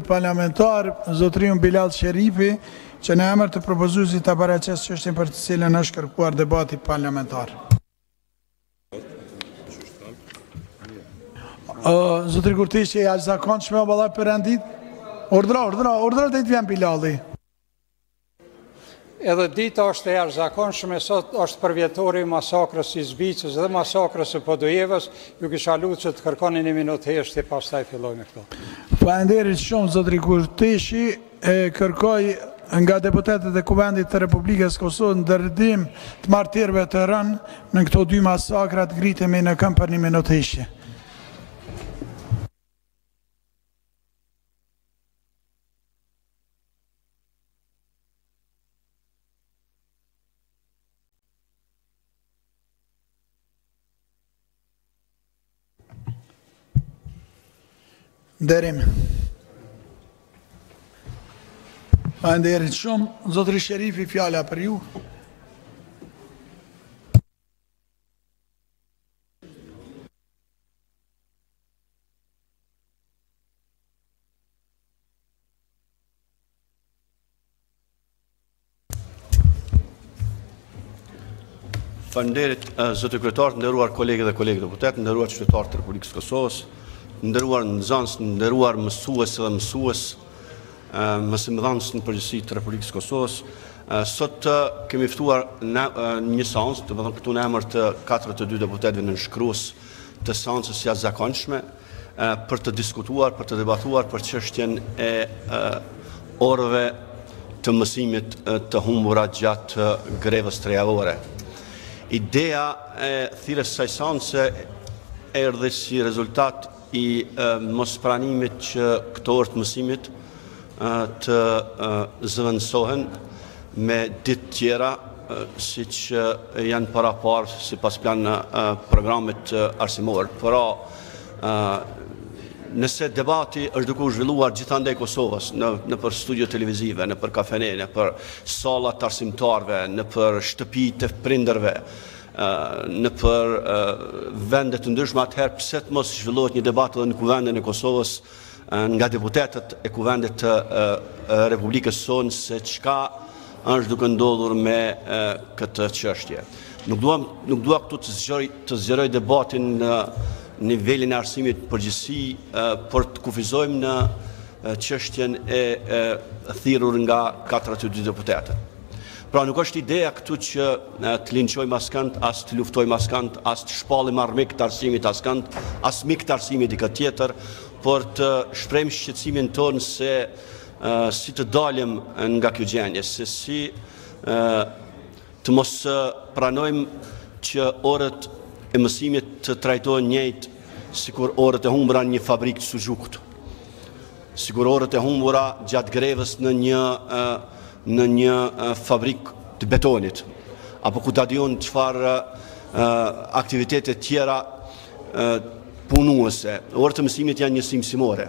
Parlamentar, zotriun Bilal Sherifi, që në emër të propozuesit të paraqes çështjen për të cilën është kërkuar debati parlamentar. Zotri Kurtishi, jashtëzakonshme o vallai Perëndit. Ordra të vjen Bilali. Edhe dita është e jashtëzakonshme, sot është përvjetori masakrës i Zbicës dhe masakrës së Podujevës, ju kisha lutur që të kërkoni një minutë heshtje, pastaj fillojmë këto. Faleminderit shumë zotri Kurtishi, kërkoj nga deputetët e Kuvendit të Republikës Kosovë ndërtim të martirëve të rënë në këto dy masakrat, ngritemi në këmbë për një minutë heshtje. Nderim. Faleminderit shumë. Zotri Sherifi, fjala për ju. Faleminderit zotri kryetar, nderuar kolegë dhe kolegë deputet, nderuar qytetarë të Republikës Kosovës, nderuar nxënës, nderuar mësues dhe mësues, mësimdhënës në përgjithësi të Republikës Kosovës. Sot kemi ftuar një seancë, do të thonë këtu në emër të 42 deputetëve nënshkrues të seancës jashtëzakonshme për të diskutuar, për të debatuar për çështjen e orëve të mësimit të humbura gjatë grevës trejavore. Ideja e thirrjes së kësaj seance erdhi si rezultat i mospranimit që këto orë të mësimit të zëvendësohen me ditë tjera, siç janë paraparë sipas plan programit arsimor. Por nëse debati është duke u zhvilluar gjithandej Kosovës, në për studio televizive, në për kafene, në për sallat të arsimtarëve, në për shtëpitë të prindërve, në për vendet të ndryshme, atëherë pse të mos zhvillohet një debat edhe në Kuvendin e Kosovës nga deputetët e Kuvendit të Republikës sonë se çka është duke ndodhur me këtë çështje. Nuk dua këtu të zgjeroj debatin në nivelin e arsimit përgjithësi, por të kufizojmë në çështjen e thirrur nga 42 deputetët. Pra nuk është ideja këtu që të linçojmë askënd, as të luftojmë askënd, as të shpallim armik të arsimit askënd, as mik të arsimit dikë tjetër, por të shprehim shqetësimin tonë se si të dalim nga kjo gjendje, se si të mos pranojmë që orët e mësimit të trajtohen njëjtë sikur orët e humbura në një fabrikë të Suzhukut, sikur orët e humbura gjatë grevës në një fabrikë të betonit, apo ku ta diun çfarë aktivitete tjera punuese. Orët e mësimit janë njësi mësimore.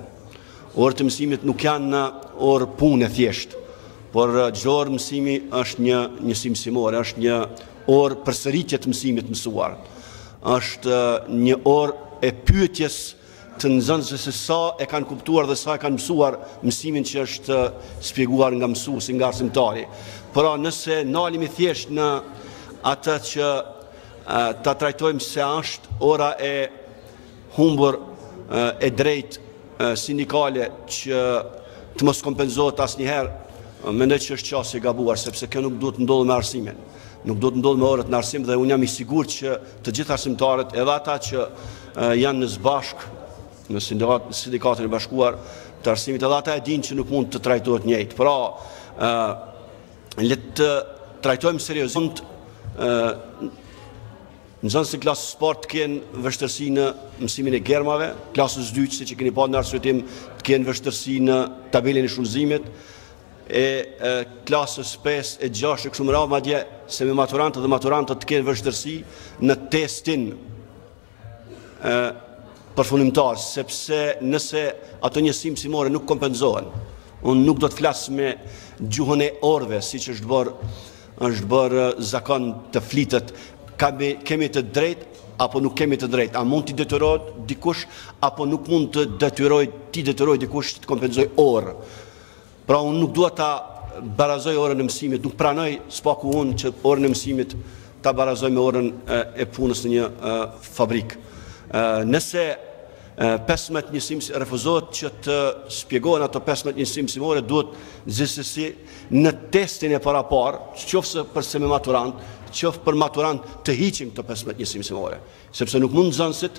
Orët e mësimit nuk janë orë punë thjesht, por çdo orë mësimi është një njësi mësimore, është një orë përsëritje të mësimit mësuar. Është një orë e pyetjes të nxënësve se sa e kanë kuptuar dhe sa e kanë mësuar mësimin që është shpjeguar nga mësuesi, nga arsimtari. Pra nëse nalimi thjesht në atë që ta trajtojmë se është ora e humbur e drejtë sindikale që të mos kompenzohet asnjëherë, mendoj që është qasje e gabuar, sepse kjo nuk duhet të ndodhë me arsimin. Nuk duhet të ndodhë me orët në arsim dhe unë jam i sigurt që të gjithë arsimtarët, edhe ata që janë në zbashk në sindikatën e bashkuar të arsimit, edhe ata e dinë që nuk mund të trajtohet njëjtë. Pra, le të trajtojmë seriozisht nxënësit e klasës sport të kenë vështirësi në mësimin e germave, klasës 2, siç e keni parë në arsyetim, të kenë vështirësi në tabelën e shfrytëzimit, e klasës 5 e 6 e kështu me radhë, madje se me maturantët dhe maturantët të kenë vështirësi në testin përfundimtar, sepse nëse ato njësi mësimore nuk kompenzohen, unë nuk do të flas me gjuhën e orëve, siç është bërë zakon të flitet, kemi të drejtë apo nuk kemi të drejtë? A mund t'i detyrohet dikush, apo nuk mund të detyroj dikush të kompenzoj orë? Pra unë nuk dua ta barazoj orën e mësimit, nuk pranoj s'paku unë që orën e mësimit ta barazoj me orën e punës në një fabrikë. Nëse 15 njësimësi refuzohet që të spjegohen ato 15 njësimë mësimore, duhet gjithsesi në testin e parapar, qoftë për se me maturant, qoftë për maturant të hiqim këto 15 njësimë mësimore, sepse nuk mund nxënësit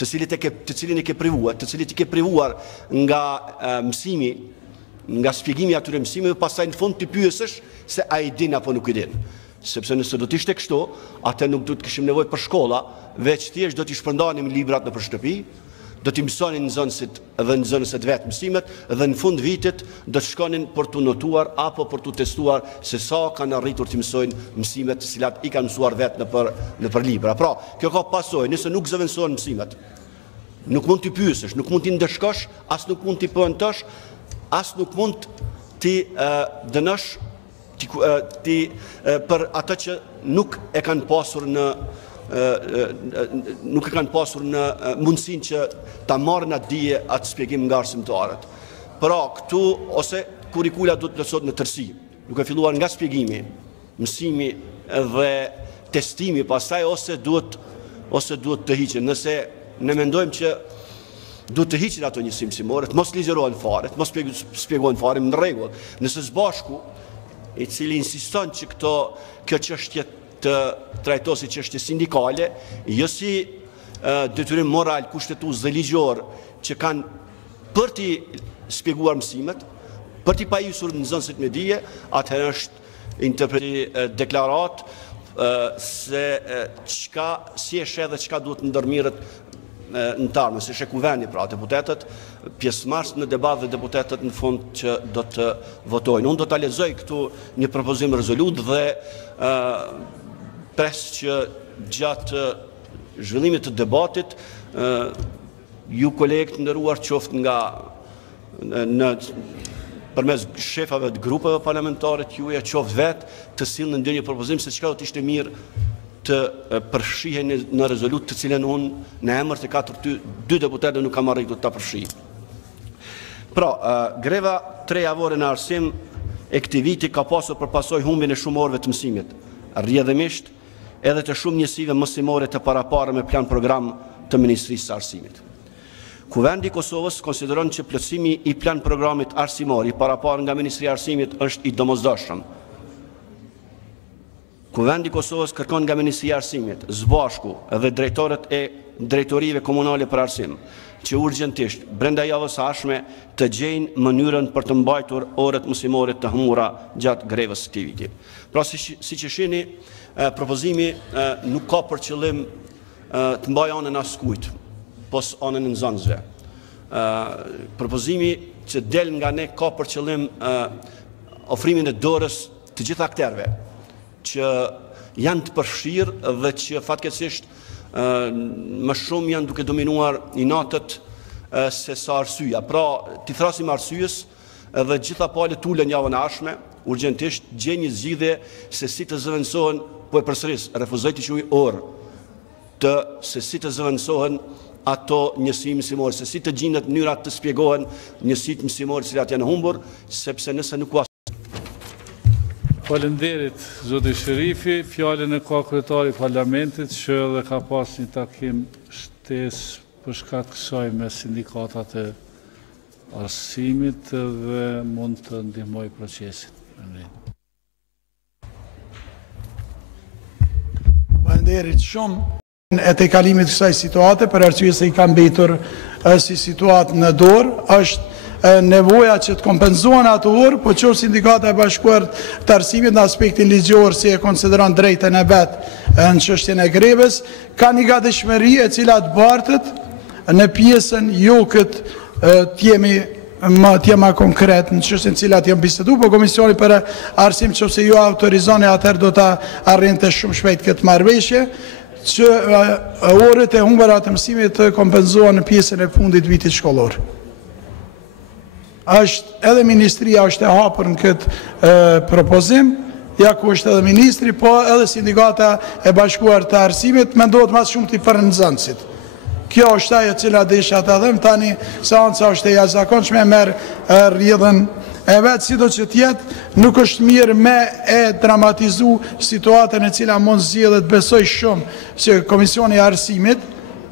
të cilin i ke privuar, të cilit i ke privuar nga mësimi, nga spjegimi atyre mësimeve, pastaj në fund të pyesësh se a i din apo nuk i din. Sepse nëse do t'ishte kështu, atë nuk do të kishim nevojë për shkolla, veç thjesht do t'i shpërndanim librat në shtëpi, do t'i mësonin nxënësit dhe nxënësit vetë mësimet, dhe në fund vitit do të shkonin për t'u notuar apo për t'u testuar se sa kanë arritur t'i mësojnë mësimet të cilat i kanë mësuar vetë në për libra. Pra, kjo ka pasojë, nëse nuk zëvendësohen mësimet, nuk mund t'i pyesësh, nuk mund t'i ndëshkosh, as nuk mund t'i pëntosh, as nuk mund t'i dënosh për atë që nuk e kanë pasur në mundësin që ta marrën atë dije, atë shpjegim nga arsimtarët. Pra, këtu, ose kurikula duhet të plotësohet në tërësi, duke filluar nga shpjegimi, mësimi dhe testimi, pastaj ose duhet të hiqen. Nëse ne mendojmë që duhet të hiqen ato njësimë mësimore, mos ligjërohen fare, mos shpjegohen fare, në rregull. Nëse s'bashku, i cili insiston që kjo çështje të trajtosi çështje sindikale, jo si detyrim moral, kushtetues dhe ligjor që kanë për t'i shpjeguar mësimet, për t'i pajisur nxënësit me dije, atëherë është interpreti deklarat se si e sheh dhe çka duhet ndërmirët në tarme, se sheh Kuvendi, pra deputetët, pjesëmarrës në debat dhe deputetët në fund që do të votojnë. Unë do të lexoj këtu një propozim rezolut dhe pres që gjatë zhvillimit të debatit ju kolegë të nderuar qoftë nga përmes shefave të grupeve parlamentare të juaja, qoftë vetë të sillni ndonjë propozim se çka do të ishte mirë të përfshihen në rezolut, të cilën unë në emër të 4 deputetëve nuk kam arritur ta përfshij. Pra, greva 3 javore në arsim e këtij viti ka pasur për pasojë humbjen e shumë orëve të mësimit, rrjedhimisht edhe të shumë njësive mësimore të paraparë me plan program të Ministrisë së Arsimit. Kuvendi i Kosovës konsideron që plotësimi i plan programit arsimor i paraparë nga Ministria e Arsimit është i domosdoshëm. Kuvendi i Kosovës kërkon nga Ministria e Arsimit, zbashku dhe drejtorët e drejtorive komunale për arsim, që urgjentisht brenda javës së ardhshme të gjejnë mënyrën për të mbajtur orët mësimore të humbura gjatë grevës së këtij viti. Pra, siç e shihni, propozimi nuk ka për qëllim të mbajë anën askujt, pos anën e nxënësve. Propozimi që del nga ne ka për qëllim ofrimin e dorës të gjitha akterëve që janë të përfshirë dhe që fatkeqësisht më shumë janë duke dominuar inatët se sa arsyeja. Pra, t'i thrasim arsyes dhe gjitha palët ulen javën e ardhshme, urgjentisht gjej një zgjidhje se si të zëvendësohen, po e përsëris, refuzoj të quaj orë, se si të zëvendësohen ato njësi mësimore, se si të gjendet mënyra të shpjegohen njësitë mësimore që janë humbur, sepse nëse nuk ka. Faleminderit, zoti Sherifi. Fjalën e ka kryetari i Parlamentit, që edhe ka pas një takim shtesë për shkak të kësaj me sindikatat e arsimit dhe mund të ndihmoj procesin. Faleminderit shumë e te kalimit të kësaj situate, për arsye se i ka mbetur si situatë në dorë, është nevoja që të kompenzohen ato orë, po që sindikata e bashkuar të arsimit në aspektin ligjor si e konsideron drejtën e vetë në çështjen e greves, ka një gatishmëri e cila të bartët në pjesën jo këtë tjema konkret në çështjen cilat janë bisedu, po Komisioni për Arsim nëse ju autorizoni atëherë do ta arrinte shumë shpejt këtë marrëveshje, që orët e humbura të mësimit të kompenzohen në pjesën e fundit vitit shkollor. Edhe Ministria është e hapur në këtë propozim, ja ku është edhe ministri, po edhe sindikata e bashkuar të arsimit, mendohet mas shumë të i përë nxënësit. Kjo është ajo cila desha të dhëm, tani seanca është e jashtëzakonshme, merë rrjedhën e vetë, si do që tjetë, nuk është mirë me e dramatizu situatën e cila mund zgjedhet, besoj shumë që Komisioni i Arsimit,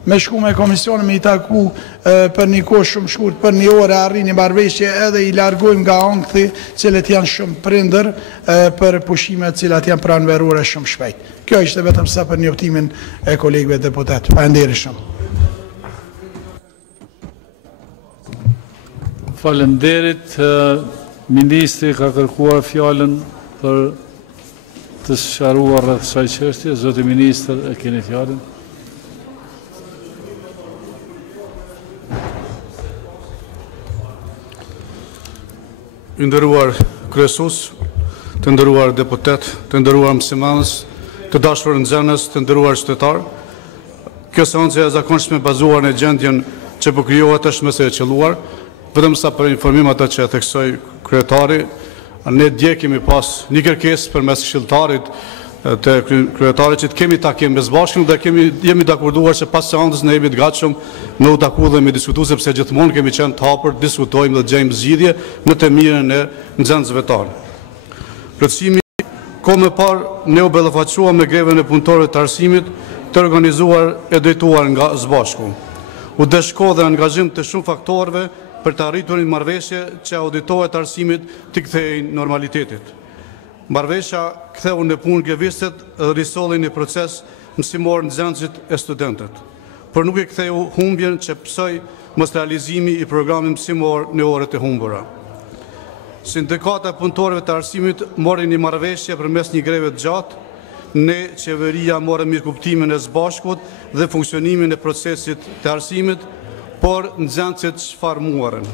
me shku me komisionin me i taku për një kohë shumë shkurt, për një orë arri një marrëveshje edhe i largojmë nga ankthi cilët janë shumë prindër për pushimet cilat janë pranverore shumë shpejt. Kjo ishte vetëm sa për njoftimin e kolegëve deputet. Faleminderit shumë. Faleminderit. Ministri ka kërkuar fjalën për të sqaruar rreth kësaj çështje. Zoti Ministër, e keni fjalën. Të nderuar kryesues, të nderuar deputet, të nderuar mësimdhënës, të dashur nxënës, të nderuar qytetar. Kjo seancë e zakonshme bazuar në gjendjen që po krijohet është mëse e qelluar, vetëm sa për informim atë që theksoi kryetari, ne dje kemi pas një kërkesë përmes këshilltarit të kryetarit që të kemi takim me bashkën dhe jemi dakorduar që pas seancës ne jemi të gatshëm me u taku dhe me diskutu, sepse gjithmonë kemi qenë të hapur, diskutojmë dhe gjejmë zgjidhje në të mirën e nxënësve tanë. Plotësimi kohë më parë ne u ballafaqsuam me grevën e punëtorëve të arsimit të organizuar e drejtuar nga Zbashku. U dëshko dhe angazhim të shumë faktorëve për të arritur një marrëveshje që auditorët e arsimit t'i kthejnë normalitetit. Marrëveshja ktheu në punë grevistët dhe risolli një proces mësimor nxënësit e studentët, por nuk e ktheu humbjen që psoi mos realizimi i programit mësimor në orët e humbura. Sindikata e punëtorëve të arsimit mori një marrëveshje përmes një greve të gjatë, ne qeveria morëm mirë kuptimin e Zbashkut dhe funksionimin e procesit të arsimit, por nxënësit çfarë muarën.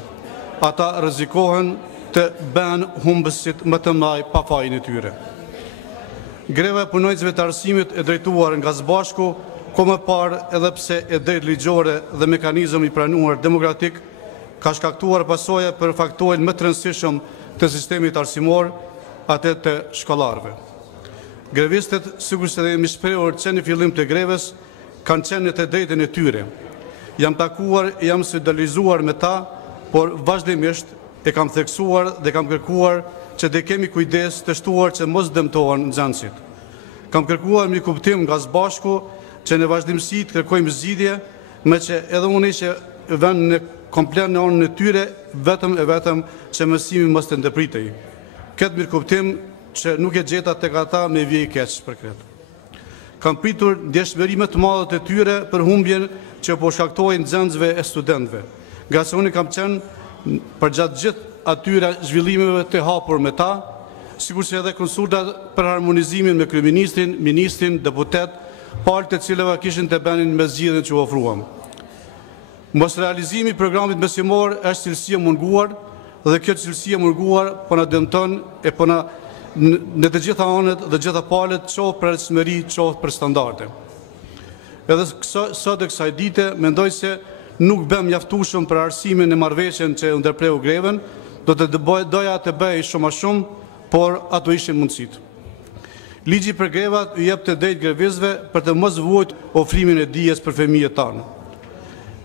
Ata rrezikohen të bëhen humbësit më të mëdhenj pa fajin e tyre. Greva e punonjësve të arsimit e drejtuar nga Zbashku, ko më parë edhe pse e drejtë ligjore dhe mekanizëm i pranuar demokratik, ka shkaktuar pasoja për faktorin më të rëndësishëm të sistemit arsimor, atë të shkollarëve. Grevistët, sigurisht edhe jemi shprehur që në fillim të greves, kanë qenë në të drejtën e tyre. Jam takuar e jam solidarizuar me ta, por vazhdimisht e kam theksuar dhe kam kërkuar që dhe kemi kujdes të shtuar që mos dëmtohen nxënësit. Kam kërkuar një kuptim nga Zbashku që në vazhdimsi të kërkojmë zgjidhje, me që edhe unë që vënë në komplet në anën e tyre, vetëm që mësimi mos të ndëpritej. Këtë mirë kuptim që nuk e gjeta tek ata me vije keq për këtë. Kam pritur ndjeshmëri më të madhe të tyre për humbjen që po shkaktojnë nxënësve e studentëve. Nga se unë kam qenë për gjatë gjithë atyre zhvillimeve të hapur me ta, sikur që edhe konsultat për harmonizimin me kryeministrin, ministrin, deputet, palët të cilëve kishin të bënin me zgjidhjen që u ofruam. Mos realizimi i programit mësimor është cilësia munguar dhe kjo cilësia munguar po na dëmton e po na në të gjitha anët dhe gjitha palët, qoftë për rëndësishmëri, qoftë për standarde. Edhe sot e kësaj dite mendoj se nuk bëm mjaftueshëm për arsimin e marrëveshjen që u ndërpreu greven, doja të bëj shumë a shumë, por ato ishin mundësitë. Ligji për grevat u jep të drejtë grevistëve për të mos vuajtur ofrimin e dijes për fëmijët tanë.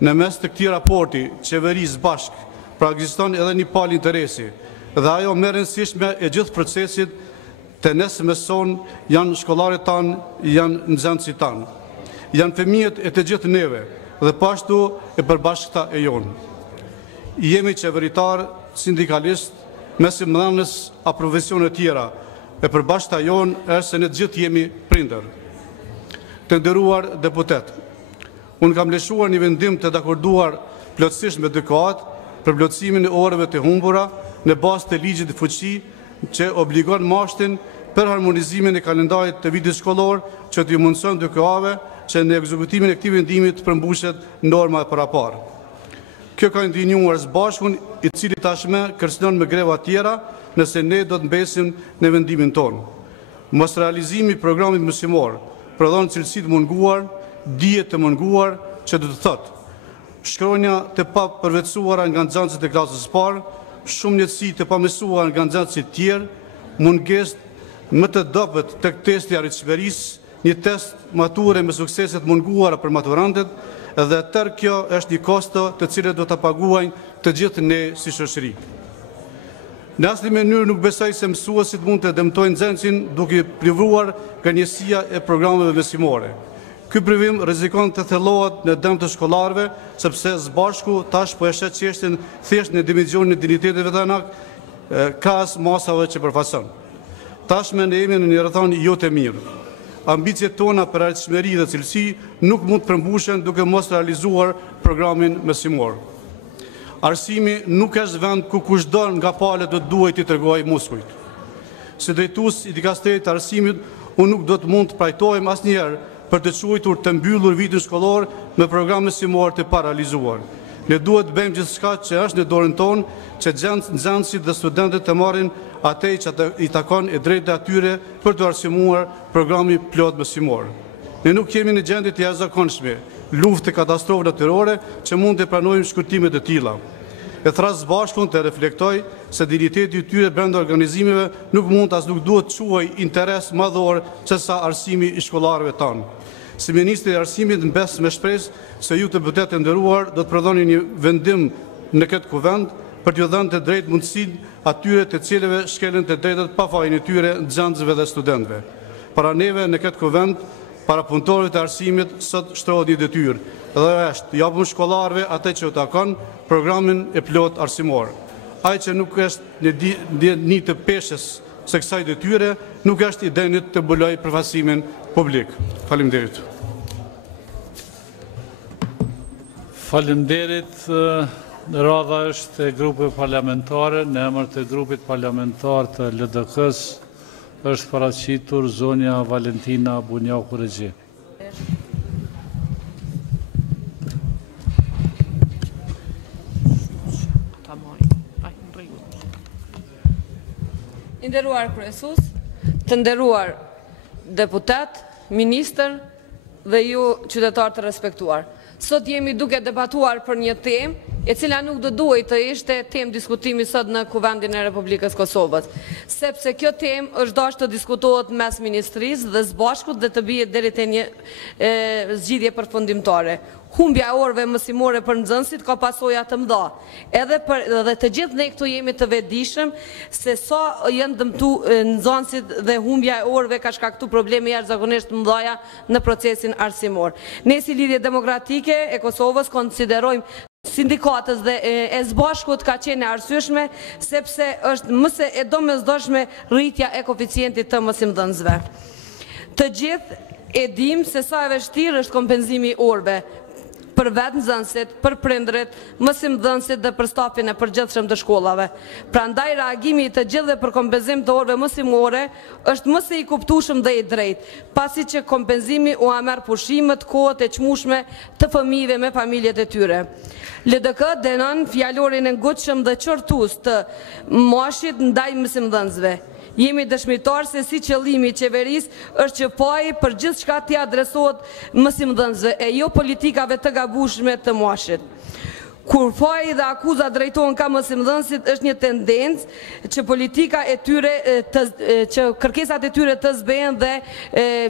Në mes të këtij raporti, qeverisë bashk, pra ekziston edhe një palë interesi, dhe ajo më e rëndësishme e gjithë procesit të nesë mëson janë shkollarët tanë, janë nxënësit tanë, janë fëmijët e të gjithë neve, dhe pashtu e përbashkëta e jonë. Jemi qeveritar, sindikalist, mësimdhënës a profesionet tjera, e përbashkëta jonë është se ne gjithë jemi prindër. Të nderuar deputet, unë kam lëshuar një vendim të dakorduar plotësisht me DKA-t për plotësimin e orëve të humbura në bazë të ligjit të fuqi që obligon mashtin për harmonizimin e kalendarit të vitit shkollor që të mundëson DKA-ve që në ekzekutimin e këtij vendimi të përmbushet norma e paraparë. Kjo ka ndinjuar Zbashkun, i cili tashmë kërcënon me greva tjera nëse ne do të mbesim në vendimin tonë. Mos realizimi i programit mësimor prodhon cilësi të munguar, dije të munguar që do të thotë shkronja të pa përvetësuara nga nxënësit e klasës së parë, shumë njëtësi të pa mësuar nga nxënësit tjerë, mungesë më të dobët tek testi i arritshmërisë, një test mature me sukseset munguara për maturantët, dhe tërë kjo është një kosto të cilët do të paguajnë të gjithë ne si shoqëri. Në asnjë mënyrë nuk besoj se mësuesit mund të dëmtojnë nxënësin duke privruar nga njësia e programeve mësimore. Ky privim rrezikon të thellohet në dëm të shkollarëve, sepse së bashku tash po e shet çështjen thjesht në dimensionin e dinjiteteve të anak, kas masave që përfason. Tashmë ne jemi në një rrethon jo të mirë. Ambicjet tona për arritshmëri dhe cilësi nuk mund të përmbushen duke mos realizuar programin mësimor. Arsimi nuk është vend ku kushdo nga palët do të duhet i tregojë muskujt. Si drejtues i dikasterit të arsimit, unë nuk do të mund të prajtohem asnjëherë për të quajtur të mbyllur vitin shkollor me program mësimor të parealizuar. Ne duhet të bëjmë gjithçka që është në dorën tonë që nxënësit dhe studentët të marrin atë që i takon e drejtë atyre për të arsimuar programi plot mësimor. Ne nuk jemi në gjendje të jashtëzakonshme, luftë, katastrofë natyrore që mund të pranojmë shkurtime të tilla. E thras bashkun të reflektoj se dinjiteti i tyre brenda organizimeve nuk mund as nuk duhet të quaj interes madhor se sa arsimi i shkollarëve tanë. Si ministri i arsimit mbes me shpresë se ju të deputetë të nderuar do të prodhoni një vendim në këtë kuvend për t'ju dhënë të drejtë mundësinë atyre të cilëve shkelen të drejtat pa fajin e tyre nxënësve dhe studentëve. Para neve në këtë kuvend, para punëtorëve të arsimit, sot shtrohet një detyrë, dhe është japim shkollarëve atë që u takon programin e plot arsimor. Ai që nuk është në një të peshës së kësaj detyre, nuk është i denit të mbuloj përfaqësimin publik. Faleminderit. Faleminderit. Radha është e grupeve parlamentare, në emër të grupit parlamentar të LDK-s është paraqitur zonja Valentina Bunjaku Regji. I nderuar kryesues, të nderuar deputet, ministër dhe ju qytetarë të respektuar. Sot jemi duke debatuar për një temë e cila nuk do duhet të ishte temë diskutimi sot në Kuvendin e Republikës Kosovës, sepse kjo temë është dashur të diskutohet mes ministrisë dhe së bashku dhe të bie deri te një zgjidhje përfundimtare. Humbja e orëve mësimore për nxënësit ka pasoja të mëdha. Edhe të gjithë ne këtu jemi të vetëdijshëm se sa janë dëmtuar nxënësit dhe humbja e orëve ka shkaktuar probleme jashtëzakonisht të mëdha në procesin arsimor. Ne si Lidhje Demokratike e Kosovës konsiderojmë sindikatës dhe e së bashkut ka qenë e arsyeshme sepse është mëse e domosdoshme rritja e koeficientit të mësimdhënësve. Të gjithë e dim se sa e vështirë është kompenzimi i orëve për vetë nxënësit, për prindërit, mësimdhënësit dhe për stafin e përgjithshëm të shkollave. Prandaj reagimi i të gjithëve për kompenzim të orëve mësimore është më se i kuptueshëm dhe i drejtë, pasi që kompenzimi u merr pushimet, kohët e çmueshme të fëmijëve me familjet e tyre. LDK dënon fjalorin e ngutshëm dhe qortues të moshit ndaj mësimdhënësve. Jemi dëshmitar se si qëllimi i qeverisë është që faji për gjithçka t'i adresohet mësimdhënësve e jo politikave të gabueshme të moshit. Kur faji dhe akuza drejtohen ka mësimdhënësit është një tendencë që politika e tyre që kërkesat e tyre të zbehen dhe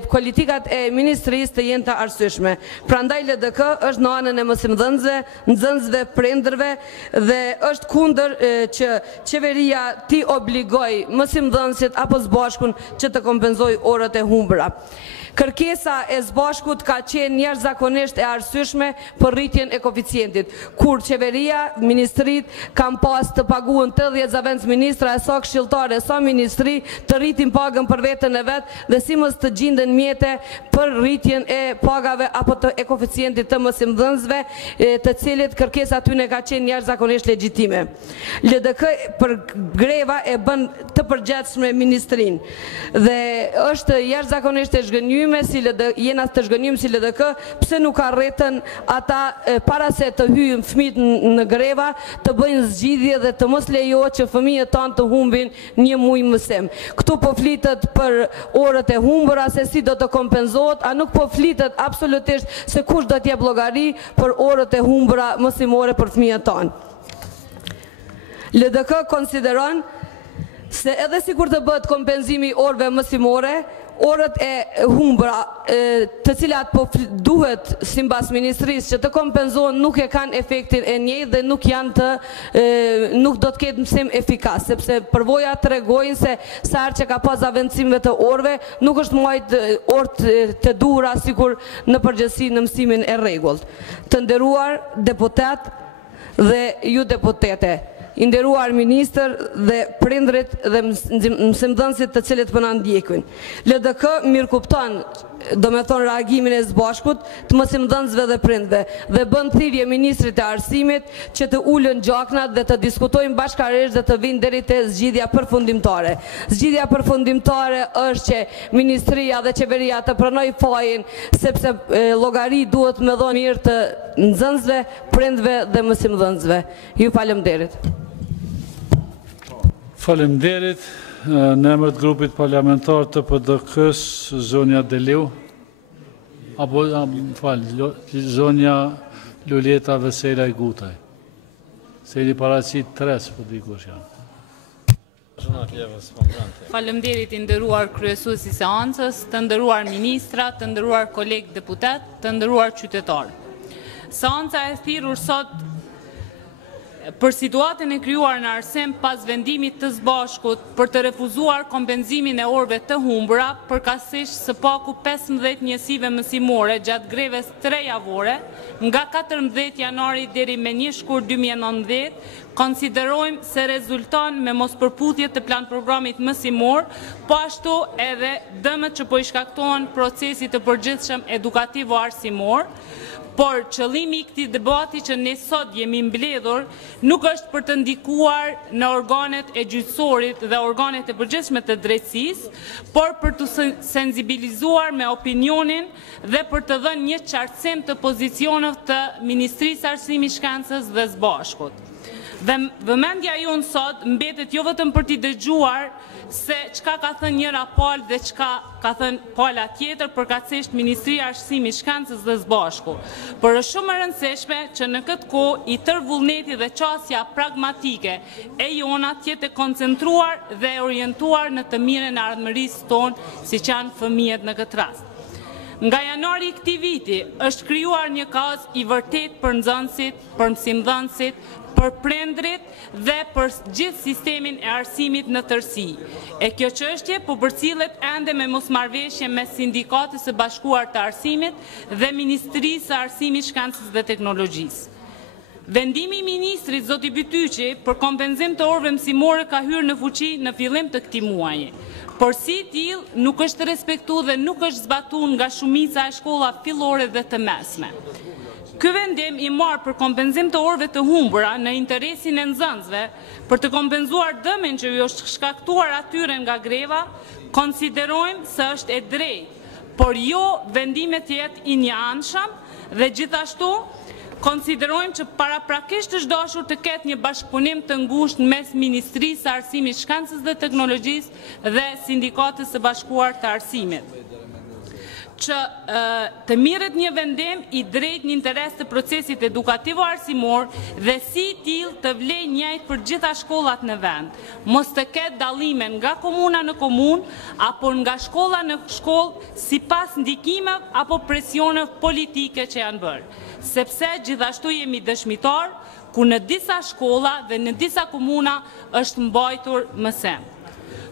politikat e ministrisë të jenë të arsyeshme. Prandaj LDK është në anën e mësimdhënësve, nxënësve, prindërve dhe është kundër që qeveria t'i obligoj mësimdhënësit apo së bashkun që të kompenzojë orët e humbura. Kërkesa e së bashkut ka qenë jashtëzakonisht e arsyeshme për rritjen e koeficientit, kur qeveria, ministrit kanë pas të paguën 80 zavendës ministra e sa këshilltare, sa ministri të rritin pagën për veten e vet dhe si mos të gjenden mjete për rritjen e pagave apo e koeficientit të mësimdhënësve, të cilët kërkesa tyne ka qenë jashtëzakonisht legjitime. LDK për greva e bën të përgjithshme ministrin dhe është jashtëzakonisht e zhgënjur jena të zhgënjym si LDK, pse nuk arritën ata para se të hyjnë fëmijët në greva, të bëjnë zgjidhje dhe të mos lejohet që fëmijët tanë të humbin një muaj mësim. Këtu po flitet për orët e humbura, se si do të kompenzohet, a nuk po flitet absolutisht se kush do t'jep llogari për orët e humbura mësimore për fëmijët tanë. LDK konsideron se edhe si kur të bëhet kompenzimi orëve mësimore, orët e humbra të cilat po duhet sipas ministrisë që të kompenzohen nuk e kanë efektin e njëjtë dhe nuk do të ketë mësim efikas, sepse përvoja tregojnë se sa herë që ka pas aventësimeve të orëve nuk është marrë orë të duhura sikur në përgjithësi në mësimin e rregullt. Të nderuar deputet dhe ju deputete, i nderuar ministër dhe prindrit dhe mësimdhënësit të cilët po na ndjekin. LDK mirë kupton, do me thonë reagimin e së bashkut të mësimdhënësve dhe prindve dhe bën thirrje ministrit e arsimit që të ulën gjaknat dhe të diskutojnë bashkërisht dhe të vinë deri te zgjidhja përfundimtare. Zgjidhja përfundimtare është që ministria dhe qeveria të pranojë fajin, sepse llogari duhet me dhënë mirë të nxënësve, prindve dhe mësimdhënësve. Ju falemnderit. Faleminderit. Në emër të grupit parlamentar të PDK-s, zonja Deliu, apo zonja Luljeta Vesela i Gutaj. Se i paraqit 3, po dikush janë. Faleminderit i nderuar kryesues i seancës, të nderuar ministra, të nderuar kolegë deputet, të nderuar qytetarë. Seanca e thirrur sot për situatën e krijuar në Arsem pas vendimit të së bashkut për të refuzuar kompenzimin e orëve të humbura përkatësisht së paku 15 njësive mësimore gjatë greves 3 javore nga 14 janari deri me 1 shkurt 2019, konsiderojmë se rezulton me mospërputhje të plan programit mësimor, po ashtu edhe dëmet që po i shkaktohen procesit të përgjithshëm edukativo-arsimor, por qëllimi i këtij debati që ne sot jemi mbledhur nuk është për të ndikuar në organet e gjyqësorit dhe organet e përgjithshme të drejtësisë, por për të sensibilizuar me opinionin dhe për të dhënë një qartësim të pozicioneve të Ministrisë së Arsimit, Shkencës dhe së Bashkut. Dhe vëmendja jonë sot mbetet jo vetëm për t'i dëgjuar se çka ka thënë njëra palë dhe çka ka thënë pala tjetër, përkatësisht Ministria e Arsimit, Shkencës dhe së Bashku. Por është shumë e rëndësishme që në këtë kohë i tërë vullneti dhe qasja pragmatike e jona të jetë koncentruar dhe orientuar në të mirën e ardhmërisë tonë, siç janë fëmijët në këtë rast. Nga janari i këtij viti është krijuar një kaz i vërtet për nxënësit, për mësimdhënësit, për prindrit dhe për gjithë sistemin e arsimit në tërësi. E kjo çështje po përcillet ende me mosmarrëveshje mes Sindikatës së Bashkuar të Arsimit dhe Ministrisë së Arsimit, Shkencës dhe Teknologjisë. Vendimi i ministrit zoti Bytyqi për kompenzim të orëve mësimore ka hyrë në fuqi në fillim të këtij muaji. Por si i tillë nuk është respektuar dhe nuk është zbatuar nga shumica e shkollave fillore dhe të mesme. Ky vendim i marrë për kompenzim të orëve të humbura në interesin e nxënësve për të kompenzuar dëmin që ju është shkaktuar atyre nga greva, konsiderojmë se është e drejtë, por jo vendime të jetë i njëanshëm dhe gjithashtu konsiderojmë që paraprakisht është dashur të ketë një bashkëpunim të ngushtë mes Ministrisë së Arsimit, Shkencës dhe Teknologjisë dhe Sindikatës së Bashkuar të Arsimit, që të mirët një vendim i drejt në interes të procesit edukativo-arsimor dhe si i tillë të vlej njëjtë për gjitha shkollat në vend. Mos të ketë dallime nga komuna në komunë apo nga shkolla në shkollë sipas ndikimeve apo presioneve politike që janë bërë. Sepse gjithashtu jemi dëshmitar ku në disa shkolla dhe në disa komuna është mbajtur mësim.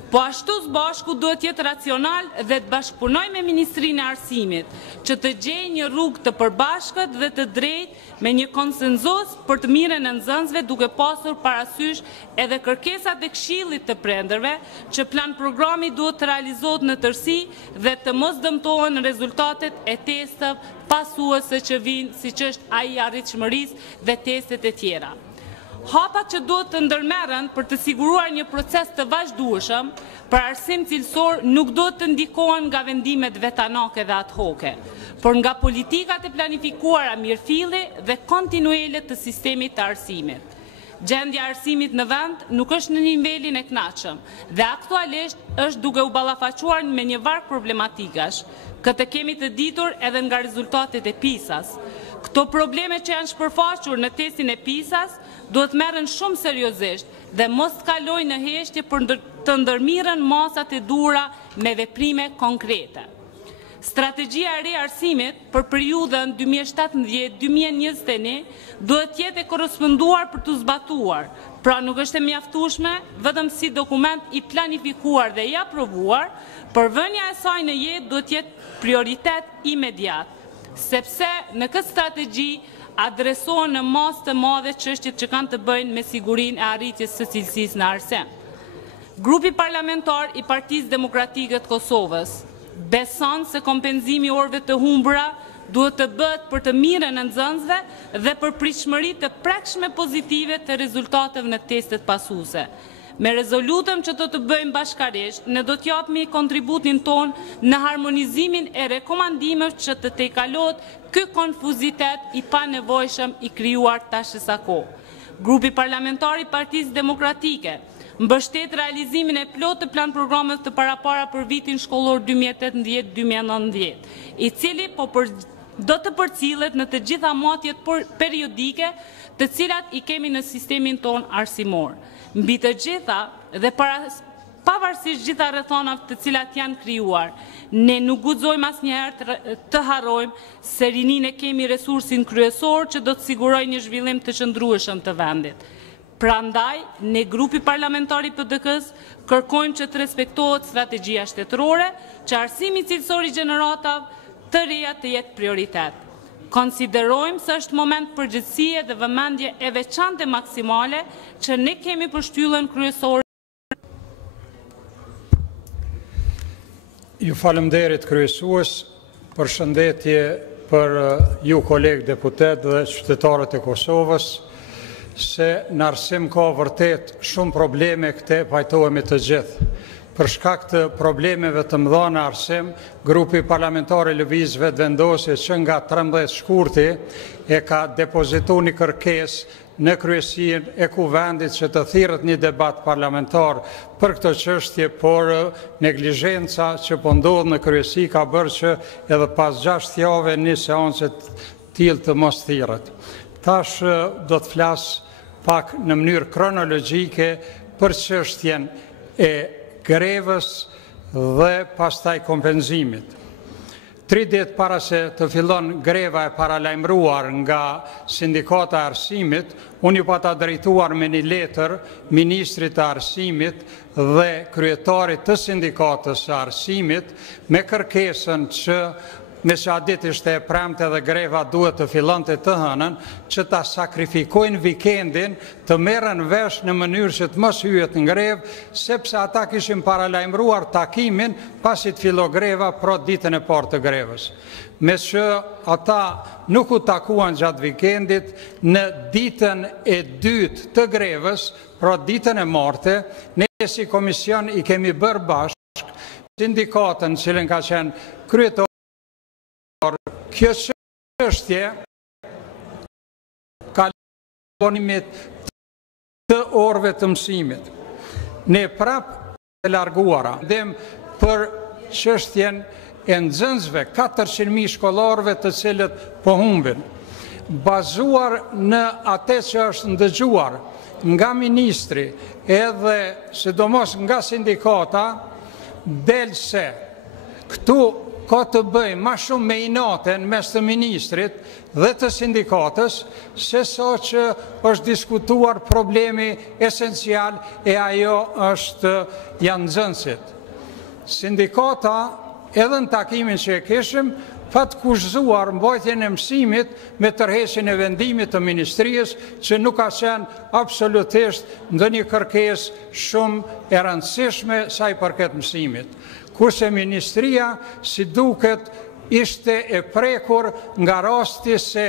Po ashtu së bashku duhet jetë racional dhe të bashkëpunoj me Ministrinë e Arsimit, që të gjejë një rrugë të përbashkët dhe të drejtë me një konsenzus për të mirën e nxënësve, duke pasur parasysh edhe kërkesat e këshillit të prindërve, që plan programi duhet të realizohet në tërësi dhe të mos dëmtohen rezultatet e testeve pasuese që vinë, siç është ai i arritshmërisë dhe testet e tjera. Hapat që duhet të ndërmerren për të siguruar një proces të vazhdueshëm për arsim cilësor nuk duhet të ndikohen nga vendimet vetanake dhe ad hoc, por nga politikat e planifikuara mirëfilli dhe kontinuele të sistemit të arsimit. Gjendja e arsimit në vend nuk është në nivelin e kënaqshëm dhe aktualisht është duke u ballafaquar me një varg problematikash. Këtë kemi të ditur edhe nga rezultatet e PISA-s. Këto probleme që janë shpërfaqur në testin e PISA-s duhet merren shumë seriozisht dhe mos kalojnë në heshtje për të ndërmirën masat e duhura me veprime konkrete. Strategjia e re e arsimit për periudhën 2017-2021 duhet të jetë e korresponduar për të zbatuar, pra nuk është e mjaftueshme vetëm si dokument i planifikuar dhe i aprovuar, por vënia e saj në jetë duhet të jetë prioritet imediat, sepse në këtë strategji adresohen në masë të madhe çështjet që kanë të bëjnë me sigurinë e arritjes së cilësisë në arsim. Grupi parlamentar i Partisë Demokratike të Kosovës beson se kompenzimi i orëve të humbura duhet të bëhet për të mirën e nxënësve dhe për pritshmëri të prekshme pozitive të rezultateve në testet pasuese. Me rezolutën që do të bëjmë bashkarisht, ne do të japmi kontributin ton në harmonizimin e rekomandimeve që të tejkalohet ky konfuzitet i panevojshëm i krijuar tash sa kohë. Grupi parlamentar i Partisë Demokratike mbështet realizimin e plotë të plan programeve të parapara për vitin shkollor 2018-2019, i cili do të përcillet në të gjitha matjet periodike të cilat i kemi në sistemin ton arsimor. Mbi të gjitha dhe pavarësisht gjitha rrethonave të cilat janë krijuar, ne nuk guxojmë asnjëherë të harrojmë se rininë kemi resursin kryesor që do të sigurojë një zhvillim të qëndrueshëm të vendit. Prandaj, ne grupi parlamentar i PDK-s kërkojmë që të respektohet strategjia shtetërore, që arsimi cilësor i gjeneratave të reja të jetë prioritet. Konsiderojmë se është moment përgjithësie dhe vëmendje e veçante maksimale që ne kemi për shtyllën kryesore. Ju falemderit kryesues, përshëndetje për ju kolegë deputet dhe qytetarët e Kosovës, se në arsim ka vërtet shumë probleme këte pajtohemi të gjithë. Për shkak të problemeve të mëdha në arsim, grupi parlamentar i lëvizjeve vendosje që nga 13 shkurti e ka depozituar një kërkesë në kryesinë e Kuvendit që të thirret një debat parlamentar për këtë çështje, por neglizhenca që po ndodh në kryesi ka bërë që edhe pas 6 javë një seancë të tillë të mos thirret. Tash do të flas pak në mënyrë kronologjike për çështjen e grevës dhe pastaj kompenzimit. 3 ditë para se të fillon greva e paralajmëruar nga Sindikata e Arsimit, unë ju pata drejtuar me një letër Ministrit të Arsimit dhe kryetarit të Sindikatës së Arsimit me kërkesën që me që a dit ishte e premte dhe greva duhet të fillonte të hënën, që ta sakrifikojnë vikendin, të merren vesh në mënyrë që të mos hyjet në grevë, sepse ata kishin paralajmëruar takimin pasi të fillo greva pro ditën e parë të grevës. Me që ata nuk u takuan gjatë vikendit, në ditën e dytë të grevës, pro ditën e martë, ne si komision i kemi bërë bashkë sindikatën cilën ka qenë kryetar. Kjo çështje ka lonimit të orëve të mësimit. Ne prapë të larguara dem për çështjen e nxënësve 400.000 shkollarëve të cilët po humbin, bazuar në atë që është ndëgjuar nga ministri edhe sidomos nga sindikata, del se këtu ka të bëj ma shumë me inaten mes të ministrit dhe të sindikatës, se sa që është diskutuar problemi esencial e ajo është janë nxënësit. Sindikata, edhe në takimin që e kishim, pa të kushzuar mbajtjen e mësimit me tërheqjen e vendimit të ministrisë, që nuk ka qenë absolutisht ndonjë kërkesë shumë e rëndësishme sa i përket mësimit. Kurse ministria, si duket, ishte e prekur nga rasti se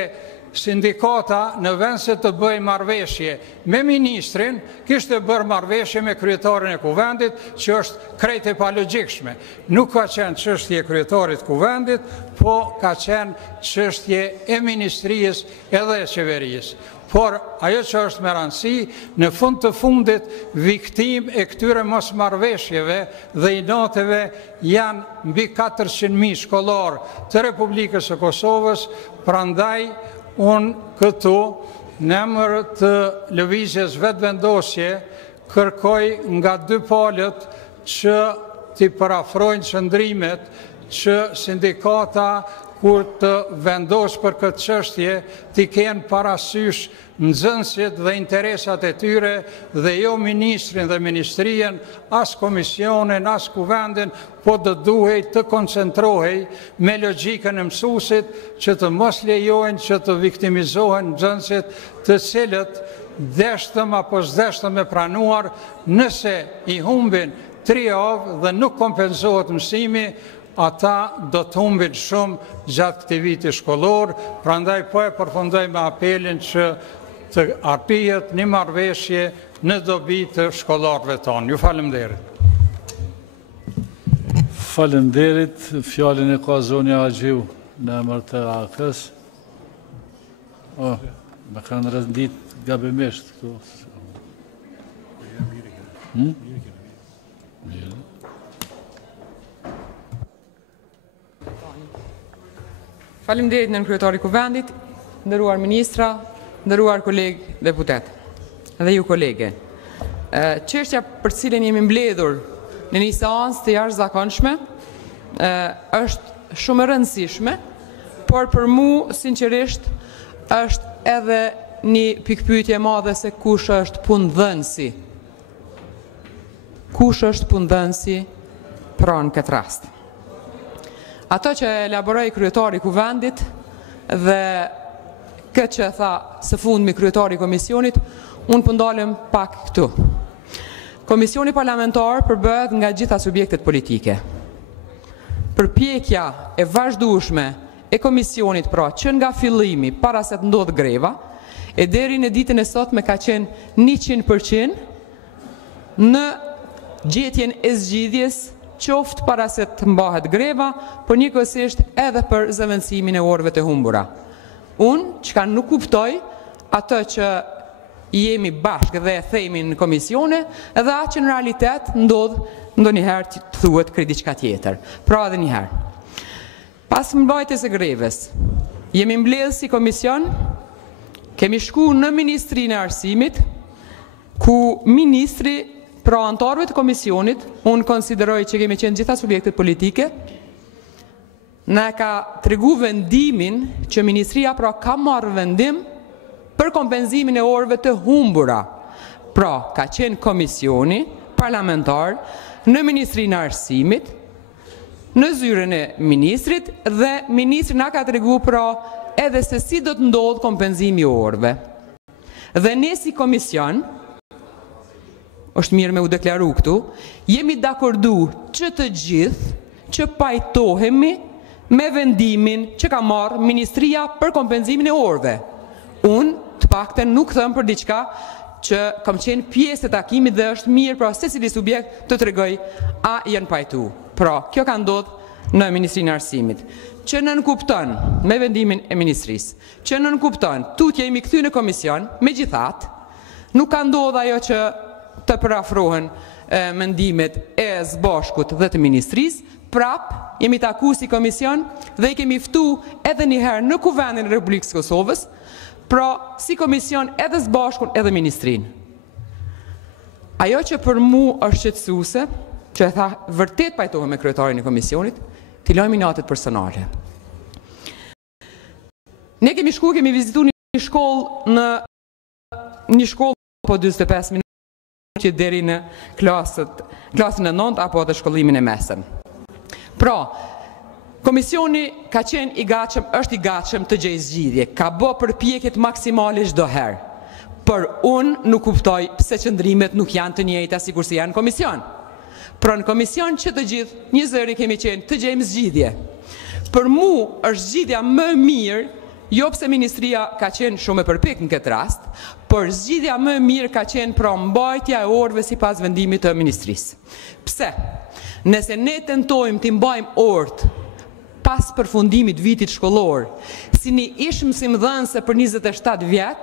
sindikata në vend se të bëjë marrëveshje me ministrin, kishte bërë marrëveshje me kryetarin e Kuvendit, që është krejt e palogjikshme. Nuk ka qenë çështje e kryetarit Kuvendit, po ka qenë çështje e ministrisë edhe e qeverisë. Por ajo që është me rëndësi, në fund të fundit, viktim e këtyre mos marrëveshjeve dhe inateve janë mbi 400.000 shkollarë të Republikës së Kosovës, prandaj unë këtu, në emër të lëvizjes vetëvendosje, kërkoj nga dy palët që t'i parafrojnë qëndrimet që sindikata kur të vendos për këtë çështje t'i kenë parasysh nxënësit dhe interesat e tyre dhe jo ministrin dhe ministrien, as komisionin, as kuvendin, po të duhej të koncentrohej me logjikën e mësuesit që të mos lejojnë që të viktimizohen nxënësit të cilët deshtëm apo s'deshtëm e pranuar nëse i humbin 3 javë dhe nuk kompenzohet mësimi, ata do të humbin shumë gjatë këtij viti shkollor, prandaj po e përfundoj me apelin që të arpihet një marrëveshje në dobi të shkollarëve tonë. Ju falemnderit. Falemnderit, fjalën e ka zonja Agjiu në emër të AK-s. Me kanë rëndit gabimisht këtu. Faleminderit nën kryetari Kuvendit, nderuar ministra, nderuar kolegë deputet dhe ju kolege. Çështja për cilën jemi mbledhur në një seancë të jashtëzakonshme është shumë e rëndësishme, por për mua sinqerisht është edhe një pikpyetje e madhe se kush është punëdhënësi. Kush është punëdhënësi pra në këtë rast? Ato që elaboroi kryetari Kuvendit dhe këtë që tha së fundmi kryetari komisionit, unë pëndalem pak këtu. Komisioni parlamentar përbëhet nga gjitha subjektet politike. Përpjekja e vazhdueshme e komisionit pra që nga fillimi para se të ndodhë greva, e deri në ditën e sotme ka qenë 100% në gjetjen e zgjidhjes qoftë para se të mbahet greva, por njëkohësisht edhe për zëvendësimin e orëve të humbura. Unë, çka nuk kuptoj, atë që jemi bashkë dhe e themi në komisione, edhe atë që në realitet ndodhë ndonjëherë të thuhet kredi diçka tjetër. Pra edhe njëherë. Pas mbajtjes së grevës, jemi mbledhur si komision, kemi shku në Ministrinë e Arsimit, ku ministri pra antarëve të komisionit, unë konsideroj që kemi qenë gjitha subjektet politike, në ka tregu vendimin që ministria pra ka marrë vendim për kompenzimin e orëve të humbura. Pra, ka qenë komisioni parlamentar në Ministrinë e Arsimit, në zyrën e ministrit, dhe ministri na ka tregu pra edhe se si do të ndodhë kompenzimi i orëve. Dhe ne si komision, është mirë me u deklaru këtu, jemi dakordu që të gjithë që pajtohemi me vendimin që ka marrë ministria për kompenzimin e orëve. Unë të pakten nuk thëm për diçka që kam qenë pjesë e takimit dhe është mirë pra secili subjekt të tregoj a janë pajtu. Pra, kjo ka ndodhur në Ministrinë e Arsimit, që nënkupton me vendimin e ministrisë, që nënkupton tutje jemi kthy në komision, megjithatë, nuk ka ndodhur ajo që të parafrohen mendimet e zbashkut dhe të ministrisë, prap jemi taku si komision dhe i kemi ftu edhe njëherë në Kuvendin e Republikës Kosovës, pra si komision edhe zbashkun edhe ministrinë. Ajo që për mu është shqetësuese, që e tha vërtet pajtohem me kryetarin e komisionit, t'i lajmë inatet personale. Ne kemi shku, kemi vizitu një shkollë po 25 minutë që deri në klasën e 9 apo dhe shkollimin e mesëm. Pra, komisioni ka qenë i gatshëm, është i gatshëm të gjejë zgjidhje, ka bë përpjekjet maksimale çdo herë. Por unë nuk kuptoj pse qëndrimet nuk janë të njëjta sikur si janë në komision. Pra në komision që të gjithë një zëri kemi qenë të gjejmë zgjidhje. Për mu është zgjidhja më mirë, jo pse ministria ka qenë shumë e përpjekë në këtë rast, por zgjidhja më e mirë ka qenë pra mbajtja e orëve sipas vendimit të ministrisë. Pse? Nëse ne tentojmë të mbajmë orët pas përfundimit vitit shkollor, si një ish mësimdhënëse për 27 vjet,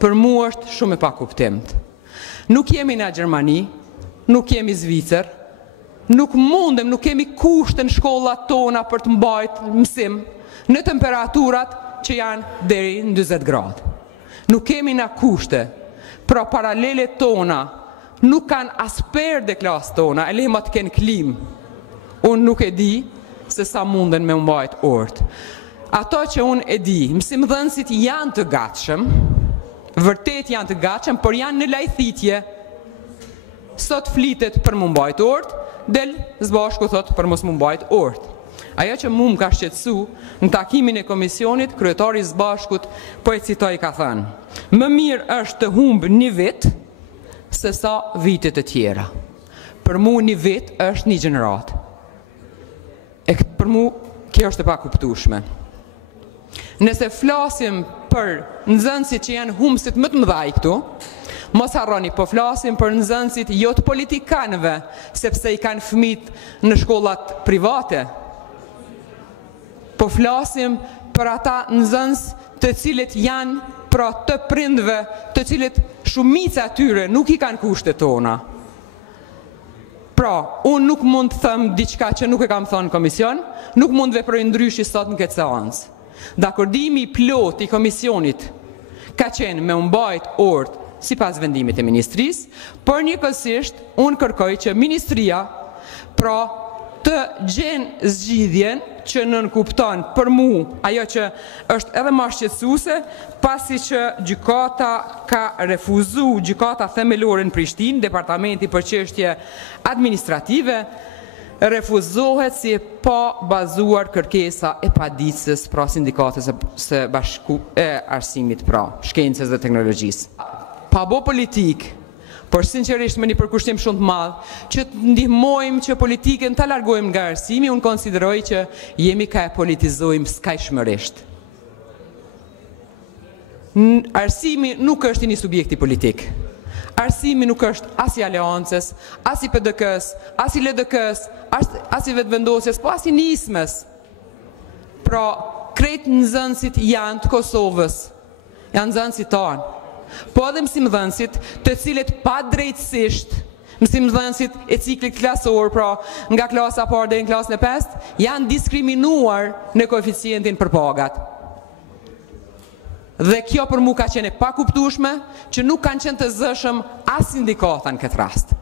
për mua është shumë e pakuptimt. Nuk jemi në Gjermani, nuk jemi Zvicër, nuk mundem, nuk kemi kushte në shkollat tona për të mbajtur mësim në temperaturat që janë deri në 40 gradë. Nuk kemi na kushte, pra paralelet tona nuk kanë asper dhe klasë tona, e lehma të kenë klim. Unë nuk e di se sa munden me mbajt orët. Ato që unë e di, mësimdhënësit janë të gatshëm, vërtet janë të gatshëm, por janë në lajthitje. Sot flitet për më mbajt orët, del zbashku thot për mos më mbajt orët. Ajo që mu më ka shqetësu, në takimin e komisionit, kryetari zbashkut, po e citoj ka thënë, më mirë është të humbë një vit, se sa vitet e tjera. Për mu një vit është një gjenerat. E për mu, kjo është e pa kuptueshme. Nëse flasim për nxënësit që janë humësit më të mëdhaj këtu, mos harroni, po flasim për nxënësit jo të politikanëve, sepse i kanë fëmijët në shkollat private. Po flasim për ata nxënës të cilët janë pra të prindve, të cilët shumica atyre nuk i kanë kushtet tona. Pra, unë nuk mund të them diçka që nuk e kam thënë në komision, nuk mund të veproj ndryshe sot në këtë seancë. Dakordimi plot i komisionit ka qenë me mbajt orët sipas vendimit e ministrisë, por njëkohësisht unë kërkoj që ministria pra të gjenë zgjidhjen që nënkupton për mu ajo që është edhe më shqetësuese, pasi që gjykata ka refuzu, gjykata themelore në Prishtinë, departamenti për çështje administrative, refuzohet si e pa bazuar kërkesa e paditëses pra sindikatës së arsimit pra shkencës dhe teknologjisë. Pa bo politikë, por sinqerisht me një përkushtim shumë të madh, që të ndihmojmë që politikën ta largojmë nga arsimi, unë konsideroj që jemi ka e politizojmë skajshmërisht. Arsimi nuk është një subjekti politik. Arsimi nuk është as i aleancës, as i PDK-s, as i LDK-s, as i vetëvendosjes, po as i nismes. Pra, krejt nxënësit janë të Kosovës, janë nxënësit tanë. Po edhe mësimdhënësit të cilët pa drejtësisht, mësimdhënësit e ciklit klasor, pra nga klasa parë deri në klasën e 5, janë diskriminuar në koeficientin për pagat. Dhe kjo për mu ka qenë pa kuptueshme, që nuk kanë qenë të zëshëm as sindikata në këtë rast.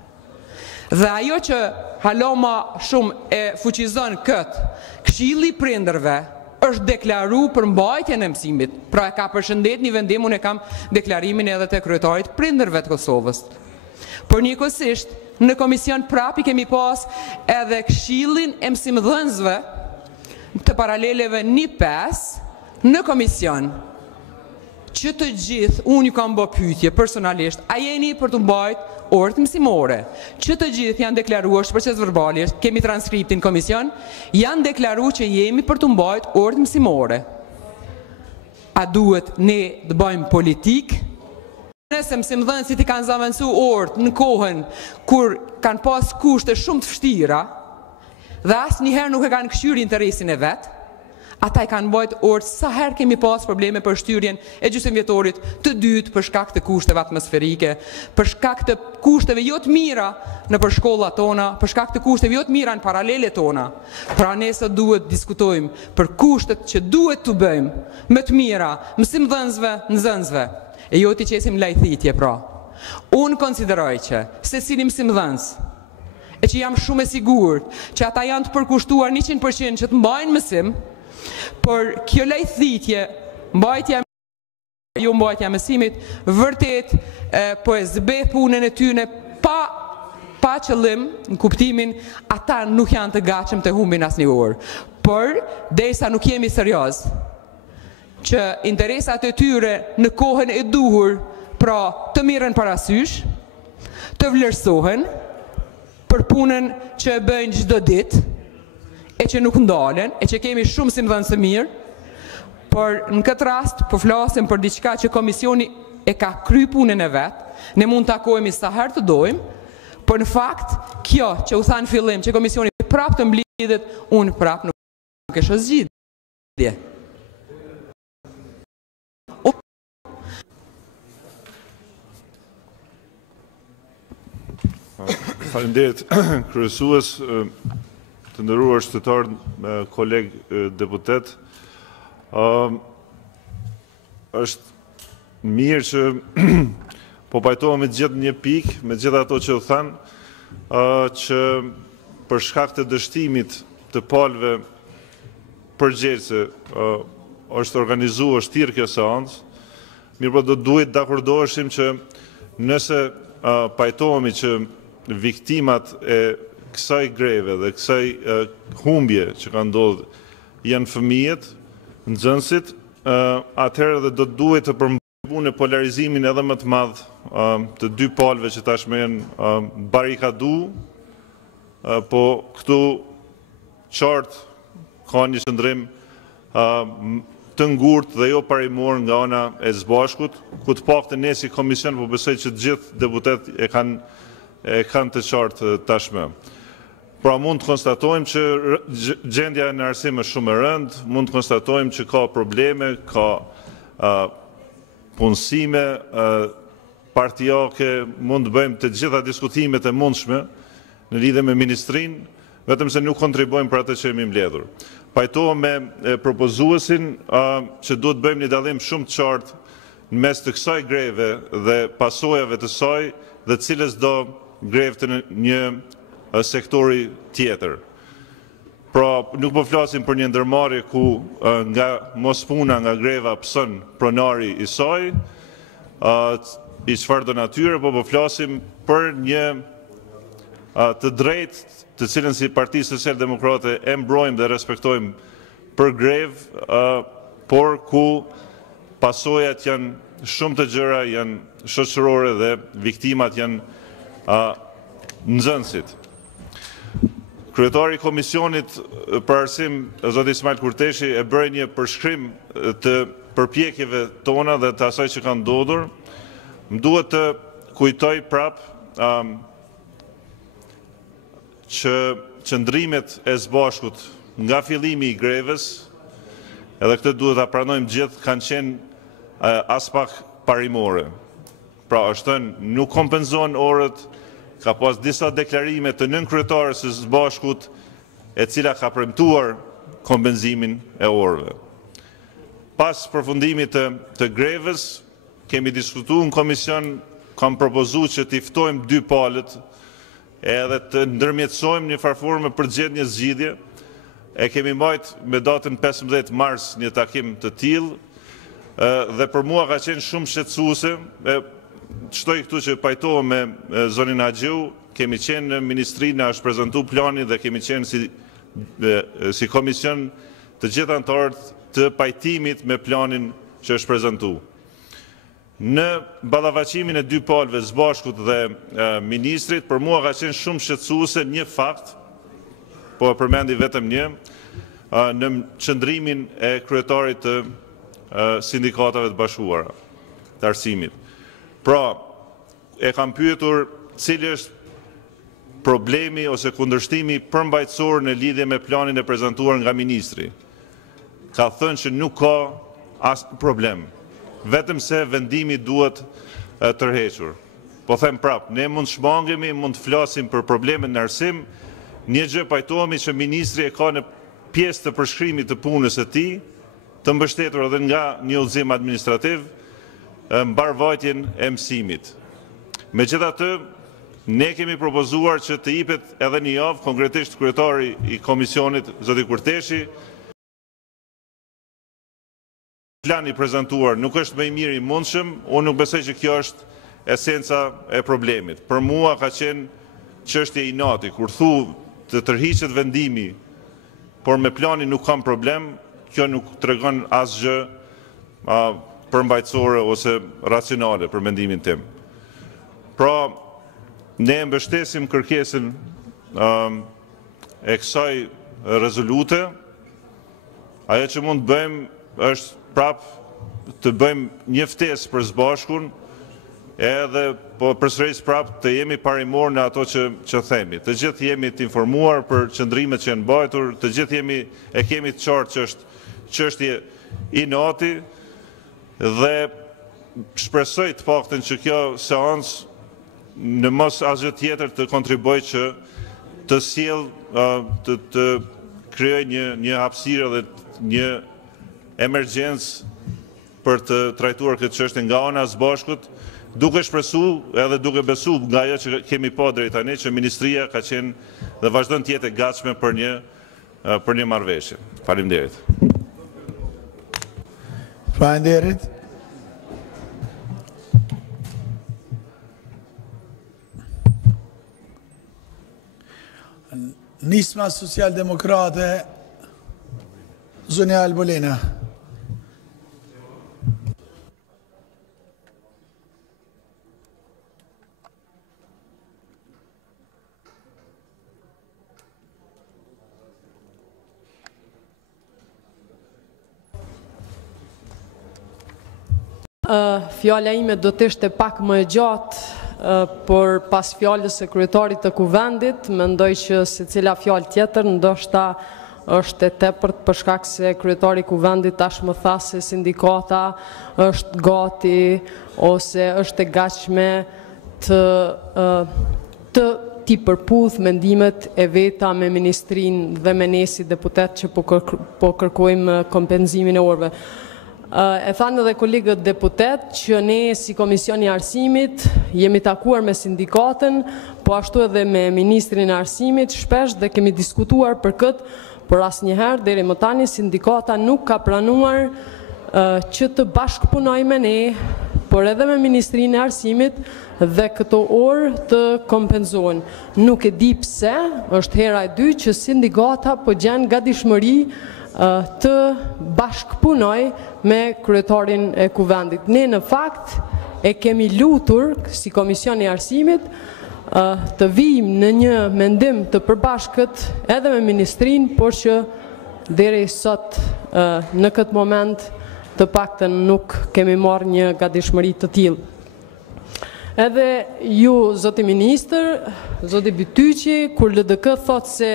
Dhe ajo që haloma shumë e fuqizon këtë, Këshilli i Prindërve është deklaru për mbajtjen e mësimit, pra e ka përshëndet një vendim, unë e kam deklarimin edhe të kryetarit prindërve të Kosovës. Por njëkohësisht, në komision prapi kemi pas edhe Këshillin e mësimdhënësve të paraleleve 1-5 në komision, që të gjithë, unë ju kam bë pyetje personalisht, a jeni për të mbajt orët mësimore, që të gjithë janë deklaruar, është proces verbali, kemi transkriptin komision, janë deklaruar që jemi për të mbajt orët mësimore. A duhet ne të bëjmë politik? Nëse mësimdhënësit i kanë zaventsu orët në kohën kur kanë pas kushte shumë të vështira dhe asnjëherë nuk e kanë këshyrë interesin e vet, ata i kanë mbajt orët sa herë kemi pas probleme për shtyrjen e gjysmëvjetorit të dytë për shkak të kushteve atmosferike, për shkak të kushteve jo të mira në për shkollat tona, për shkak të kushteve jo të mira në paralele tona. Pra ne sot duhet diskutojmë për kushtet që duhet të bëjmë më të mira mësimdhënësve, nxënësve, e jo të qesim lajthitje pra. Unë konsideroj që secili mësimdhënës, e që jam shumë e sigurt që ata janë të përkushtuar 100% që të mbajnë mësim, por kjo lajthitje, mbajtja mësimit, vërtet po e zbeh punën e tyne pa qëllim, në kuptimin, ata nuk janë të gatshëm të humbin asnjë orë. Por, derisa nuk jemi serioz, që interesat e tyre në kohën e duhur, pra të mirën parasysh, të vlerësohen, për punën që e bëjnë çdo ditë, e që nuk ndalen, e që kemi shumë mësimdhënës të mirë, por në këtë rast po flasim për diçka që komisioni e ka kry punën e vetë, ne mund të takojmë sa herë të dojmë, por në fakt, kjo që u thanë fillim, që komisioni prapë të mblidhet, unë prapë nuk e shoh zgjidhje. Faleminderit kryesues, të nderuar shtetar, koleg deputet. Është mirë që po pajtohemi gjithë një pikë, me gjithë ato që u thanë, që për shkak të dështimit të palëve përgjegjëse është organizuar, është thirrë kjo seancë, mirë po do duhet dakordoheshim që nëse pajtohemi që viktimat e kësaj greve dhe kësaj humbje që ka ndodhur janë fëmijët, nxënësit, atëherë dhe do duhet të përmbajmë polarizimin edhe më të madh të dy palëve që tashmë janë barikadu, po këtu qartë ka një qëndrim të ngurtë dhe jo parimor nga ana e Së-Bashkut, ku të paktën ne si komision po besoj që të gjithë deputet e kanë të qartë tashmë. Pra mund të konstatojmë që gjendja në arsim është shumë e rëndë, mund të konstatojmë që ka probleme, ka punësime partijake, mund të bëjmë të gjitha diskutimet e mundshme në lidhje me ministrinë, vetëm se nuk kontribojmë për atë që jemi mbledhur. Pajtohem me propozuesin që duhet bëjmë një dallim shumë të qartë në mes të kësaj greve dhe pasojave të saj dhe cilës do greve të një sektori tjetër. Pra, nuk po flasim për një ndërmarrje ku nga mos puna nga greva pëson pronari i saj, i çfarë do natyre, po flasim për një të drejtë të cilën si Parti Social-Demokrate e mbrojmë dhe respektojmë për grevë, por ku pasojat janë shumë të gjëra, janë shoqërore dhe viktimat janë nxënësit. Kryetari i komisionit për arsim, zoti Ismail Kurteshi, e bëri një përshkrim të përpjekjeve tona dhe të asaj që kanë ndodhur. Më duhet të kujtoj prap që qëndrimet e Së-Bashkut nga fillimi i greves, edhe këtë duhet ta pranojmë gjithë, kanë qenë as pak parimore. Pra, është thënë, nuk kompenzohen orët, ka pas disa deklarime të nënkryetares së Së-Bashkut, e cila ka premtuar kompenzimin e orëve. Pas përfundimit të greves, kemi diskutuar në komision, kam propozuar që t'i ftojmë dy palët, edhe të ndërmjetësojmë një farforme për gjetë një zgjidhje. E kemi marrë me datën 15 mars një takim të tillë, dhe për mua ka qenë shumë shqetësuese. Shtoj këtu që pajtohem me zonin Haxhiu, kemi qenë në ministri, na është prezantuar plani dhe kemi qenë si komision të gjithë anëtarët të pajtimit me planin që është prezantuar. Në ballavaqimin e dy palëve Së-Bashkut dhe ministrit, për mua ka qenë shumë shqetësuese një fakt, po e përmendi vetëm një, në qëndrimin e kryetarit të sindikatave të bashkuara të arsimit. Pra, e kam pyetur cili është problemi ose kundërshtimi përmbajtësor në lidhje me planin e prezantuar nga ministri. Ka thënë që nuk ka asnjë problem, vetëm se vendimi duhet tërhequr. Po them prap, ne mund shmangemi, mund të flasim për problemet në arsim, një gjë pajtohemi që ministri e ka në pjesë të përshkrimit të punës së tij, të mbështetur edhe nga një udhëzim administrativ, mbarvajtjen e mësimit. Megjithatë, ne kemi propozuar që të jepet edhe një javë, konkretisht kryetari i komisionit, zoti Kurteshi. Plani prezantuar nuk është më i miri i mundshëm, unë nuk besoj që kjo është esenca e problemit. Për mua ka qenë çështje inati, kur thu të tërhiqet vendimi, por me planin nuk kam problem, kjo nuk tregon asgjë përmbajtësore ose racionale për mendimin tim. Pra, ne mbështesim kërkesën e kësaj rezolute. Ajo që mund të bëjmë është prap të bëjmë një ftesë për Së-Bashkun, edhe po përsëris prap të jemi parimor në ato që themi. Të gjithë jemi të informuar për qëndrimet që janë mbajtur, të gjithë e kemi të qartë që është çështje inati dhe shpresoj të paktën që kjo seancë në mos asgjë tjetër të kontribojë që të sjellë të krijojë një hapësirë dhe një emergjencë për të trajtuar këtë çështje nga ana e Së-Bashkut, duke shpresu edhe duke besu nga ajo që kemi po deri tani që ministria ka qenë dhe vazhdon të jetë e gatshme për një marrëveshje. Faleminderit. Faleminderit. Nisma Social-Demokrate, Zonja Albolena. Fjala ime do të ishte pak më e gjatë, por pas fjalës së kryetarit të Kuvendit, mendoj që secila fjalë tjetër ndoshta është e tepërt për shkak se kryetari i Kuvendit tash më tha se sindikata është gati ose është e gatshme t'i përputh mendimet e veta me ministrinë dhe me ne si deputet që po kërkojmë kompenzimin e orëve. E thanë edhe kolegët deputet që ne si Komisioni i Arsimit jemi takuar me sindikatën, po ashtu edhe me Ministrin e Arsimit shpesh dhe kemi diskutuar për këtë, por asnjëherë deri më tani sindikata nuk ka pranuar që të bashkëpunoj me ne, por edhe me Ministrinë e Arsimit dhe këto orë të kompenzohen. Nuk e di pse, është hera e dytë që sindikata po gjen gatishmëri të bashkëpunoj me kryetarin e Kuvendit. Ne në fakt e kemi lutur si Komisioni i Arsimit të vijmë në një mendim të përbashkët edhe me ministrinë, por që deri sot në këtë moment të paktën nuk kemi marrë një gatishmëri të tillë. Edhe ju, zoti ministër, zoti Bytyqi, kur LDK thotë se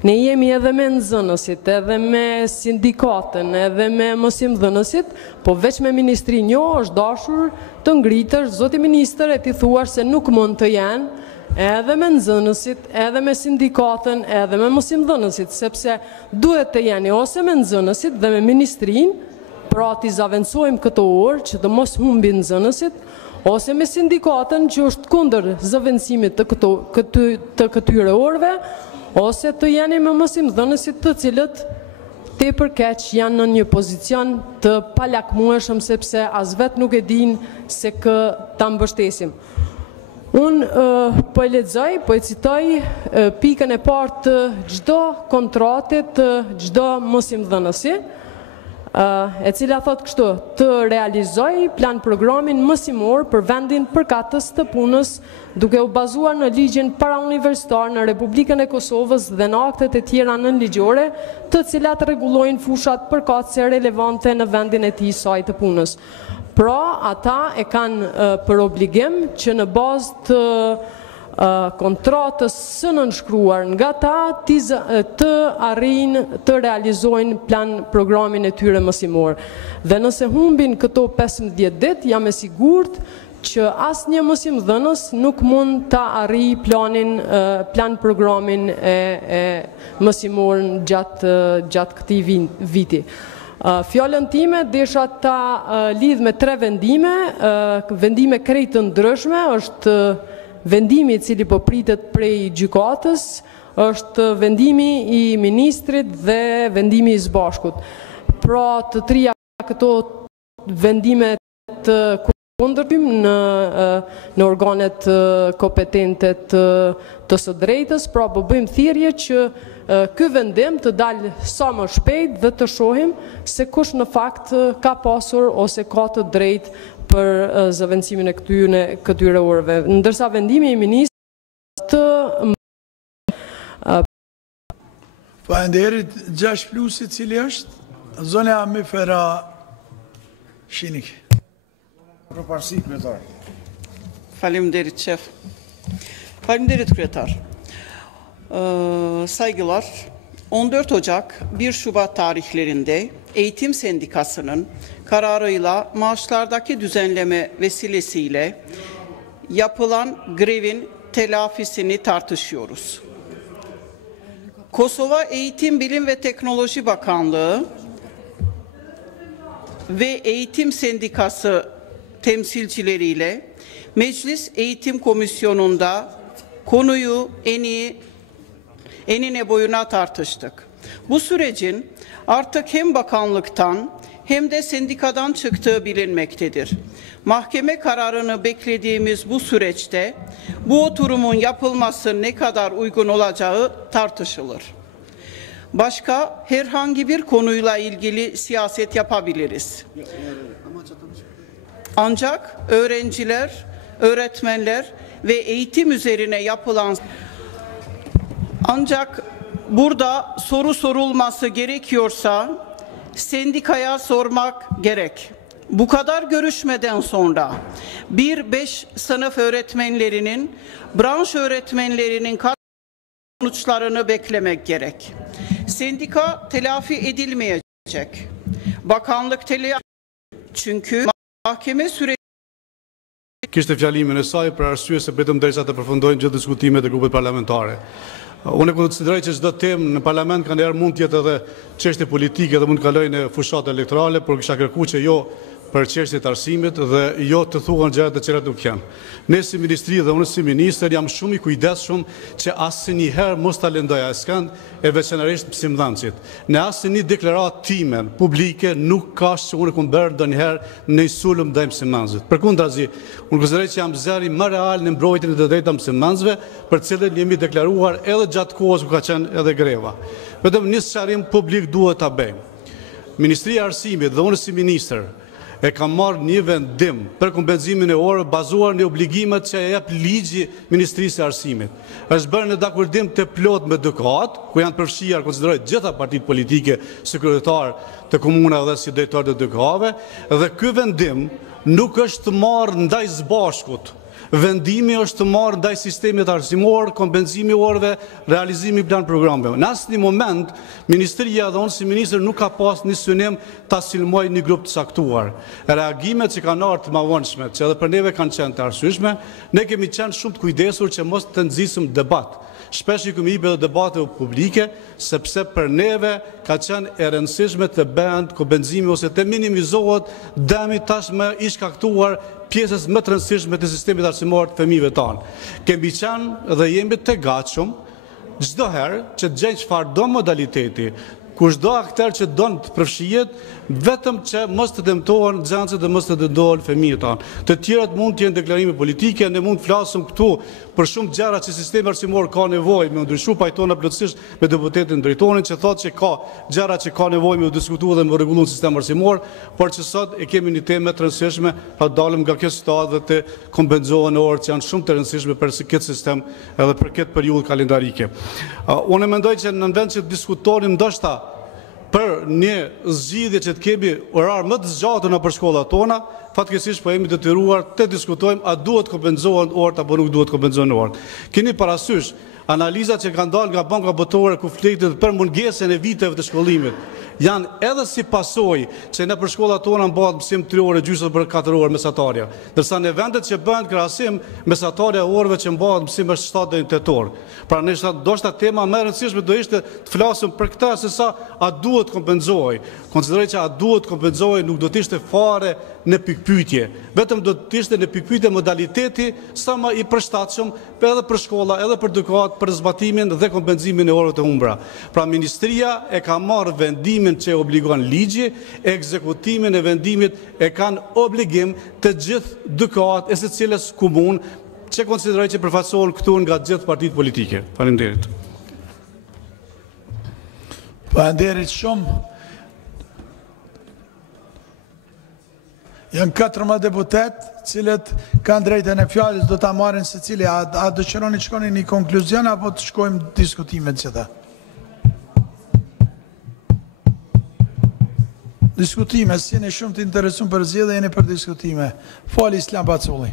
ne jemi edhe me nxënësit, edhe me sindikatën, edhe me mësimdhënësit, po veç me ministrinë jo është dashur të ngritësh, zoti ministër, e ti thuar se nuk mund të jenë edhe me nxënësit, edhe me sindikatën, edhe me mësimdhënësit, sepse duhet të jeni ose me nxënësit dhe me ministrinë, pra t'i zaventsojmë këto orë që të mos humbi nxënësit, ose me sindikatën që është kundër zëvendësimit të këtyre orëve, ose të jeni me mësimdhënësit të cilët tepër keq janë në një pozicion të palakmueshëm sepse as vetë nuk e dinë se kë ta mbështesim. Unë po e lexoj, po e citoj pikën e parë të çdo kontrate të çdo mësimdhënësi, e cila thot kështu: të realizoj plan programin mësimor për vendin përkatës të punës duke u bazuar në ligjin parauniversitar në Republikën e Kosovës dhe në aktet e tjera nënligjore, të cilat rregullojnë fushat përkatëse relevante në vendin e tij saj të punës. Pra, ata e kanë për obligim që në bazë të kontratës së nënshkruar nga ta të arrijnë të realizojnë plan programin e tyre mësimor. Dhe nëse humbin këto 15 ditë, jam e sigurt që asnjë mësimdhënës nuk mund ta arrijë plan programin e mësimor gjatë këtij viti. Fjallën time desha ta lidh me 3 vendime krejt të ndryshme. Është vendimi i cili po pritet prej gjykatës, është vendimi i ministrit dhe vendimi i sbashkut. Pra të trija këto vendime të kundërshtim në organet kompetente të së drejtës, pra po bëjmë thirrje që ky vendim të dalë sa më shpejt dhe të shohim se kush në fakt ka pasur ose ka të drejtë për zëvendësimin e këtyre orëve. Ndërsa vendimi i ministrit të Faleminderit. 6+ i cili është zonja Mifera Shinik. Përparësi, kryetar. Faleminderit şef. Faleminderit kryetar. Saygılar. 14 Ocak 1 Şubat tarihlerinde Eğitim Sendikası'nın kararıyla maaşlardaki düzenleme vesilesiyle yapılan grevin telafisini tartışıyoruz. Kosova Eğitim Bilim ve Teknoloji Bakanlığı ve Eğitim Sendikası temsilcileriyle Meclis Eğitim Komisyonu'nda konuyu enine boyuna tartıştık. Bu sürecin artık hem bakanlıktan hem de sendikadan çıktığı bilinmektedir. Mahkeme kararını beklediğimiz bu süreçte bu oturumun yapılması ne kadar uygun olacağı tartışılır. Başka herhangi bir konuyla ilgili siyaset yapabiliriz. Ancak öğrenciler, öğretmenler ve eğitim üzerine yapılan burada soru sorulması gerekiyorsa sendikaya sormak gerek. Bu kadar görüşmeden sonra 1-5 sınıf öğretmenlerinin, branş öğretmenlerinin sonuçlarını beklemek gerek. Sendika telafi edilmeyecek. Bakanlık telafi çünkü mahkeme süreci kishte fjalimin e saj për arsye se vetëm derisa të përfundojnë gjithë diskutimet e grupeve parlamentare. Unë konsideroj që çdo temë në parlament kanë herë mund të jetë edhe çështje politike dhe mund të kalojnë në fushat elektorale, por kisha kërkuar që jo për çështjet e arsimit dhe jo të thuan gjëra të cilat nuk janë. Ne si ministri dhe unë si ministër jam shumë i kujdesshëm që asnjëherë mos ta lëndoj askënd e veçanërisht mësimdhënësit. Në asnjë deklaratë time publike nuk ka që unë kam bërë ndonjëherë në sulm ndaj mësimdhënësit. Përkundrazi, unë konsideroj që jam zëri më real në mbrojtjen e të drejtave të mësimdhënësve, për të cilën jemi deklaruar edhe gjatë kohës ku ka qenë edhe greva. Vetëm një sqarim publik duhet ta bëjmë. Ministria e Arsimit dhe unë si ministër e kam marrë një vendim për kompenzimin e orëve bazuar në obligimet që jep ligji Ministrisë së Arsimit. Është bërë në dakordim të plot me DK-t, ku janë përfshirë konsideroj gjitha partitë politike, si kryetar të komuna dhe si drejtor të DK-ve, dhe ky vendim nuk është marrë ndaj zbashkut. Vendimi është marrë ndaj sistemit arsimor, kompenzimi orëve, realizimi plan programeve. Në asnjë moment, Ministria dhe unë si ministër nuk ka pas një synim ta silmoj një grup të saktuar. Reagimet që kanë ardhur të mëvonshme, që edhe për neve kanë qenë të arsyeshme, ne kemi qenë shumë të kujdesur që mos të nxisim debat. Shpesh i kemi bërë debate publike, sepse për neve ka qenë e rëndësishme të bëhen kompenzimi ose të minimizohet dëmi tashmë i shkaktuar pjesës më të rëndësishme të sistemit arsimor të fëmijëve tanë. Kemi qenë dhe jemi të gatshëm çdo herë që të gjejmë çfarë do modaliteti, kushdo akter që don të përfshihet, vetëm që mos të dëmtohen nxënësit dhe mos të dëmtohen fëmijët tanë. Të tjerat mund të jenë deklarime politike, ne mund të flasim këtu për shumë gjëra që sistemi arsimor ka nevojë me ndryshu, pajtona plotësisht me deputetin drejtorin që thotë që ka gjëra që ka nevojë me diskutuar dhe me rregulluar sistemi arsimor, por që sot e kemi një temë të rëndësishme, pa dalëm nga kjo situatë dhe të kompenzohen orët që janë shumë të rëndësishme për këtë sistem edhe për këtë periudhë kalendarike. Unë mendoj që në vend që diskutonim ndoshta për një zgjidhje që të kemi orar më të zgjatur në për shkollat tona, fatkeqësisht po jemi detyruar të diskutojmë a duhet kompenzohen orët apo nuk duhet kompenzohen orët. Keni parasysh analizat që kanë dalë nga Banka Botërore konfliktit për mungesën e viteve të shkollimit janë edhe si pasojë që në për shkollat tona bëhet mësim 3 orë gjysmë për 4 orë mesatarja, ndërsa në vendet që bëhen krahasim mesatarja e orëve që bëhet mësim është 7 deri në 8 orë. Pra ndoshta tema më e rëndësishme do ishte të flasim për këtë se sa a duhet kompenzohej. Konsideroj që a duhet kompenzohej nuk do të ishte fare në pikpyetje, vetëm do të ishte në pikpyetje modaliteti sa më i përshtatshëm edhe për shkolla, edhe për dyqat, për zbatimin dhe kompenzimin e orëve të humbura. Pra ministria e ka marrë vendimin që e obligon ligji, ekzekutimin e vendimit e kanë obligim të gjithë dyqat e secilës komunë që konsideroj që përfaqësohen këtu nga gjithë partitë politike. Faleminderit. Faleminderit shumë. Janë 14 deputet, cilët kanë drejtën e fjalës, do ta marrin secili. A dëshironi të shkoni në konkluzion apo të shkojmë diskutimet që ta? Diskutime, si jeni shumë të interesuar për zgjedhje, jeni për diskutime. Fali Islam Baculli.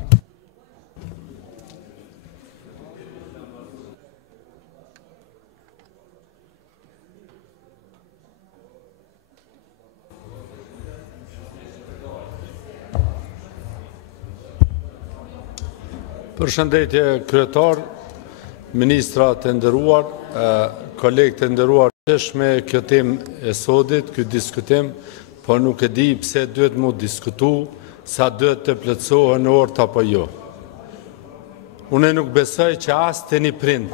Përshëndetje kryetar, ministra të nderuar, kolegë të nderuar, me kjo temë e sodit, kjo diskutim, por nuk e di pse duhet mu diskutu, sa duhet të plotësohen orët apo jo. Unë nuk besoj që as të një prind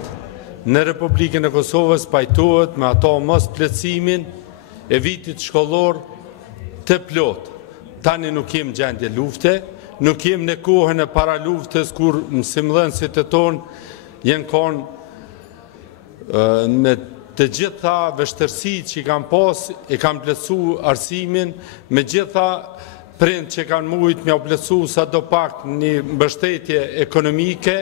në Republikën e Kosovës pajtohet me ato mos plotësimin e vitit shkollor të plot. Tani nuk jem gjendje lufte, nuk jem në kohën e para luftës kur mësimdhënësit e tonë jenë konë me të gjitha vështërsitë që i kam pas, e kam plotësu arsimin, me gjitha prind që kanë mujt me plotësu sa do pak një mbështetje ekonomike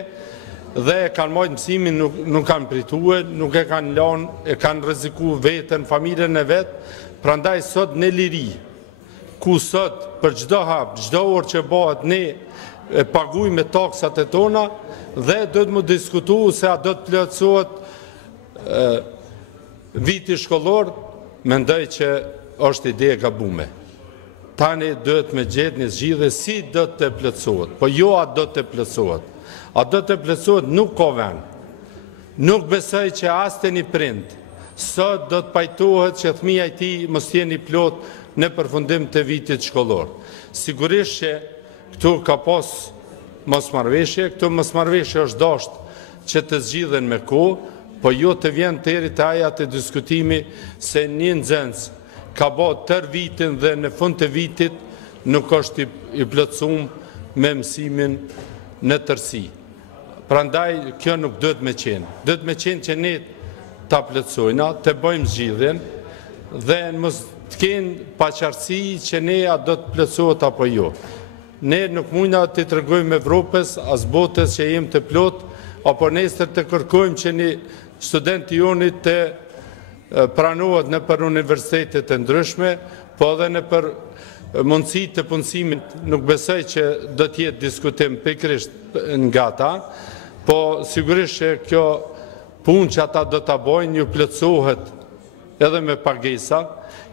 dhe kanë mojt mësimin nuk kanë pritue, nuk e kanë lanë, e kanë rreziku vetën, familjen e vetë, prandaj sot në liri, ku sot për çdo hap, çdo orë që bëhet ne e pagujmë taksat e tona dhe do të më diskutu se a do të plotësohet viti shkollor, mendoj që është ide e gabume. Tani duhet me gjetë një zgjidhje si do të plotësohet, po jo a do të plotësohet. A do të plotësohet nuk ka vend. Nuk besoj që as të një prind sot do të pajtohet që fëmija i tij mos jeni plot në përfundim të vitit shkollor. Sigurisht që këtu ka pas mosmarrveshje, këtu mosmarrveshje është dashur që të zgjidhen me kohë, po jo të vjen deri te aja të diskutimi se një nxënës ka bë tër vitin dhe në fund të vitit nuk është i plotësuar me mësimin në tërësi. Prandaj kjo nuk duhet me qenë. Duhet me qenë që ne ta plotësojna, të bëjmë zgjidhjen dhe mos të kenë paqartësi që ne a do të plotësohet apo jo. Ne nuk mundna të tregojmë Evropës as botës që jemi të plot, apo nesër të kërkojmë që një student i jonit të pranohet në për universitetet të ndryshme, po edhe në për mundësi të punësimit. Nuk besoj që do t'jetë diskutim pikërisht nga ta, po sigurisht që kjo punë që ata do t'a bojnë ju plotësohet edhe me pagesa.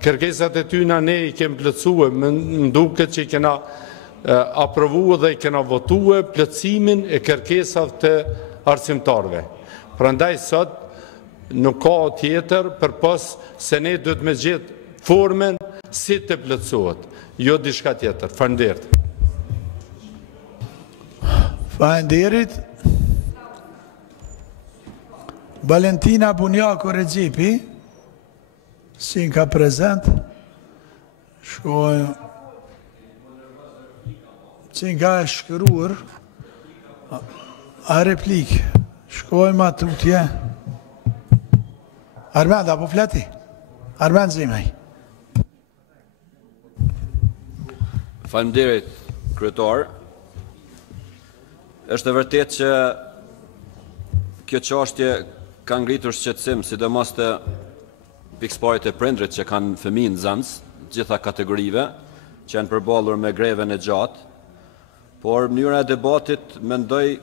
Kërkesat e tyna ne i kem plotësue, më duket që i kena aprovu dhe i kena votue plotësimin e kërkesat të arsimtarve. Prandaj sot nuk ka tjetër përpos se ne duhet me gjithë formen si të plotësohet, jo diçka tjetër. Faleminderit. Faleminderit. Valentina Bunjaku Rexhipi, Seanca prezent. Shkojmë. Seanca e shkruar. A replik. Shkojmë atutje. Armand, apo fleti? Armand Zimaj. Faleminderit, kryetar. Është e vërtetë që kjo çështje ka ngritur shqetësim, sidomos të pikësparit e prindrit që kanë fëmijë nxënës, gjitha kategorive, që janë përballur me greven e gjatë, por mënyra e debatit mendoj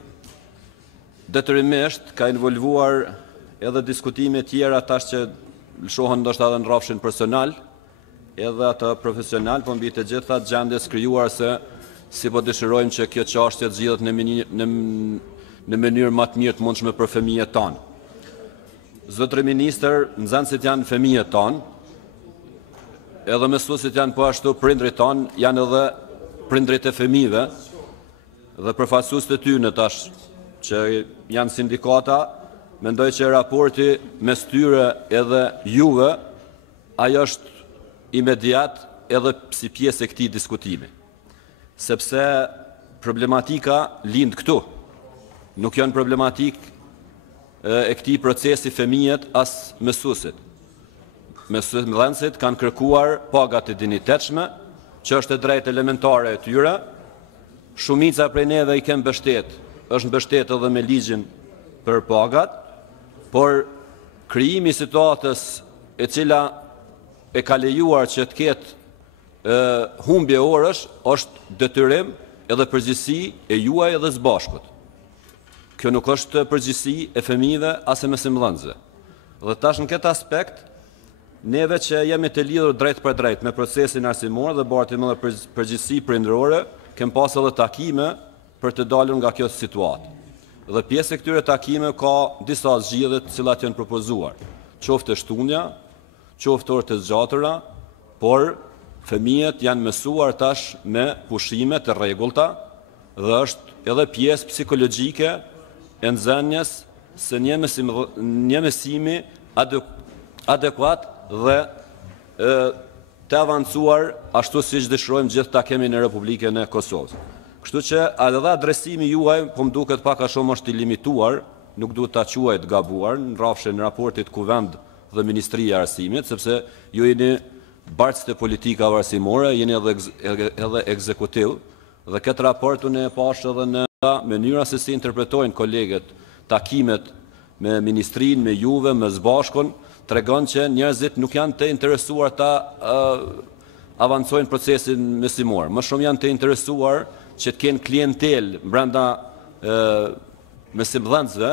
detyrimisht ka involvuar edhe diskutime tjera tash që lëshohen ndoshta edhe në rrafshin personal, edhe atë profesional, po mbi të gjitha gjendjes krijuar se si po dëshirojmë që kjo çështje të zgjidhet në mënyrë më të mirë të mundshme për fëmijët tanë. Zotri ministër, nxënësit janë fëmijët tanë, edhe mësuesit janë po ashtu prindrit tanë, janë edhe prindrit e fëmijëve, dhe përfaqësuesit e tyre tash që janë sindikata, mendoj që raporti mes tyre edhe juve, ajo është imediat edhe si pjesë e këtij diskutimi. Sepse problematika lind këtu. Nuk janë problematikë e këtij procesi fëmijët as mësuesit. Mësuesit kanë kërkuar paga të dinjitetshme, që është e drejtë elementare e tyre. Shumica prej neve i kemë mbështet, është mbështet edhe me ligjin për pagat, por krijimi i situatës e cila e ka lejuar që të ketë humbje orësh është detyrim edhe përgjegjësi e juaj edhe së bashkut. Kjo nuk është përgjegjësi e fëmijëve as e mësimdhënësve. Dhe tash në këtë aspekt, neve që jemi të lidhur drejt për drejt me procesin arsimor dhe bartim edhe përgjegjësi prindërore, kem pas edhe takime për të dalur nga kjo situatë. Dhe pjesë e këtyre takime ka disa zgjidhje të cilat janë propozuar, qoftë shtundja, qoftë orë të zgjatëra, por fëmijët janë mësuar tash me pushime të rregullta dhe është edhe pjesë psikologjike e nxënjes së një mësimi adekuat dhe të avancuar ashtu siç dëshirojmë gjithë ta kemi në Republikën e Kosovës. Kështu që edhe adresimi juaj, po më duket pak a shumë është i limituar, nuk duhet ta quajt gabuar në rrafshin raportit Kuvend dhe Ministria e Arsimit, sepse ju jeni bartës të politikave arsimore, jeni edhe ekzekutiv, dhe këtë raport unë e pash edhe në mënyra se si interpretojnë kolegët takimet me ministrinë, me juve, me zbashkun, tregon që njerëzit nuk janë të interesuar ta avancojnë procesin mësimor. Më shumë janë të interesuar që të kenë klientel brenda mësimdhënësve,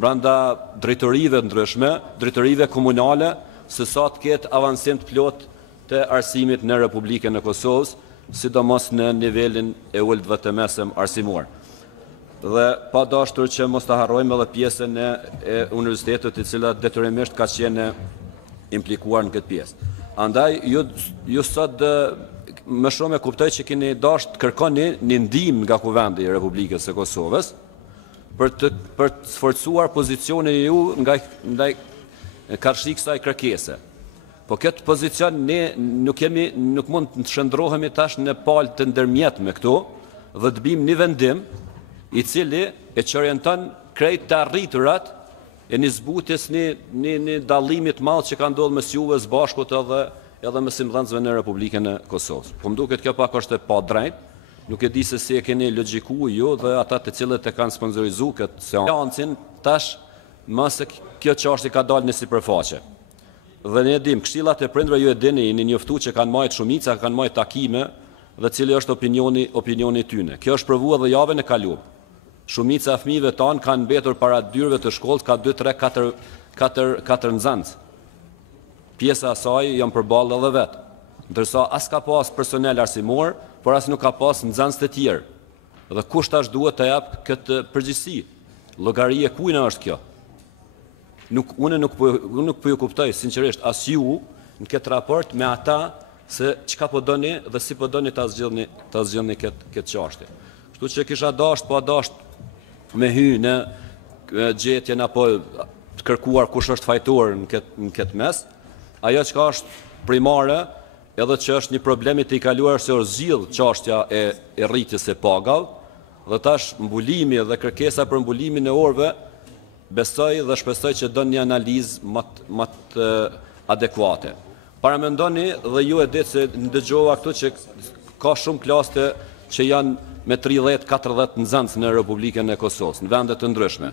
brenda drejtorive ndryshme, drejtorive komunale, se sa të ketë avancim të plot të arsimit në Republikën e Kosovës, sidomos në nivelin e ulëtve të mesëm arsimor. Dhe pa dashur që mos të harrojmë edhe pjesën e universitetit i cila detyrimisht ka qenë implikuar në këtë pjesë. Andaj, ju sot më shumë e kuptoj që keni dashur të kërkoni një ndihmë nga Kuvendi i Republikës së Kosovës për të sforcuar pozicionin ju ndaj karshi kësaj kërkese. Po këtë pozicion ne nuk mund të shndrohemi tash në palë të ndërmjetme këtu dhe të bim një vendim i cili e që orienton krejt të arriturat e një zbutjes një dallimit madh që ka ndodhur mes juve së bashkut edhe mësimdhënësve në Republikën e Kosovës. Po më duket kjo pak është e pa drejt, nuk e di se si e keni logjiku ju dhe ata të cilët e kanë sponsorizuar këtë seancin, tash më se kjo çështje ka dalë në sipërfaqe. Dhe ne dim, këshillat e prindërve ju e dini, jeni njoftuar që kanë marrë shumica, kanë marrë takime dhe cili është opinioni tyne. Kjo është provuar edhe javën e kaluar. Shumica e fëmijëve tanë kanë mbetur para dyrëve të shkollës, ka 2, 3, 4 nxënës. Pjesa e saj janë përballë edhe vetë. Ndërsa as ka pas personel arsimor, por as nuk ka pas nxënës të tjerë. Dhe kush tash duhet të jap këtë përgjegjësi? Llogaria e kujna është kjo? Unë nuk po ju kuptoj sinqerisht as ju në këtë raport me ata se çka po doni dhe si po doni ta zgjidhni këtë çështje. Kështu që kisha dashur me hy në gjetjen apo të kërkuar kush është fajtor në këtë mes. Ajo çka është primare, edhe që është një problem i kaluar se është zgjidh çështja e rritjes së pagave, dhe tash mbulimi dhe kërkesa për mbulimin e orëve besoj dhe shpresoj që do një analizë më të adekuate. Paramendoni dhe ju e ditë se ndëgjova këtu që ka shumë klaste që janë me 30-40 nxënës në Republikën e Kosovës, në vende të ndryshme.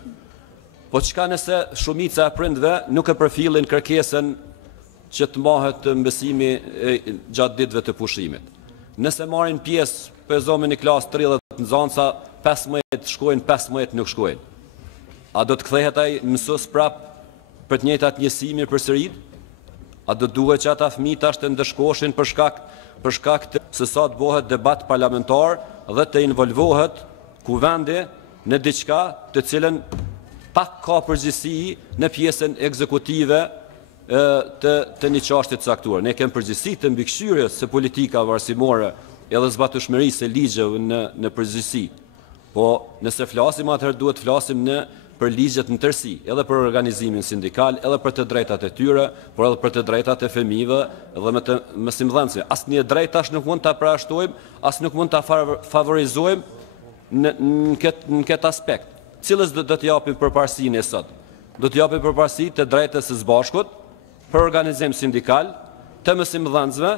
Po çka nëse shumica e prindve nuk e përfillin kërkesën që të mahet mësimi gjatë ditëve të pushimit. Nëse marrin pjesë, pezomi një klasë 30 nxënësa, 15 shkojnë, 15 nuk shkojnë. A do të kthehet ai mësues prap për të njëjtat njësimi përsëri? A do duhet që ata fëmijë tash të ndëshkoshin për shkak të se sa të bëhet debat parlamentar dhe të involvohet Kuvendi në diçka të cilën pak ka përgjegjësi në pjesën ekzekutive të një çështje të caktuar. Ne kemi përgjegjësi të mbikëqyrjes së politikave arsimore edhe zbatueshmërisë së ligjeve në përgjegjësi. Po nëse flasim atëherë duhet flasim për ligjet në tërësi, edhe për organizimin sindikal, edhe për të drejtat e tyre, por edhe për të drejtat e fëmijëve dhe me të mësimdhënësve. Asnjë drejt tash nuk mund ta përshtojmë, as nuk mund ta favorizojmë në këtë aspekt. Cilës do të japim përparësinë e sot? Do të japim përparësi të drejtës së bashkut për organizim sindikal, të mësimdhënësve,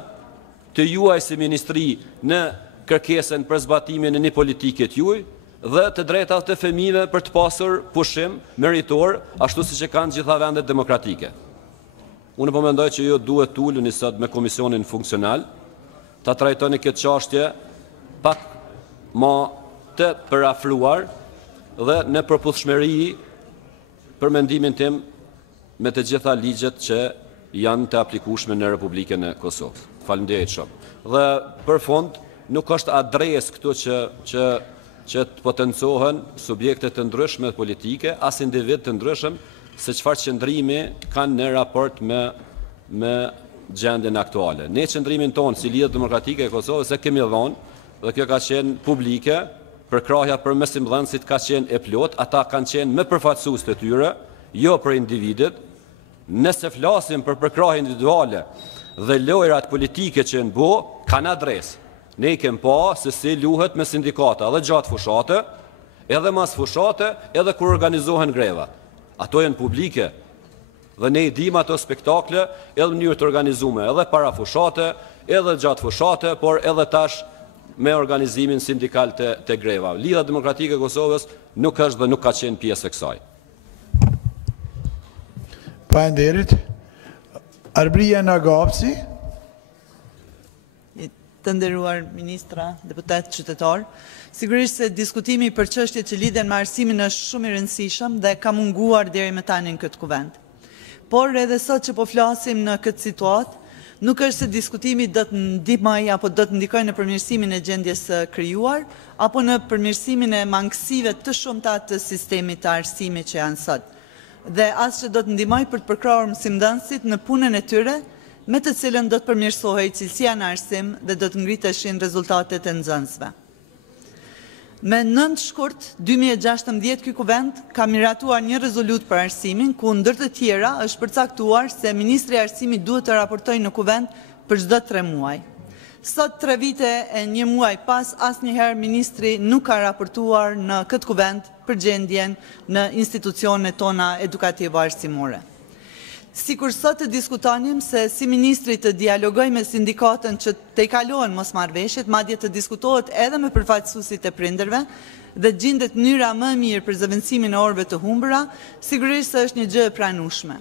të juaj si ministri në kërkesën për zbatimin e një politike të juaj, dhe të drejtat të fëmijëve për të pasur pushim meritor, ashtu siç e kanë gjitha vendet demokratike. Unë po mendoj që ju duhet të uleni sot me komisionin funksional, ta trajtoni këtë çështje pak më të përafruar dhe në përputhshmëri për mendimin tim me të gjitha ligjet që janë të aplikueshme në Republikën e Kosovës. Faleminderit shumë. Dhe për fund, nuk është adresë këtu që të potencohen subjekte të ndryshme politike, as individ të ndryshëm, se çfarë qëndrimi kanë në raport me gjendjen aktuale. Ne qëndrimin tonë si Lidhja Demokratike e Kosovës e kemi dhënë, dhe kjo ka qenë publike, përkrahja për mesimdhënësit ka qenë e plot, ata kanë qenë me përfaqësues të tyre, jo për individet. Nëse flasim për përkrahje individuale dhe lojrat politike që në bo, kanë adresë. Ne i kem pa se si luhet me sindikata edhe gjatë fushate, edhe mas fushate, edhe kur organizohen grevat. Ato janë publike dhe ne i dim ato spektakle edhe në mënyrë të organizume, edhe para fushate, edhe gjatë fushate, por edhe tash me organizimin sindikal të greva. Lidhja Demokratike e Kosovës nuk është dhe nuk ka qenë pjesë e kësaj. Faleminderit. Arbria Nagapsi. Të nderuar ministra, deputet, qytetar, sigurisht se diskutimi për çështjet që lidhen me arsimin është shumë i rëndësishëm dhe ka munguar deri më tani në këtë kuvend. Por edhe sot që po flasim në këtë situatë, nuk është se diskutimi do të ndihmojë apo do të ndikojë në përmirësimin e gjendjes së krijuar, apo në përmirësimin e mangësive të shumta të sistemit të arsimit që janë sot. Dhe as që do të ndihmojë për të përkrahur mësimdhënësit në punën e tyre, me të cilën do të përmirësohej cilësia në arsim dhe do të ngriteshin rezultatet e nxënësve. Me 9 shkurt 2016 ky kuvend ka miratuar një rezolut për arsimin, ku ndër të tjera është përcaktuar se Ministri i Arsimit duhet të raportojë në kuvend për çdo 3 muaj. Sot 3 vite e 1 muaj pas, asnjëherë ministri nuk ka raportuar në këtë kuvend për gjendjen në institucionet tona edukative arsimore. Sikur sot të diskutonim se si ministri të dialogoj me sindikatën që të i kalohen mosmarrveshjet, madje të diskutohet edhe me përfaqësuesit e prindërve dhe gjendet mënyra më e mirë për zëvendësimin e orëve të humbura, sigurisht se është një gjë e pranueshme.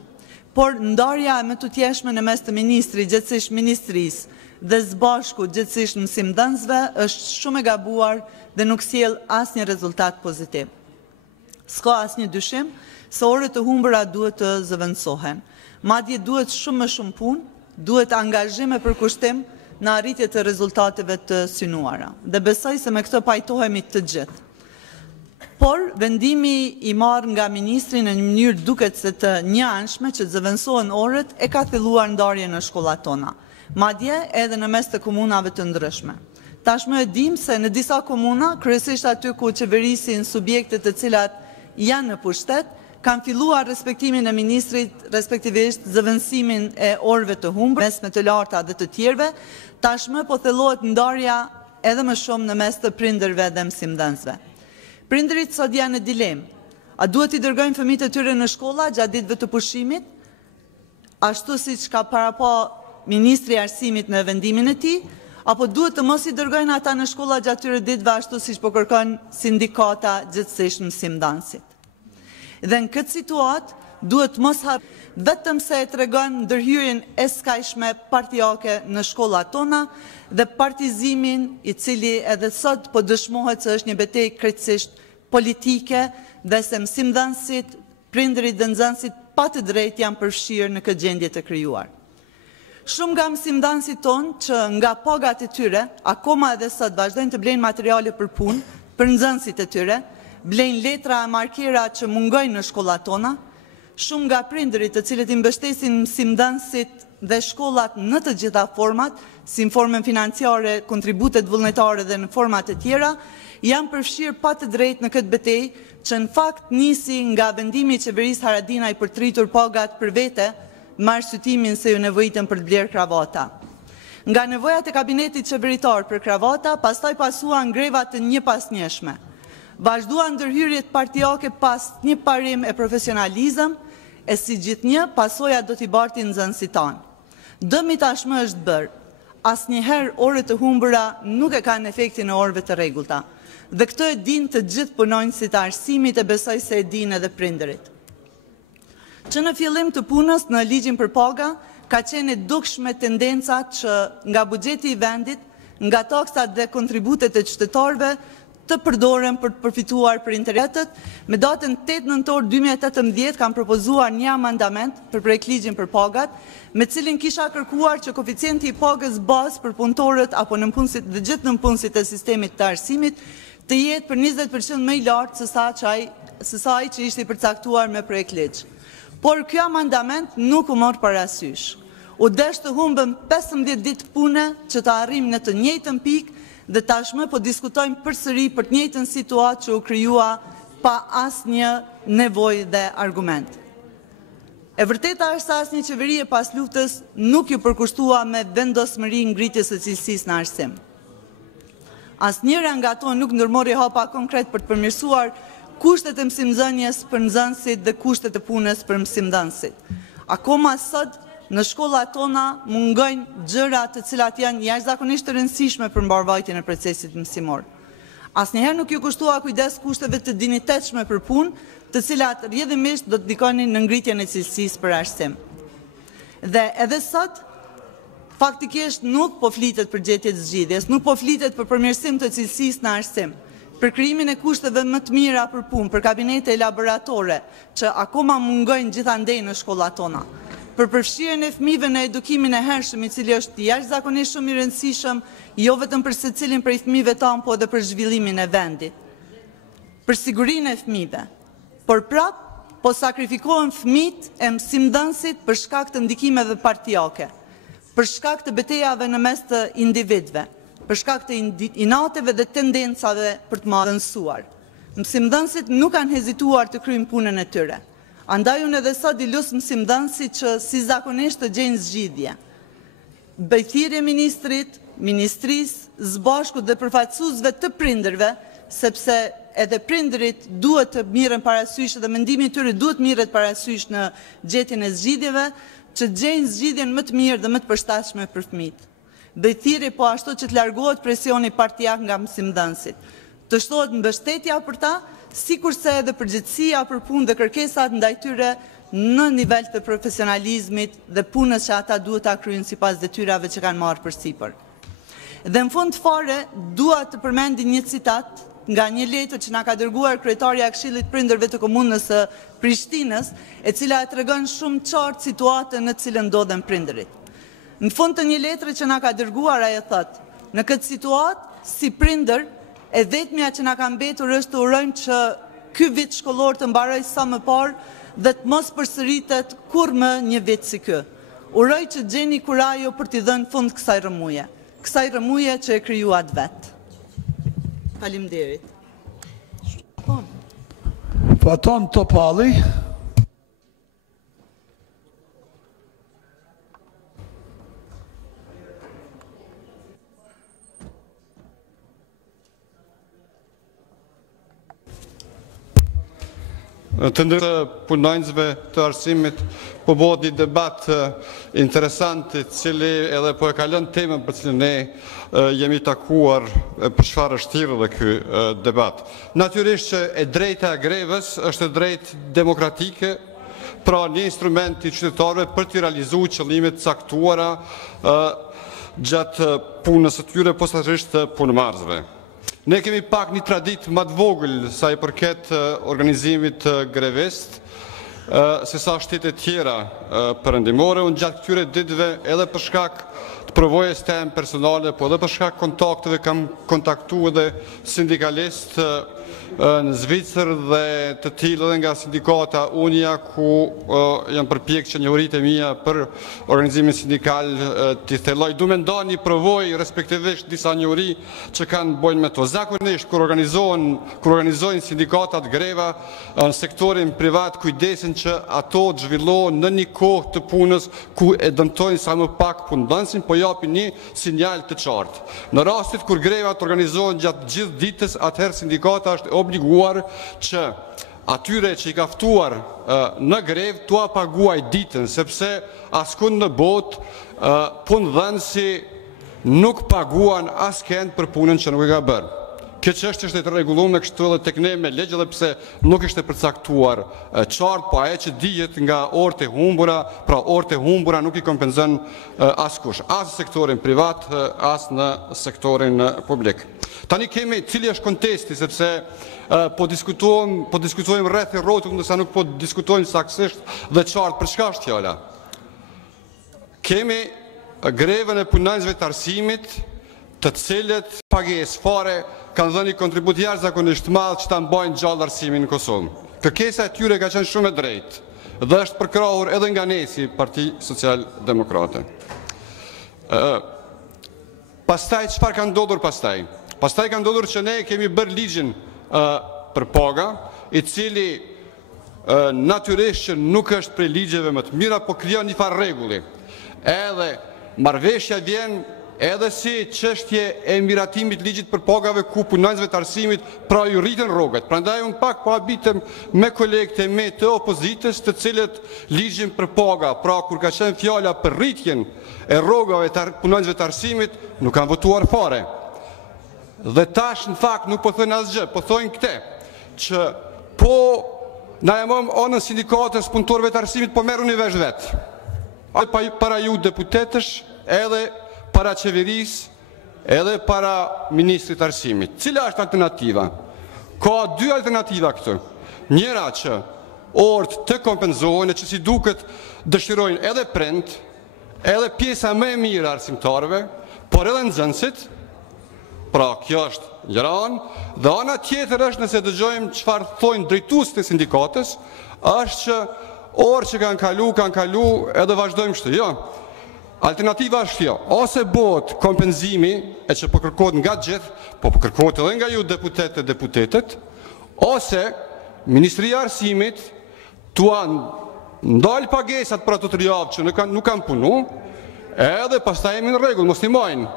Por ndarja më tutjeshme në mes të ministrit, gjithsesi ministrisë dhe zbashku gjithsesi mësimdhënësve është shumë e gabuar dhe nuk sjell asnjë rezultat pozitiv. S'ka asnjë dyshim se orët të humbura duhet të zëvendësohen. Madje duhet shumë më shumë punë, duhet angazhim e përkushtim në arritje të rezultateve të synuara. Dhe besoj se me këtë pajtohemi të gjithë. Por, vendimi i marrë nga ministri në një mënyrë duket se të njëanshme që të zëvendësohen orët e ka filluar ndarje në shkollat tona. Madje edhe në mes të komunave të ndryshme. Tashmë e dim se në disa komuna, kryesisht aty ku qeverisin subjektet të cilat janë në pushtet, kanë filluar respektimin e ministrit, respektivisht zëvendësimin e orëve të humbura, mes me të larta dhe të tjerëve, tashmë po thellohet ndarja edhe më shumë në mes të prindërve dhe mësimdhënësve. Prindërit sot janë në dilemë. A duhet i dërgojnë fëmijët e tyre në shkolla gjatë ditëve të pushimit, ashtu siç ka paraqo ministri i arsimit në vendimin e tij, apo duhet të mos i dërgojnë ata në shkolla gjatë këtyre ditëve ashtu siç po kërkon sindikata gjithsesi mësimdhënësit. Dhe në këtë situatë duhet mos vetëm se e tregon ndërhyrjen e skajshme partijake në shkollat tona dhe partizimin i cili edhe sot po dëshmohet se është një betejë krejtësisht politike dhe se mësimdhënësit, prindërit dhe nxënësit pa të drejtë janë përfshirë në këtë gjendje të krijuar. Shumë nga mësimdhënësit tonë që nga pagat e tyre, akoma edhe sot vazhdojnë të blejnë materiale për punë, për nxënësit e tyre, blejnë letra e markera që mungojnë në shkollat tona, shumë nga prindërit të cilët i mbështesin mësimdhënësit dhe shkollat në të gjitha format, si në formën financiare, kontributet vullnetare dhe në format e tjera, janë përfshirë pa të drejtë në këtë betejë që në fakt nisi nga vendimi i qeverisë Haradinaj për të rritur pagat për vete, me arsyetimin se ju nevojitën për të blerë kravata. Nga nevojat e kabinetit qeveritar për kravata, pastaj pasuan greva të njëpasnjëshme. Vazhduan ndërhyrjet partijake pas një parim e profesionalizëm, e si gjithnjë pasoja do t'i barti nxënësit tanë. Dëmi tashmë është bërë. Asnjëherë orët të humbura nuk e kanë efektin e orëve të rregullta. Dhe këtë e din të gjithë punonjësit të arsimit e besoj se e din edhe prindërit. Që në fillim të punës në ligjin për paga, ka qenë e dukshme tendencat që nga buxheti i vendit, nga taksat dhe kontributet e qytetarëve, të përdoren për të përfituar për interesat. Me datën 8 nëntor 2018 kam propozuar një amandament për projektligjin për pagat, me cilin kisha kërkuar që koeficienti i pagës bazë për punëtorët apo nënpunësit dhe gjithë nënpunësit e sistemit të arsimit të jetë për 20% më i lartë se sa ai që ishte i përcaktuar me projektligj. Por ky amandament nuk u mor parasysh. U desh të humbëm 15 ditë pune që të arrim në të njëjtën pikë dhe tashmë po diskutojmë përsëri për të njëjtën situatë që u krijua pa asnjë nevojë dhe argument. E vërteta është se asnjë qeveri e pas luftës nuk ju përkushtua me vendosmëri ngritjes së cilësisë në arsim. Asnjëra nga ato nuk ndërmori hapa konkret për të përmirësuar kushtet e mësimdhënies për nxënësit dhe kushtet e punës për mësimdhënësit. Akoma sot në shkollat tona mungojnë gjëra të cilat janë jashtëzakonisht të rëndësishme për mbarvajtjen e procesit mësimor. Asnjëherë nuk ju kushtua kujdes kushteve të dinjitetshme për punë, të cilat rrjedhimisht do të ndikonin në ngritjen e cilësisë për arsim. Dhe edhe sot, faktikisht nuk po flitet për gjetjen e zgjidhjes, nuk po flitet për përmirësim të cilësisë në arsim, për krijimin e kushteve më të mira për punë, për kabinete laboratore që akoma mungojnë gjithandej në shkollat tona, për përfshirjen e fëmijëve në edukimin e hershëm, i cili është jashtëzakonisht shumë i rëndësishëm, jo vetëm për secilin prej fëmijëve tanë, po edhe për zhvillimin e vendit, për sigurinë e fëmijëve. Por prap, po sakrifikohen fëmijët e mësimdhënësit për shkak të ndikimeve partijake, për shkak të betejave në mes të individëve, për shkak të inateve dhe tendencave për të madhënësuar. Mësimdhënësit nuk kanë hezituar të kryejnë punën e tyre. Andaj unë edhe sot i lus mësimdhënësit që si zakonisht të gjejnë zgjidhje. Bëjthirje ministrit, ministrisë, zbashku dhe përfaqësuesve të prindërve, sepse edhe prindërit duhet të mirën parasysh dhe mendimi i tyre duhet mirët parasysh në gjetjen e zgjidhjeve, që gjejnë zgjidhjen më të mirë dhe më të përshtatshme për fëmijët. Bëjthirje po ashtu që të largohet presioni partijak nga mësimdhënësit. Të shtohet mbështetja për ta, sikurse edhe përgjegjësia për punë dhe kërkesat ndaj tyre në nivel të profesionalizmit dhe punës që ata duhet ta kryejnë sipas detyrave që kanë marrë përsipër. Dhe në fund fare, dua të përmendi një citat nga një letër që na ka dërguar kryetarja e Këshillit Prindërve të Komunës së Prishtinës, e cila e tregon shumë qartë situatën në të cilën ndodhen prindërit. Në fund të një letre që na ka dërguar, ai thotë: "Në këtë situatë, si prindër, e vetmja që na ka mbetur është të urojmë që ky vit shkollor të mbarojë sa më parë dhe të mos përsëritet kurrë një vit si ky. Uroj që gjeni kurajo për t'i dhënë fund kësaj rëmuje që e krijuat vetë." Faleminderit. Faton Topalli. Të ndërë punonjësve të arsimit, po bëhet një debat interesant, cili edhe po e kalon temën për cilën ne jemi takuar për çfarë është thirrur dhe ky debat. Natyrisht që e drejta e grevës është e drejtë demokratike, pra një instrument i qytetarëve për të realizuar qëllimet caktuara gjatë punës së tyre, posaçërisht të punëmarrësve. Ne kemi pak një traditë më të vogël sa i përket organizimit grevist, se sa shtetet tjera perëndimore. Unë gjatë këtyre ditëve, edhe për shkak të përvojës time personale, po edhe për shkak kontakteve, kam kontaktuar edhe sindikalist në Zvicër dhe të tillë edhe nga sindikata Unia, ku janë përpjekë që njohuritë e mia për organizimin sindikal t'i thelloj. Du me nda një përvojë, respektivisht disa njohuri që kanë bojnë me to. Zakonisht, kur organizojnë sindikatat greva në sektorin privat, kujdesin që ato të zhvillohen në një kohë të punës ku e dëmtojnë sa më pak punëdhënësin, po japin një sinjal të qartë. Në rastit kur grevat organizohen gjatë gjithë ditës, atëherë sindikata është obliguar që atyre që i ka ftuar në grev t'ua paguaj ditën, sepse askund në botë punëdhënësi nuk paguan askënd për punën që nuk e ka bërë. Kjo çështje është e rregulluar kështu edhe tek ne me ligj, edhe pse nuk ishte përcaktuar qartë, po ajo që dihet nga orët e humbura, pra orët e humbura nuk i kompenzon askush, as në sektorin privat, as në sektorin publik. Tani kemi cili është kontesti, sepse po diskutojmë rreth i rrotull, ndërsa nuk po diskutojmë saktësisht dhe qartë për çka është fjala. Kemi grevën e punonjësve të arsimit, të cilët pagesë fare kanë dhënë një kontribut jashtëzakonisht madh që ta mbajnë gjallë arsimin në Kosovë. Kërkesa e tyre ka qenë shumë e drejtë. dhe është përkrahur edhe nga ne si Parti Social-Demokrate. Pastaj, çfarë ka ndodhur pastaj? Pastaj ka ndodhur që ne kemi bërë ligjin për paga, i cili natyrisht që nuk është prej ligjeve më të mira, po krijon një farë rregulli. Edhe marrëveshja vjen edhe si çështje e miratimit ligjit për pagave ku punonjësve të arsimit pra ju rritën rrogat. Prandaj unë pak po habitem me kolegët e me të opozitës, të cilët ligjin për paga, pra kur ka qenë fjala për rritjen e rrogave të punonjësve të arsimit, nuk kanë votuar fare. Dhe tash në fakt nuk po thënë asgjë, po thojnë këte, që po na e mëm onën sindikatës punëtorëve të arsimit, po merru një vesh vetë. Para ju deputetësh, edhe para qeverisë, edhe para ministrit të arsimit. Cila është alternativa? Ka dy alternativa këtë. Njëra që orët të kompenzohen, e që si duket dëshirojnë edhe prend, edhe pjesa më e mirë arsimtarëve, por edhe nxënësit. Pra, kjo është njëra anë, dhe ana tjetër është nëse dëgjojmë çfarë thojnë drejtuesit e sindikatës, është që orë që kanë kalu edhe vazhdojmë kështu. Jo. Alternativa është kjo, ose bëhet kompenzimi, e që po kërkohet nga gjithë, po kërkohet edhe nga ju deputetet, ose Ministria e Arsimit tuan ndal pagesat për ato 3 javë që nuk kanë punu, edhe pastaj jemi në rregull, mos ndihmojnë.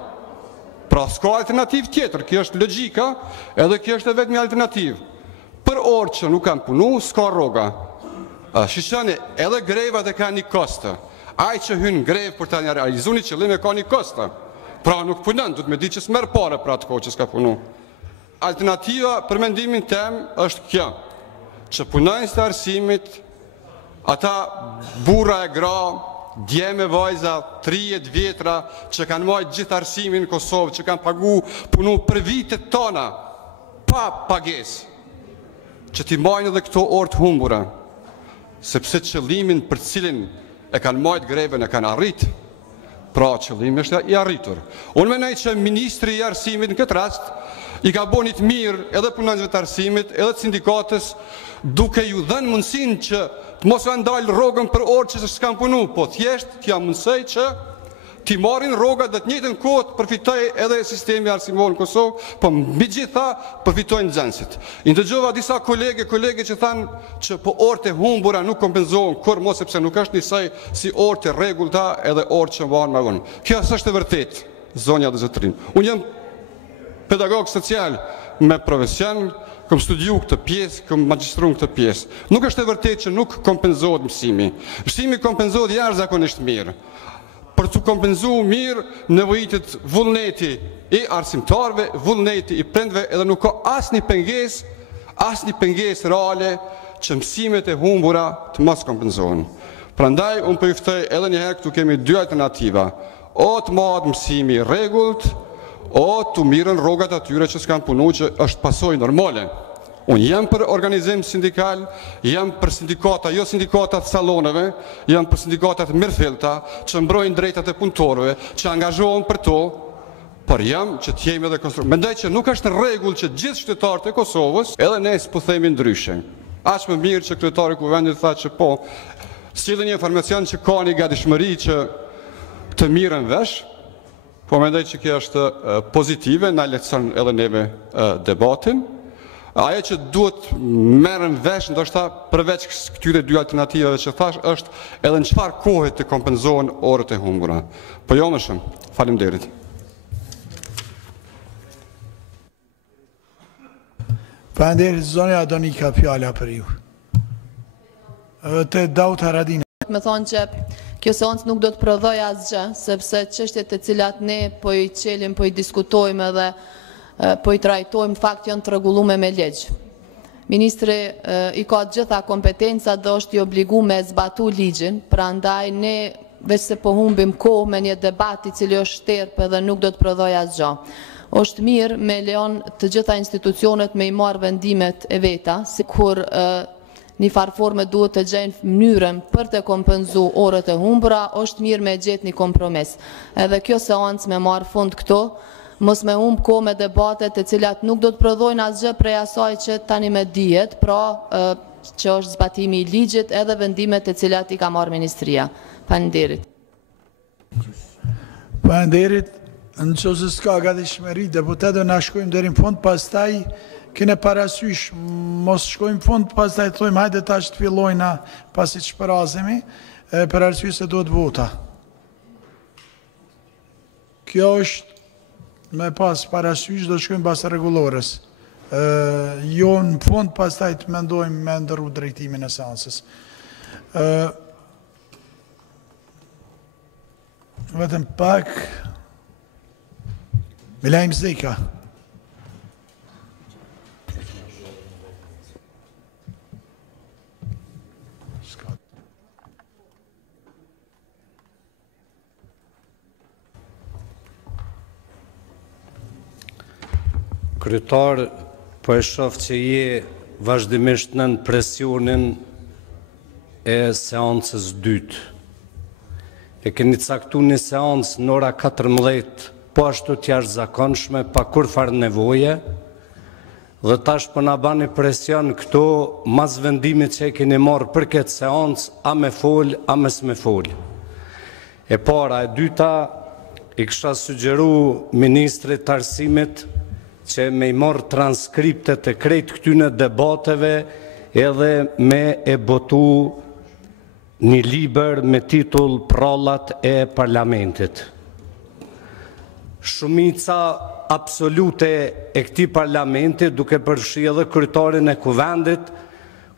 Pra s'ka alternativë tjetër, kjo është logjika, edhe kjo është vetëm një alternativë. Për orë që nuk kanë punu, s'ka rroga. Shishani, edhe grevat e ka një kostë. Ai që hyn grev për ta realizuar një qëllim e ka një kostë. Pra nuk punon, duhet me di që s'merr parë për atë kohë që s'ka punu. Alternativa për mendimin tim është kjo, që punonjësit e arsimit, ata burra e gra, djeme vajza 30 vjetra që kanë marrë gjithë arsimin në Kosovë, që kanë punu për vitet tona pa pagesë, që t'i marrin edhe këto orë të humbura, sepse qëllimin për cilin e kanë marrë greven e kanë arrit, pra qëllimi është i arritur. Unë mendoj që ministri i arsimit në këtë rast i ka bënë të mirë edhe punonjësve të arsimit, edhe të sindikatës, duke ju dhënë mundësinë që të mos kanë dalë rrogën për orë që s'kan punu, po thjesht t'ja mundësoj që t'i marrin rrogat dhe të njëjtën kohë të përfitoj edhe sistemi arsimor në Kosovë, po mbi gjitha përfitojnë nxënësit. I ndëgjova disa kolege që thanë që po orët e humbura nuk kompenzohen kur mos, sepse nuk është njësoj si orët e rregullta edhe orët që mbahen më vonë. Kjo s'është e vërtetë, zonja dhe zotërin. Unë jam pedagog social me profesion, kam studiu këtë pjesë, kam magjistru këtë pjesë. Nuk është e vërtetë që nuk kompenzohet mësimi. Mësimi kompenzohet jashtëzakonisht mirë. Për të kompenzuar mirë, nevojitet vullneti i arsimtarëve, vullneti i prindve, edhe nuk ka asnjë pengesë reale që mësimet e humbura të mos kompenzohen. Prandaj unë po ju ftoj edhe një herë, këtu kemi 2 alternativa. O të marrë mësimi i rregullt, o të mirën rrogat atyre që s'kan punu, që është pasojë normale. Unë jam për organizim sindikal, jam për sindikata, jo sindikatat saloneve, jam për sindikatat mirëfillta, që mbrojnë drejtat e punëtorëve, që angazhohen për to, por jam që t'jemi edhe konstrukt. Mendoj që nuk është në rregull që gjithë qytetarët e Kosovës, edhe ne s'po themi ndryshe. Aq më mirë që kryetari i Kuvendit tha që po, sjellën një informacion që ka një gatishmëri që të mirën vesh. Po mendoj që kjo është pozitive, na lehtëson edhe neve debatin. Ajo që duhet merren vesh, ndoshta përveç këtyre 2 alternativave që thash, është edhe në çfarë kohe të kompenzohen orët e humbura. Po jo më shumë. Faleminderit. Faleminderit, zonja Adonika, fjala për ju. Të Daut Haradina. Me thonë që kjo seancë nuk do të prodhoj asgjë, sepse çështjet e cilat ne po i çelim, po i diskutojmë edhe po i trajtojmë fakt janë të rregulluar me ligj. Ministri i ka të gjitha kompetencat dhe është i obliguar me zbatu ligjin, prandaj ne veç se po humbim kohë me një debat i cili është shterp edhe nuk do të prodhoj asgjë. Është mirë me lejon të gjitha institucionet me i marrë vendimet e veta, si kur një farforme duhet të gjejnë mënyrën për të kompenzu orët e humbura, është mirë me gjetë një kompromis. Edhe kjo seancë me marrë fund këto, mos me humbë kohë me debatet e cilat nuk do të prodhojnë asgjë prej asaj që tani me dihet, pra që është zbatimi i ligjit edhe vendimet e cilat i ka marrë Ministria. Faleminderit. Faleminderit. Në qëse s'ka gatishmëri, deputetëve na shkojmë deri në fund, pastaj kene parasysh, mos shkojmë fund, pastaj të thojmë hajde tash të fillojna pasi të shpërazemi, për arsye se duhet vota. Kjo është me pas parasysh, do shkojmë pas rregullores. Jo në fund, pastaj të mendojmë me ndërru drejtimin e seancës. Vetëm pak... Milajm Zeka. Kryetar, po e shoh që je vazhdimisht nën presionin e seancës dytë. E keni caktuar një seancë në ora 14, po ashtu të jashtëzakonshme, pa kur farë nevoje, dhe tash po na bani presion këto mas vendimit që e keni marrë për këtë seancë, a me fol, a me s'me fol. E para, e dyta, i kisha sugjeru Ministrit të Arsimit që me i marrë transkriptet e krejt këtyne debateve edhe me e botu një liber me titull Prallat e Parlamentit. Shumica absolute e këtij parlamenti, duke përfshi edhe kryetarin e Kuvendit,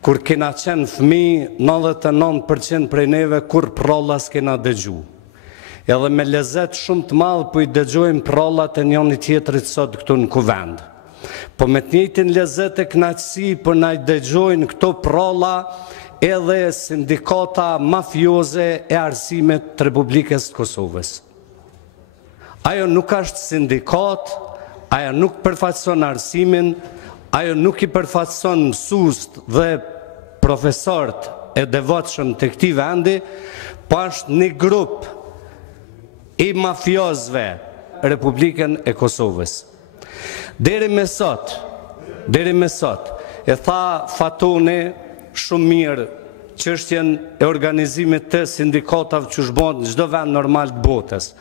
kur kena qenë fëmijë, 99% prej neve kur pralla s'kena dëgju. Edhe me lezet shumë të madh po i dëgjojmë prallat e njëri tjetrit sot këtu në Kuvend. Po me të njëjtin lezet e kënaqësi po na i dëgjojnë këto pralla edhe sindikata mafioze e arsimit të Republikës të Kosovës. Ajo nuk është sindikat, ajo nuk përfaqëson arsimin, ajo nuk i përfaqëson mësuest dhe profesorët e devotshëm të këtij vendi, po është një grup i mafiozëve Republikën e Kosovës. Deri me sot, e tha Fatoni shumë mirë çështjen e organizimit të sindikatave që zhbon në çdo vend normal të botës.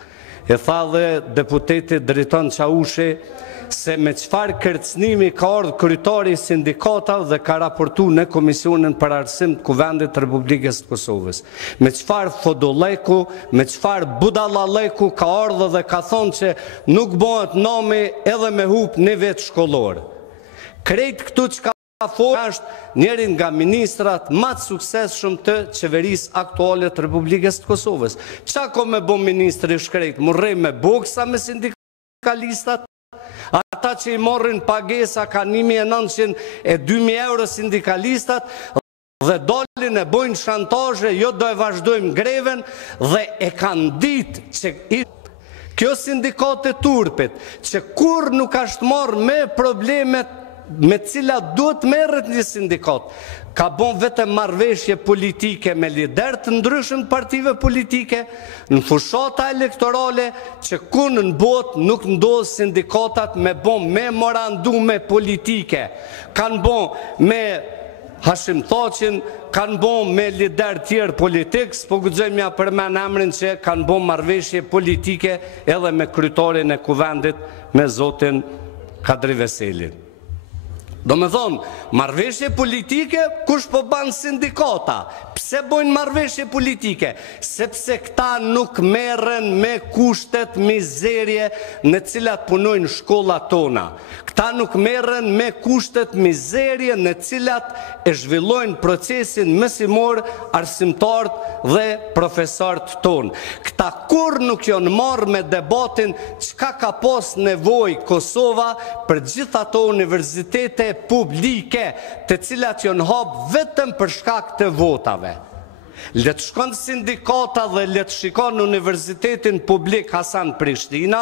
E tha dhe deputeti Driton Qaushi se me çfarë kërcënimi ka ardhur kryetari i sindikatave dhe ka raportu në Komisionin për Arsim të Kuvendit të Republikës të Kosovës. Me çfarë fodolleku, me çfarë budallalleku ka ardhur dhe ka thonë që nuk bëhet nomi edhe me hub një vetë shkollor. Krejt këtu që ka është njëri nga ministrat më të suksesshëm të qeverisë aktuale të Republikës të Kosovës. Çka ka me bën ministri shkrejt? Murrej me boksa me sindikalistat? Ata që i morrin pagesa ka 1.900 e 2.000 euro sindikalistat dhe dolin e bojnë shantazhe, jo do e vazhdojmë greven dhe e kanë ditë që kjo sindikat e turpit që kur nuk është marrë me problemet me cilat duhet merret një sindikat, ka bon vetëm marrëveshje politike me lider të ndryshëm të partive politike, në fushata elektorale, që ku në botë nuk ndodh sindikatat me bon memorandume politike, kanë bon me Hashim Thaqin, kanë bon me lider tjerë politikës, po guxojmë ja përmend emrin që kanë bon marrëveshje politike edhe me kryetarin e Kuvendit, me zotin Kadri Veselin. Do me thonë, marrëveshje politike, kush po banë sindikata? Pse bojnë marrëveshje politike? Sepse këta nuk merren me kushtet mizerje në cilat punojnë shkollat tona. Këta nuk merren me kushtet mizerje në cilat e zhvillojnë procesin mësimor, arsimtarët dhe profesorët tonë. Këta kur nuk janë marrë me debatin çka ka pas nevojë Kosova për gjithë ato universitete publike të cilat janë hap vetëm për shkak të votave. Le të shkon sindikata dhe le të shikon universitetin publik Hasan Prishtina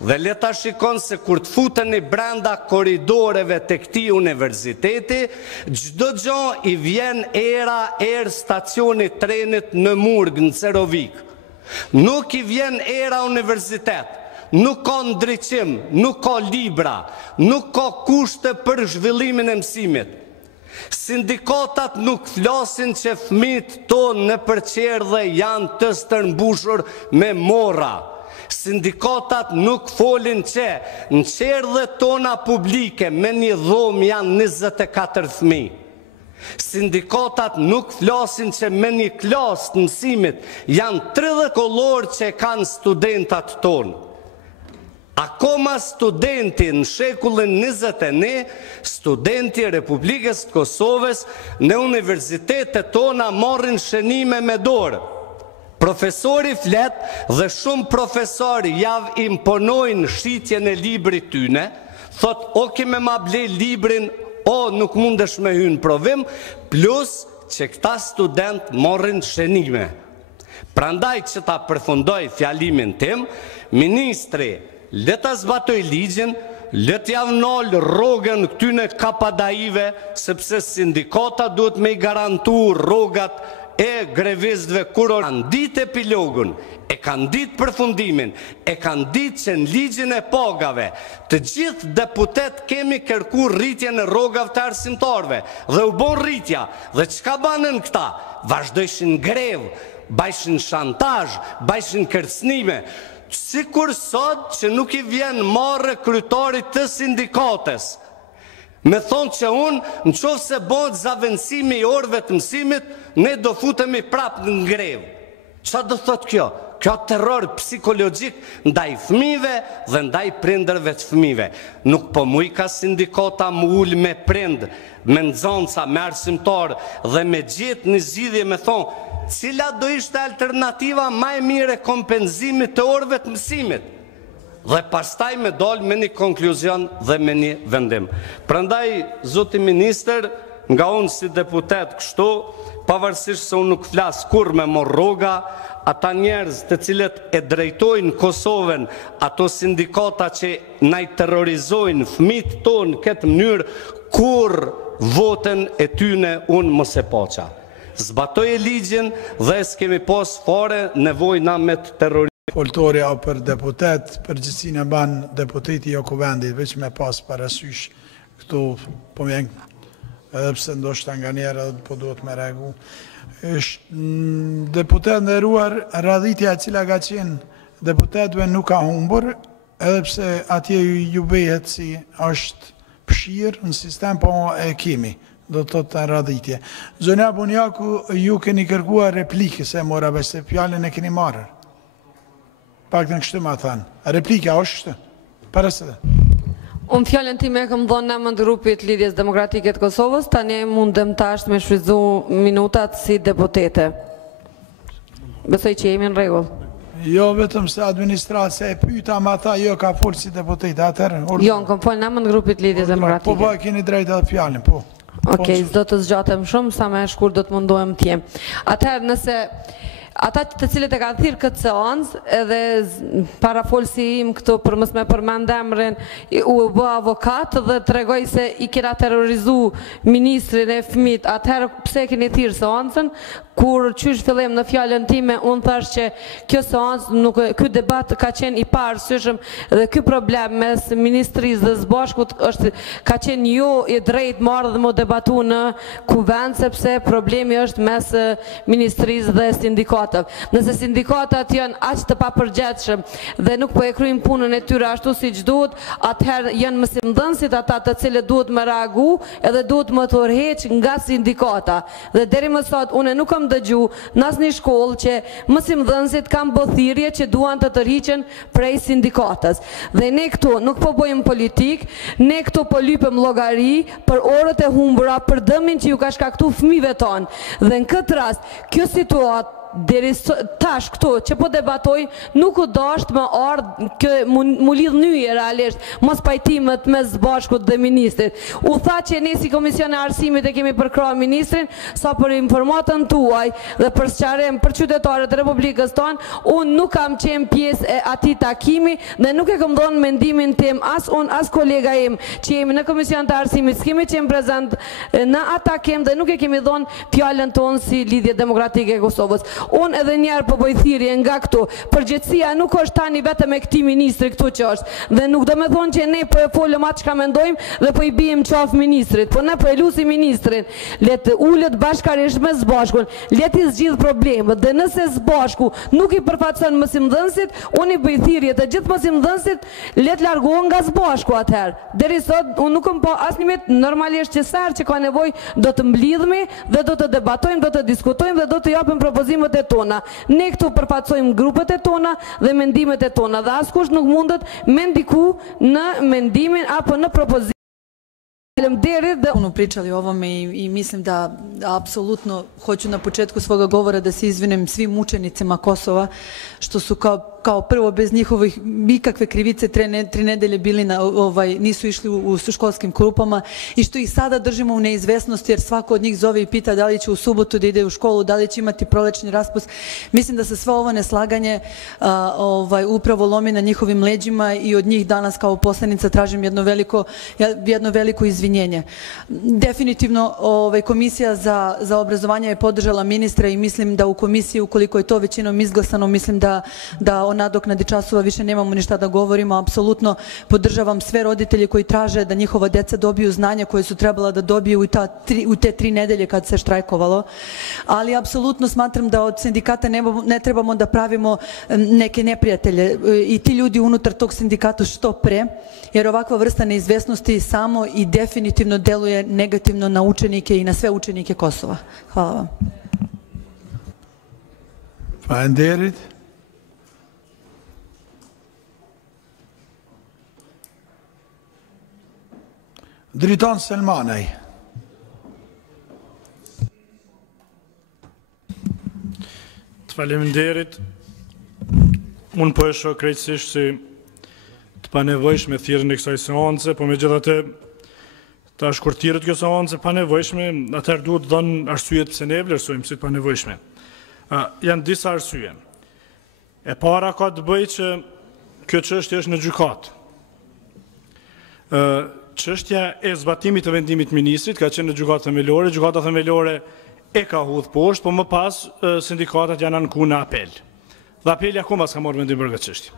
dhe le ta shikon se kur të futeni brenda koridoreve të këtij universiteti, çdo gjë i vjen erë stacioni trenit në Murg në Cerovik. Nuk i vjen era universitet. Nuk ka ndriçim, nuk ka libra, nuk ka kushte për zhvillimin e mësimit. Sindikatat nuk flasin që fëmijët tonë në përqerdhe janë të stërmbushur me morra. Sindikatat nuk folin që në qerdhe tona publike me një dhomë janë 24 fëmijë. Sindikatat nuk flasin që me një klasë të mësimit janë 30 kollor që kanë studentat tonë. Akoma studenti në shekullin 21, studenti e Republikës të Kosovës në universitetet tona marrin shënime me dorë. Profesori flet dhe shumë profesori javë imponojnë shitjen e librit tyne, thot o kime ma ble librin, o nuk mundesh me hynë provim, plus që këta student marrin shënime. Prandaj që ta përfundoj fjalimin tim, ministri le ta zbatoj ligjin, le t'javnol rrogën këtyne kapadaive, sepse sindikata duhet me i garantu rrogat e grevistëve kur kanë ditë epilogun, e kanë ditë përfundimin, e kanë ditë që në ligjin e pagave, të gjithë deputet kemi kërku rritjen e rrogave të arsimtarve, dhe u bon rritja, dhe çka banën këta? Vazhdojshin grev, bajshin shantazh, bajshin kërcënime, sikur sot që nuk i vjen marrë kryetarit të sindikatës. Me thonë që unë, në qofë se bëhet zavendësimi i orëve të mësimit, ne do futemi prapë në grevë. Qa do thot kjo? Kjo terror psikologjik ndaj fëmijëve dhe ndaj prindërve të fëmijëve. Nuk po mu i ka sindikata mu ullë me prind, me nxënësa, me arsimtar dhe me gjithë një zgjidhje me thonë, cila do ishte alternativa ma e mire kompenzimit të orëve të mësimit. Dhe pastaj me dollë me një konkluzion dhe me një vendim. Prandaj, zoti minister, nga unë si deputet kështu, pavarësisht se unë nuk flasë kur me morë rroga, ata njerëz të cilët e drejtojnë Kosovën, ato sindikata që na i terrorizojnë fëmijët tonë këtë mënyrë, kur votën e tyne unë mos e paqa. Zbatoj e ligjin dhe s'kemi pas fare nevojna me të terrorizojnë. Foltoria për deputet, përgjithësinë e ban deputeti jo Kuvendit, veç me pas parasysh këtu, po mjen, edhe pse ndoshta nga njerë edhe po duhet me regu. Deputet nderuar, radhitja e cila ka qenë deputetve nuk ka humbur, edhe pse atje ju behet si është pëshirë në sistem, po e kemi, do të të radhitje. Zonja Bunjaku, ju keni kërkuar replikë, se mora beste pjallin e keni marrë. Pak të në kështë ma thanë. Replika është? Parës edhe. Unë fjallën ti me këmë dhonë në mëndë grupit Lidhjes Demokratike të Kosovës, tani mundëm tash me shfrytzu minutat si deputete. Besoj që jemi në regullë. Jo, vetëm se administracija e pyta, ma tha, jo, ka folë si deputete, atërë. Jo, në këmë folë në mëndë grupit Lidhjes Demokratike. Po, e keni drejt edhe fjallin, po. Okej, s'do të zgjatëm shumë, sa me shkur do të mundohem tje. Atëherë, nëse ata të cilët e kanë thirë këtë seancë, edhe para folësi im këtu për mos me përmend emrin, u bë avokat dhe të regoj se i kena terrorizu ministrin e fëmit, atëherë pse keni thirë seancën, kur qysh fillim në fjallën time, unë thash që kjo seancë, ky debat ka qenë i parësyshëm dhe ky problem mes ministrisë dhe zbashkut ka qenë jo i drejt marrë dhe më debatu në Kuvend, sepse problemi është mes ministrisë dhe sindikatëve. Nëse sindikatat janë aq të papërgjithshëm dhe nuk po e kryejnë punën e tyre ashtu siç duhet, atëherë janë mësimdhënësit ata të cilët duhet më reagu edhe duhet më tërheq nga sindikata. Dhe deri më sot unë nuk kam dëgju në asnjë shkollë që mësimdhënësit kanë bothirje që duan të tërhiqen prej sindikatës. Dhe ne këtu nuk po bëjmë politik, ne këtu po lypëm llogari për orët e humbura, për dëmin që ju ka shkaktuar fëmijëve tonë. Dhe në këtë rast, kjo situatë deri tash këtu që po debatoj nuk u dasht më ardh mu lidh nyje realisht mos pajtimet mes zbashkut dhe ministrit. U tha që ne si Komision e Arsimit e kemi përkrahur ministrin, sa për informatën tuaj dhe për sqarim për qytetarët e Republikës tonë, unë nuk kam qenë pjesë e atij takimi dhe nuk e kam dhënë mendimin tim as unë as kolega im që jemi në Komision të Arsimit, s'kemi qenë prezant në atë takim dhe nuk e kemi dhënë fjalën tonë si Lidhje Demokratike e Kosovës. Unë edhe njerë po bëj thirrje nga këtu. Përgjegjësia nuk është tani vetëm e këtij ministri këtu që është. Dhe nuk do me thonë që ne po e folëm atë çka mendojmë dhe po i bijmë qafë ministrit. Po ne po e lusim ministrin. Le të ulet bashkarisht me zbashkun. Le të zgjidh problemet. Dhe nëse zbashku nuk i përfaqëson mësimdhënësit, unë i bëj thirrje të gjithë mësimdhënësit, le të largohen nga zbashku atëherë. Deri sot unë nuk po asnjëmet normalisht që sa herë që ka nevojë do të mblidhemi dhe do të debatojmë, do të diskutojmë dhe do të japim propozimet e tona. Ne këtu përfaqësojmë grupet e tona dhe mendimet e tona dhe askush nuk mundet me ndiku në mendimin apo në propozimin. Unë pričali o ovome i mislim da apsolutno hoću na početku svoga govora da se izvinem svim učenicima Kosova što su kao prvo bez njihovih nikakve krivice 3 nedelje bili nisu išli u školskim grupama i što ih sada držimo u neizvesnosti jer svako od njih zove i pita da li će u subotu da ide u školu, da li će imati prolećni raspust. Mislim da se sve ovo neslaganje upravo lomi na njihovim leđima i od njih danas kao poslanica tražim jedno veliko izvinjenje. Definitivno Komisija za obrazovanje je podržala ministra i mislim da u komisiji ukoliko je to većinom izglasano mislim da o nadoknadi časova više nemamo ni šta da govorimo. Apsolutno podržavam sve roditelje koji traže da njihova deca dobiju znanja koje su trebala da dobiju u te 3 nedelje kad se štrajkovalo. Ali apsolutno smatram da od sindikata ne trebamo da pravimo neke neprijatelje i ti ljudi unutar tog sindikata što pre, jer ovakva vrsta neizvesnosti samo i definitivno deluje negativno na učenike i na sve učenike Kosova. Hvala vam. Faleminderit. Dritan Selmanaj. Faleminderit. Unë po e shoh krejtësisht si të panevojshme thirrjen e kësaj seance, po megjithatë tash kur thirret kjo seance panevojshme, atëherë duhet të dhënë arsyet pse ne vlerësojmë si të panevojshme. Janë disa arsye. E para ka të bëjë që kjo çështje është në gjykatë. Çështja e zbatimit të vendimit të ministrit ka qenë në gjykatë themelore, gjykata themelore e ka hudh poshtë, po më pas sindikatat janë ankuar në apel. Dhe apeli akoma s'ka marrë vendim për këtë çështje.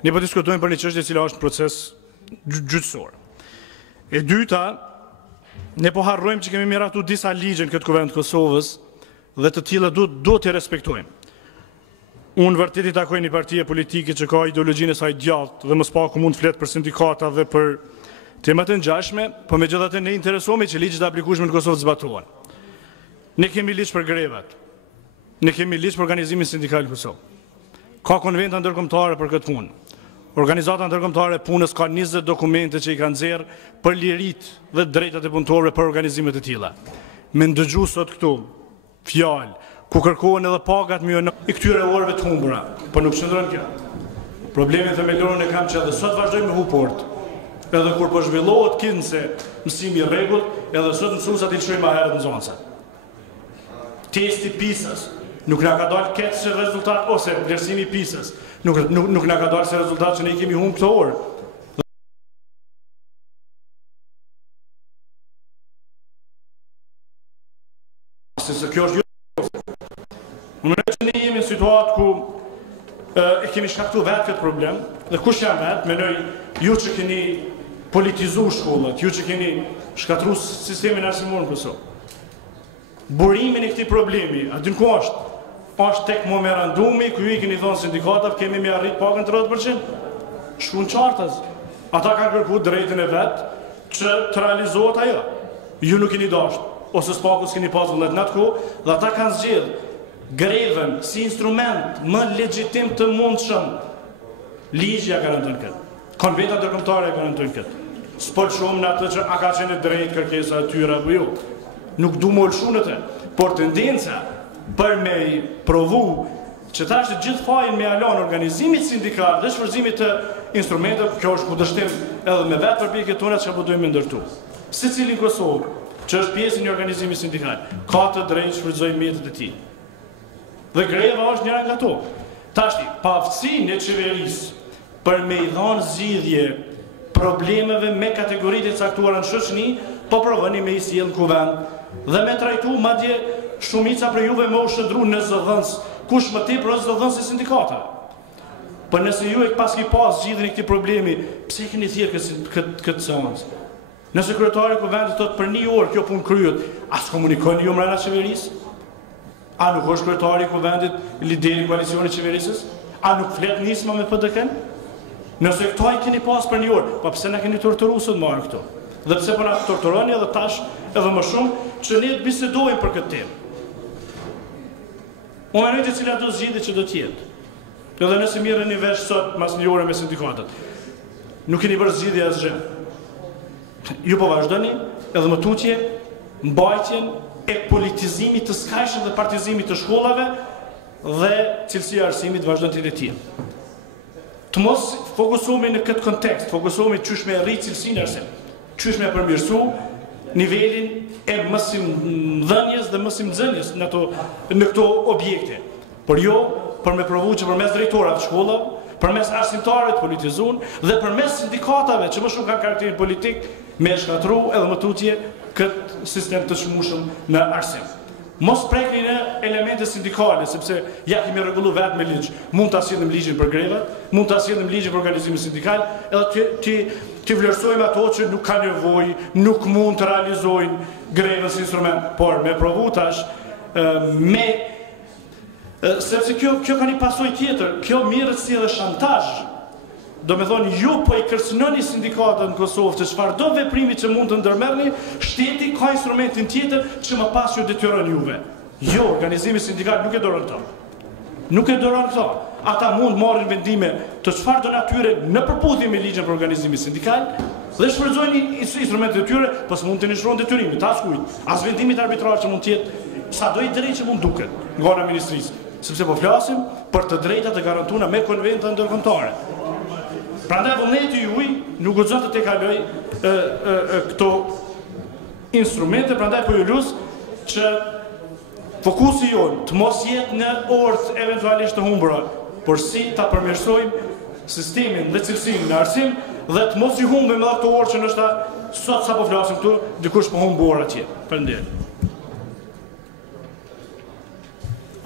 Ne po diskutojmë për një çështje e cila është në proces gjyqësor. E dyta, ne po harrojmë që kemi miratuar disa ligje në këtë kuvend të Kosovës dhe të tilla duhet të respektojmë. Unë vërtet i takoj një partie politike që ka ideologjinë e saj djathtë dhe më spaku mund të flet për sindikata dhe për temat e ngjashme, po megjithatë ne interesohemi që ligjet e aplikueshme në Kosovë të zbatohen. Ne kemi ligj për grevat. Ne kemi ligj për organizimin sindikal në Kosovë. Ka konventa ndërkombëtare për këtë punë. Organizata ndërkombëtare e punës ka 20 dokumente që i kanë nxjerrë për liritë dhe drejtat e punëtorëve për organizime të tilla. Me ndëgju sot këtu fjalë ku kërkohen edhe pagat milionare i këtyre orëve të humbura, po nuk qëndron kjo. Problemin themelor e kam që edhe sot vazhdojmë me huport. Edhe kur po zhvillohet kinse mësimi i rregullt, edhe sot mësuesat i lëshojnë më herët në zonca. Testi PISA-s nuk na ka dalë keq si rezultat ose vlerësimi i PISA-s nuk na ka dalë si rezultat që ne kemi humbur këto orë. Se kjo është Më mendoj që ne jemi në situatë ku e kemi shkaktuar vetë këtë problem dhe kush janë vetë, mendoj ju që keni politizuar shkollat, ju që keni shkatruar sistemin arsimor në Kosovë. Burimin e këtij problemi, a din ku është? Është tek memorandumi ku ju i keni thonë sindikatat kemi me arrit pagën 30%. Shkruan qartas. Ata kanë kërkuar drejtën e vet që të realizohet ajo. Ju nuk keni dashur ose s'paku s'keni pas vullnet në atë kohë, dhe ata kanë zgjedhur greven si instrument më legjitim të mundshëm. Ligji ja garanton këtë. Konventa ndërkombëtare ja garantojnë këtë. S'po shumë në atë që a ka qenë drejt kërkesa e tyre apo jo. Nuk du më lëshu në të, por tendenca për me provu që ta është gjithë fajin me alon organizimit sindikal dhe shfrytëzimit të instrumenteve, kjo është kundërshtim edhe me vetë përpjekjet tona që po dojmë ndërtu. Secili në Kosovë, që është pjesë e një organizimi sindikal, ka të drejtë shfrytëzojë mjetet e tij. Dhe greva është njëra nga to. Tashti, paaftësinë e qeverisë për me i dhënë zgjidhje problemeve me kategoritë e caktuara në shoqëni, po provoni me i sjellë në kuvend dhe me trajtu madje shumica për juve më u shëndru në zëdhëns, kush më tepër është zëdhëns e sindikatave. Për nëse ju e pas ki pas gjithën e këti problemi, pse keni thirrë këtë seancë? Nëse kryetari i Kuvendit thotë për 1 orë kjo punë kryhet, as komunikoni ju mbrana qeverisë? A nuk është kryetari i Kuvendit lideri i koalicionit qeverisës? A nuk flet nisma me PDK-n? Nëse këto i keni pas për 1 orë, pa pse na keni torturuar sot më këto? Dhe pse po na torturoni edhe tash edhe më shumë që ne të bisedojmë për këtë temë? Unë mendoj se cila do zgjidhje që do të jetë. Edhe nëse mirreni vesh sot mas 1 ore me sindikatët, nuk keni bërë zgjidhje asgjë. Ju po vazhdoni edhe më tutje mbajtjen e politizimit të skajshëm dhe partizimit të shkollave dhe cilësia e arsimit vazhdon të jetë e tillë. Të mos fokusohemi në këtë kontekst, fokusohemi çysh me rrit cilësinë e arsimit, çysh me përmirësu nivelin e mësimdhënies dhe mësimnxënies në këto objekte. Por jo për me provu që përmes drejtorave të shkollave, përmes arsimtarëve të politizuar dhe përmes sindikatave që më shumë kanë karakterin politik me shkatru edhe më tutje këtë sistem të çmueshëm në arsim. Mos prekni në elemente sindikale, sepse ja kemi rregullu vetë me ligj. Mund ta sillim ligjin për grevat, mund ta sillim ligjin për organizimin sindikal, edhe ti vlerësojmë ato që nuk ka nevojë, nuk mund të realizojnë grevën si instrument, por me provu tash sepse kjo ka një pasojë tjetër, kjo mirët si edhe shantazh. Do me thonë, ju po i kërcënoni sindikatën në Kosovë të çfarëdo veprimi që mund të ndërmerrni, shteti ka instrumentin tjetër që më pas ju detyron juve. Jo, organizimi sindikal nuk e doron këto. Nuk e doron këto. Ata mund marrin vendime të çfarëdo natyre në përputhje me ligjin për organizimin sindikal dhe shfrytëzojnë instrumentet e tyre, pas mund të nishrojnë detyrimin, as kujt, as vendimit arbitrar që mund të jetë sado i drejtë që mund duket nga ana e ministrisë, sepse po flasim për të drejtat e garantuara me konvente ndërkombëtare. Prandaj vullneti juaj nuk guxon të kaloj këto instrumente, prandaj po ju lus që fokusi jonë të mos jetë në orë eventualisht të humbura, por si ta përmirësojmë sistemin dhe cilësinë në arsim dhe të mos i humbim edhe këto orë që ndoshta sot sapo flasim këtu, dikush po humb orë atje. Faleminderit.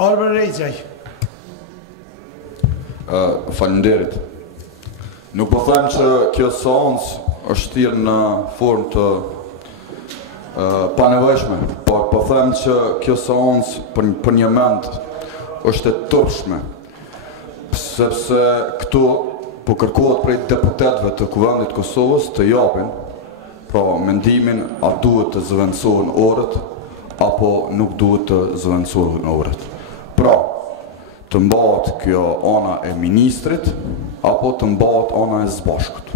Albert Rejgjaj. Faleminderit. Nuk po them që kjo seancë është thirrë në formë të panevojshme, por po them që kjo seancë për një mend është e turpshme, sepse këtu po kërkohet prej deputetëve të Kuvendit Kosovës të japin pra mendimin a duhet të zëvendësohen orët apo nuk duhet të zëvendësohen orët. Pra, të mbahet kjo ana e ministrit apo të mbahet ana e zbashkut.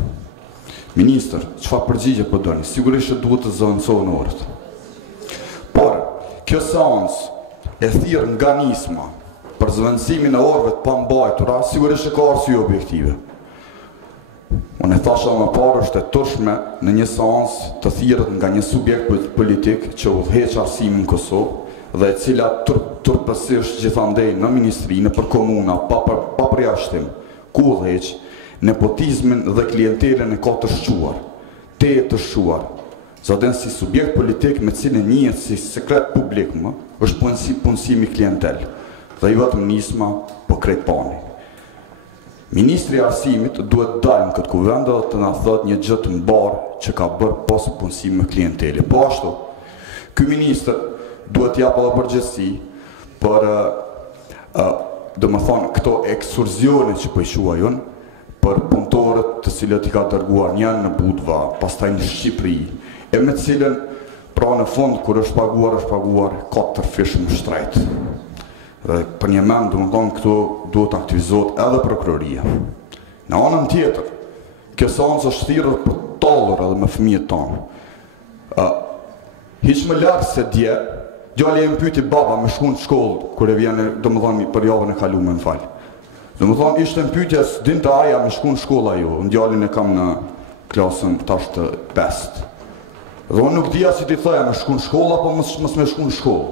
Ministër, çfarë përgjigje po doni? Sigurisht që duhet të zëvendësohen orët. Por, kjo seancë e thirr nga nisma për zëvendësimin e orëve të pambajtura, sigurisht që ka arsye objektive. Unë e thasha më parë është e turpshme në një seancë të thirrët nga një subjekt politik që udhëheq arsimin në Kosovë dhe e cila turpësisht gjithandej në ministri, në për komuna, pa përjashtim, ku udhëheq nepotizmin dhe klientelën e ka të shquar, të shquar. Zaten si subjekt politik me cilën njihet si sekret publik është punësimi klientel. Dhe i vetëm nisma po krejt pani. Ministri i arsimit duhet dalë në këtë kuvend dhe të na thotë një gjë të mbarë që ka bërë pas punësim me klientele. Po ashtu, ky ministër duhet t'jap edhe përgjegjësi për domethënë këto ekskursione që po i quajnë për punëtorët të cilët i ka dërguar njënë në Budva, pastaj në Shqipëri, e me cilën pra në fund kur është paguar 4 fish më shtrejt. Dhe për një mend, domethënë këtu duhet aktivizohet edhe prokuroria. Në anën tjetër, kjo seancë është thirrur për tallur edhe me fëmijët tonë. Hiç më larg se dje, djali e më pyeti baba me shkuën në shkollë kur e vjen domethënë për javën e kaluar, më fal. Domethënë ishte në pyetje dinte aja me shkuën në shkollë ajo, djalin e kam në klasën tash të 5. Dhe unë nuk dija si t'i thoja me shkuën në shkollë apo mos me shkuën në shkollë.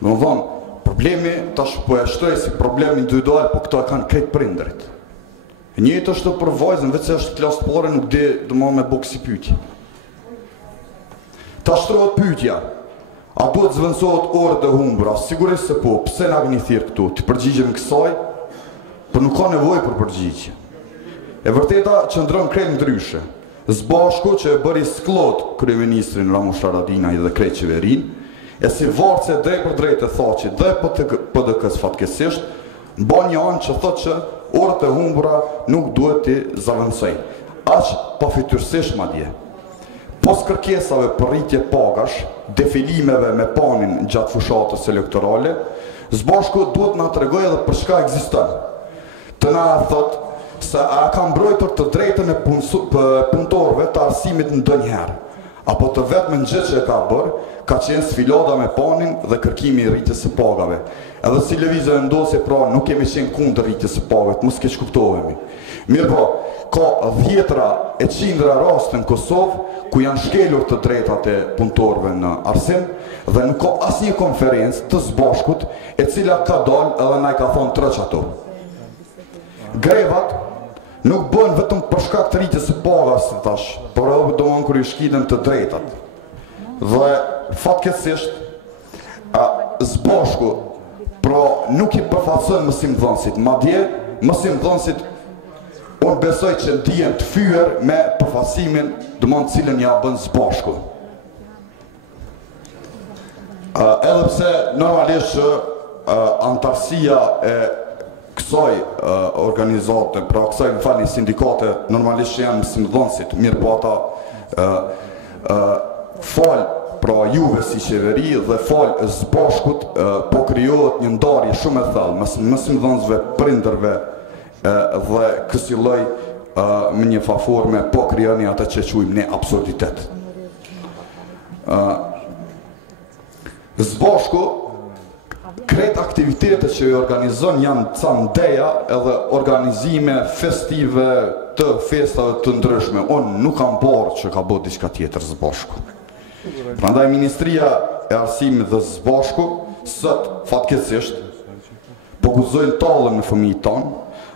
Domethënë problemi tash po e shtoj si problem individual, po këto e kanë krejt prindërit. E njëjtë është për vajzën, vetë se është klasë pore, nuk di domethënë me bëk si pyetje. Ta shtrohet pyetja, A duhet zvendësohet orët e humbura? Sigurisht se po. Pse na keni thirrë këtu? Të përgjigjem kësaj, por nuk ka nevojë për përgjigje. E vërteta qëndron krejt ndryshe. Zbashku që e bëri sklot kryeministrin Ramush Haradinaj dhe krejt qeverin, e si varëse drejtpërdrejt e thoqi dhe PDK-s fatkesisht, mba një anë që thot që orët e humbura nuk duhet të zavendësojnë. Aq pafytyrësisht madje. Pos kërkesave për rritje pagash, defilimeve me panin gjatë fushatës elektorale, Zbashku duhet na tregojë edhe për çka ekziston. Të na thot se a ka mbrojtur të drejtën e punëtorëve të arsimit ndonjëherë, apo të vetmen gjë që e ka bërë, ka qenë sfilada me panin dhe kërkimi i rritjes së pagave. Edhe si lëvizje vendosje, pra nuk kemi qenë kundër rritjes së pagave, mos keq kuptohemi. Mirë po, ka dhjetra e qindra raste në Kosovë ku janë shkelur të drejtat e punëtorëve në arsim dhe nuk ka asnjë konferencë të Zbashkut e cila ka dalë edhe na ka thonë treq ato. Grevat nuk bën vetëm për shkak të rritjes së pagave, tash, por edhe domon kur i shkiten të drejtat. Dhe fatkeqësisht Zbashku pra nuk i përfaqëson mësimdhënësit, madje mësimdhënësit unë besoj që ndihen të fyer me përfaqësimin domon cilën ja bën Zbashku. Edhe pse normalisht antarësia e kësaj organizate, pra kësaj në falni sindikate, normalisht janë mësimdhënësit, mirë po ata fal pra juve si qeveri dhe fal Zbashkut po krijohet një ndarje shumë e thellë mes mësimdhënësve, prindërve dhe kësaj lloj me një faforme po krijoni ata që quajmë ne absurditet. Zbashku krejt aktivitetet që i organizon janë ca ndeja edhe organizime festive të festave të ndryshme. Unë nuk kam parë që ka bërë diçka tjetër Zbashku. Prandaj Ministria e Arsimit dhe Zbashku sot fatkeqësisht po guxojnë tallën me fëmijët tonë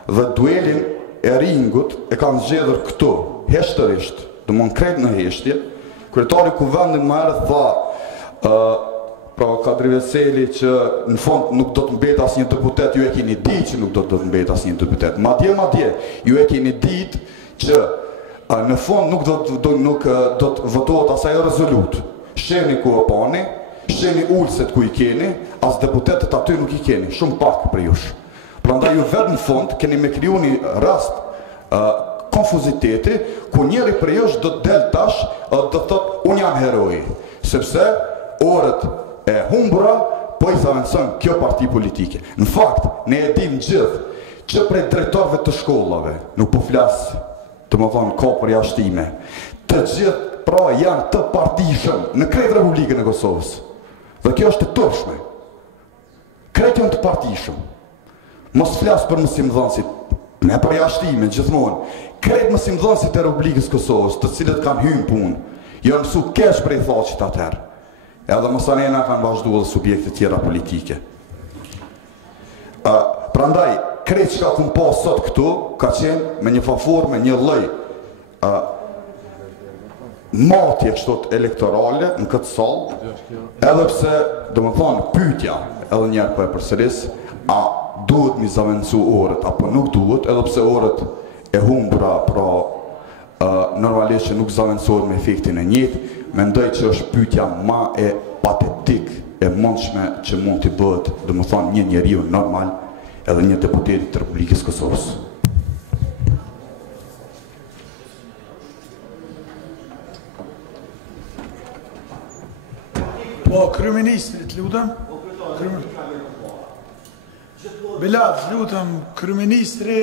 dhe duelin e ringut e kanë zgjedhur këtu, heshtërisht, domthon krejt në heshtje. Kryetari Kuvendit më herët tha pra Kadri Veseli që në fond nuk do të mbet asnjë deputet, ju e keni ditë që nuk do të mbet asnjë deputet. Madje, ju e keni ditë që në fond nuk do të votohet asaj rezolut. Sheni ku e pani, sheni ulset ku i keni, as deputetet aty nuk i keni, shumë pak për jush. Prandaj ju vetë në fond keni me kriju një rast konfuziteti ku njëri për jush do të del tash dhe do të thot unë jam heroi, sepse orët e humbura po i zavendëson kjo parti politike. Në fakt, ne e dim gjithë që prej drejtorëve të shkollave, nuk po flas, të më thonë, ka përjashtime, të gjithë pra janë të partishëm në krejt Republikën e Kosovës. Dhe kjo është të tërshme. Krejt janë të partishëm. Mos flas për mësimdhënësit, me përjashtime gjithmonë. Krejt mësimdhënësit e Republikës Kosovës, të cilët kanë hyrë punë, janë mësu keq prej thoqit atëherë. Edhe mësanena kanë vazhdu dhe subjekte tjera politike. Prandaj, krejt që ka kumë pas sot këtu, ka qenë me një faforme, një lloj matje kështot elektorale në këtë sallë, edhe pse, do më thonë, pyetja, edhe njerë për e përsëris, a duhet mi zavendësu orët, apo nuk duhet, edhe pse orët e humbura, pra normalisht që nuk zavendësohet me efektin e njëjtë, mendoj që është pyetja ma e patetik e mundshme që mund t'i bëhet, dhe më thonë, një njeriu normal edhe një deputet të Republikës Kosovës. Po, kryeministrit, lutem. Bilal, lutem, kryeministri.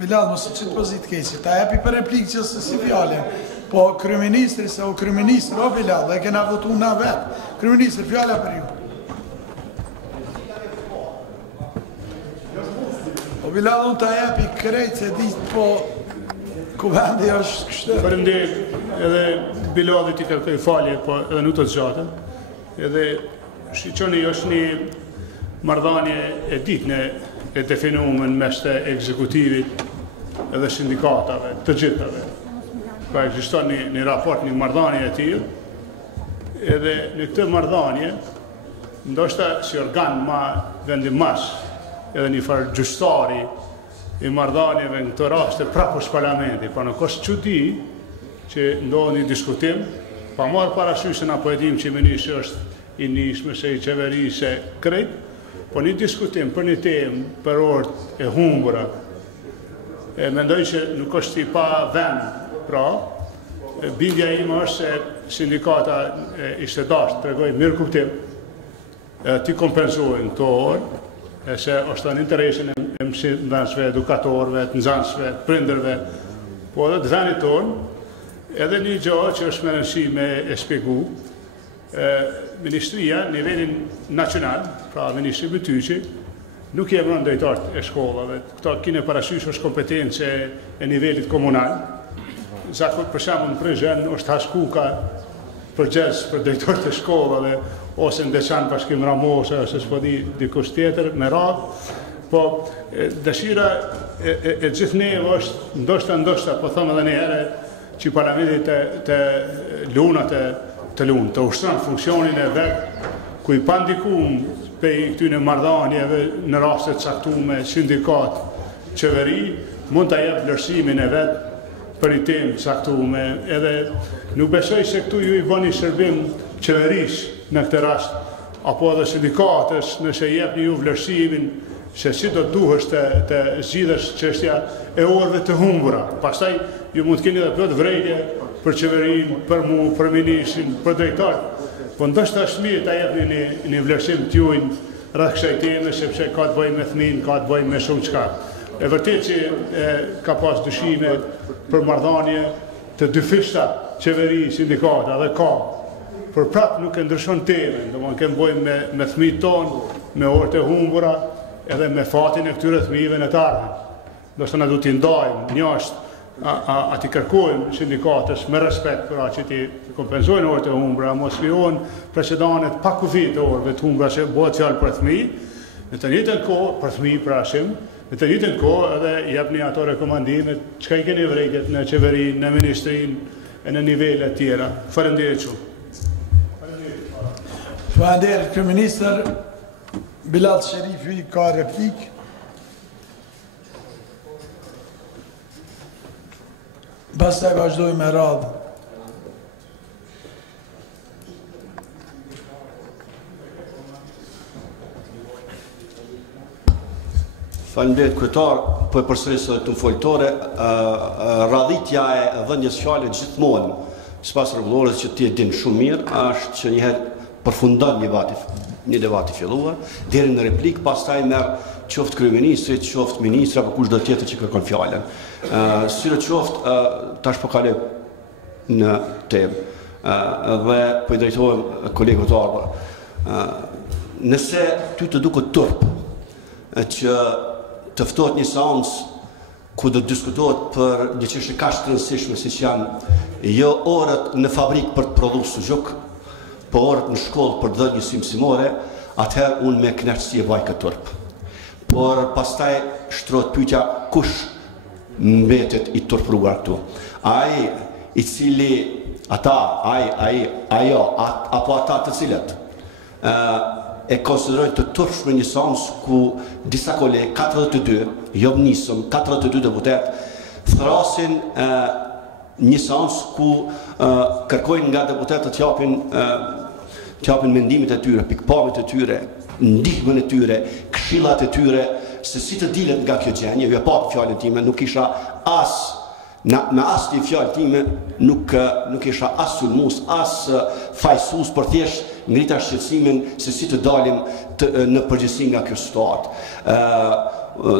Bilal, mos që të pozit keqi, ta jepi për replikë që se si fjale. Po, kryeministri, se o kryeministri, o Bilal, dhe kena votu na vetë. Kryeministri, fjale për ju. O Bilal, unë ta jepi krejtë se ditë, po, Kuvendi është kështë. Faleminderit, edhe Bilalit i kërkoj falje, po edhe nuk të zgjatën. Edhe shiqoni është një marrëdhënie e ditën e definuar mes të ekzekutivit edhe sindikatave, të gjithave. Ka ekziston një raport, një marrëdhënie e tillë, edhe në këtë marrëdhënie, ndoshta si organ ma vendimas, edhe një farë gjustari i marrëdhënieve në këtë raste prapë parlamenti, po nuk është çudi që ndodhë një diskutim, pa marrë parasysh se na po e dim që ministri është i nishme se i qeveri se krejt, po një diskutim për një temë për orët e humbura, mendoj që nuk është i pa vend, pra, bindja ime është se sindikata ishte dashtë, tregoj mirë kuptim, ti kompenzojnë të orë, se është në interesin e mësimdhansve, edukatorve, të nxënësve, prindërve, po edhe të venit tonë, edhe një gjë që është më rëndësi me e shpjegu, Ministria, nivelin nacional, pra Ministri Bytyqi, nuk je emron drejtarët e shkollave. Këto kine parasysh është kompetence e nivelit komunal. Zakon për shembull në Prizren është haskuka përgjes për drejtarët e shkollave, ose në Deçan Bashkim Ramosa, ose s'po di dikush tjetër me radhë. Po dëshira e gjithë neve është ndoshta, po them edhe një herë, që parlamenti të lunat të lunë, të ushtron funksionin e vetë, ku i pandikum pej këtyne marrëdhënieve në raste të caktuara sindikat, qeveri, mund të jep vlerësimin e vetë për një temë të caktuar, edhe nuk besoj se këtu ju i bëni shërbim qeverisë në këtë rast, apo edhe sindikatës nëse jepni ju vlerësimin se si do duhesh të zgjidhesh çështja e orëve të humbura. Pastaj ju mund të keni edhe plot vrejtje për qeverinë, për mu, për ministrin, për drejtarët. Po ndoshta është mirë ta jepni një vlerësim t'juaj rreth kësaj teme, sepse ka të bëjë me fëmijën, ka të bëjë me shumë çka. E vërtet që ka pas dyshime për marrëdhënie të dyfishta qeveri, sindikata dhe ka. Por prapë nuk e ndryshon temën, domethënë kemë bëjmë me fëmijët tonë, me orët e humbura, edhe me fatin e këtyre fëmijëve në të ardhmen. Ndoshta na duhet t'i ndajmë jashtë, ati kërkojmë sindikatës me respekt për atë që ti kompenzojnë orët e humbra, mos krijohen precedenet pa kufit të orëve të humbra që bëhet fjalë për fëmijë, në të njëjtën kohë për fëmijë prasim, në të njëjtën kohë edhe jepni ato rekomandimet çka i keni vërejtjet në qeverinë, në ministrinë e në nivele të tjera. Faleminderit shumë. Faleminderit kryeministër. Bilal Sherifi ka replikë. Pastaj vazhdoj me radhë. Faleminderit kryetar, po e përsëris edhe këtu foltore, radhitja e dhënies fjalë gjithmonë, sipas rregullores që ti e din shumë mirë, është që një herë përfundon një debat i filluar, deri në replik, pastaj merr qoftë kryeministri, qoftë ministra, apo kushdo tjetër që kërkon fjalën. Sidoqoftë, tash po kaloj në temë dhe po i drejtohem kolegut të ardhur. Nëse ty të duket turp që të ftohet një seancë ku do të diskutohet për një çështje kaq të rëndësishme siç janë jo orët në fabrikë për të prodhuar suzhuk, po orët në shkollë për të dhënë një simsimore, atëherë unë me kënaqësi e vaj këtë turp. Por pastaj shtrohet pyetja kush mbetet i turpruar këtu. Ai i cili ajo apo ata të cilët e konsiderojnë të turpshme një seancë ku disa kolegë 42, jo nisëm 42 deputet thrasin një seancë ku kërkojnë nga deputetët të japin mendimet e tyre, pikpamjet e tyre, ndihmën e tyre, këshillat e tyre, se si të dilet nga kjo gjendje. Ju e pa fjalën time, nuk isha me as një fjalë time, nuk isha as sulmues, as fajsus, për thjesht ngrita shqetësimin se si të dalim në përgjithësi nga kjo situatë.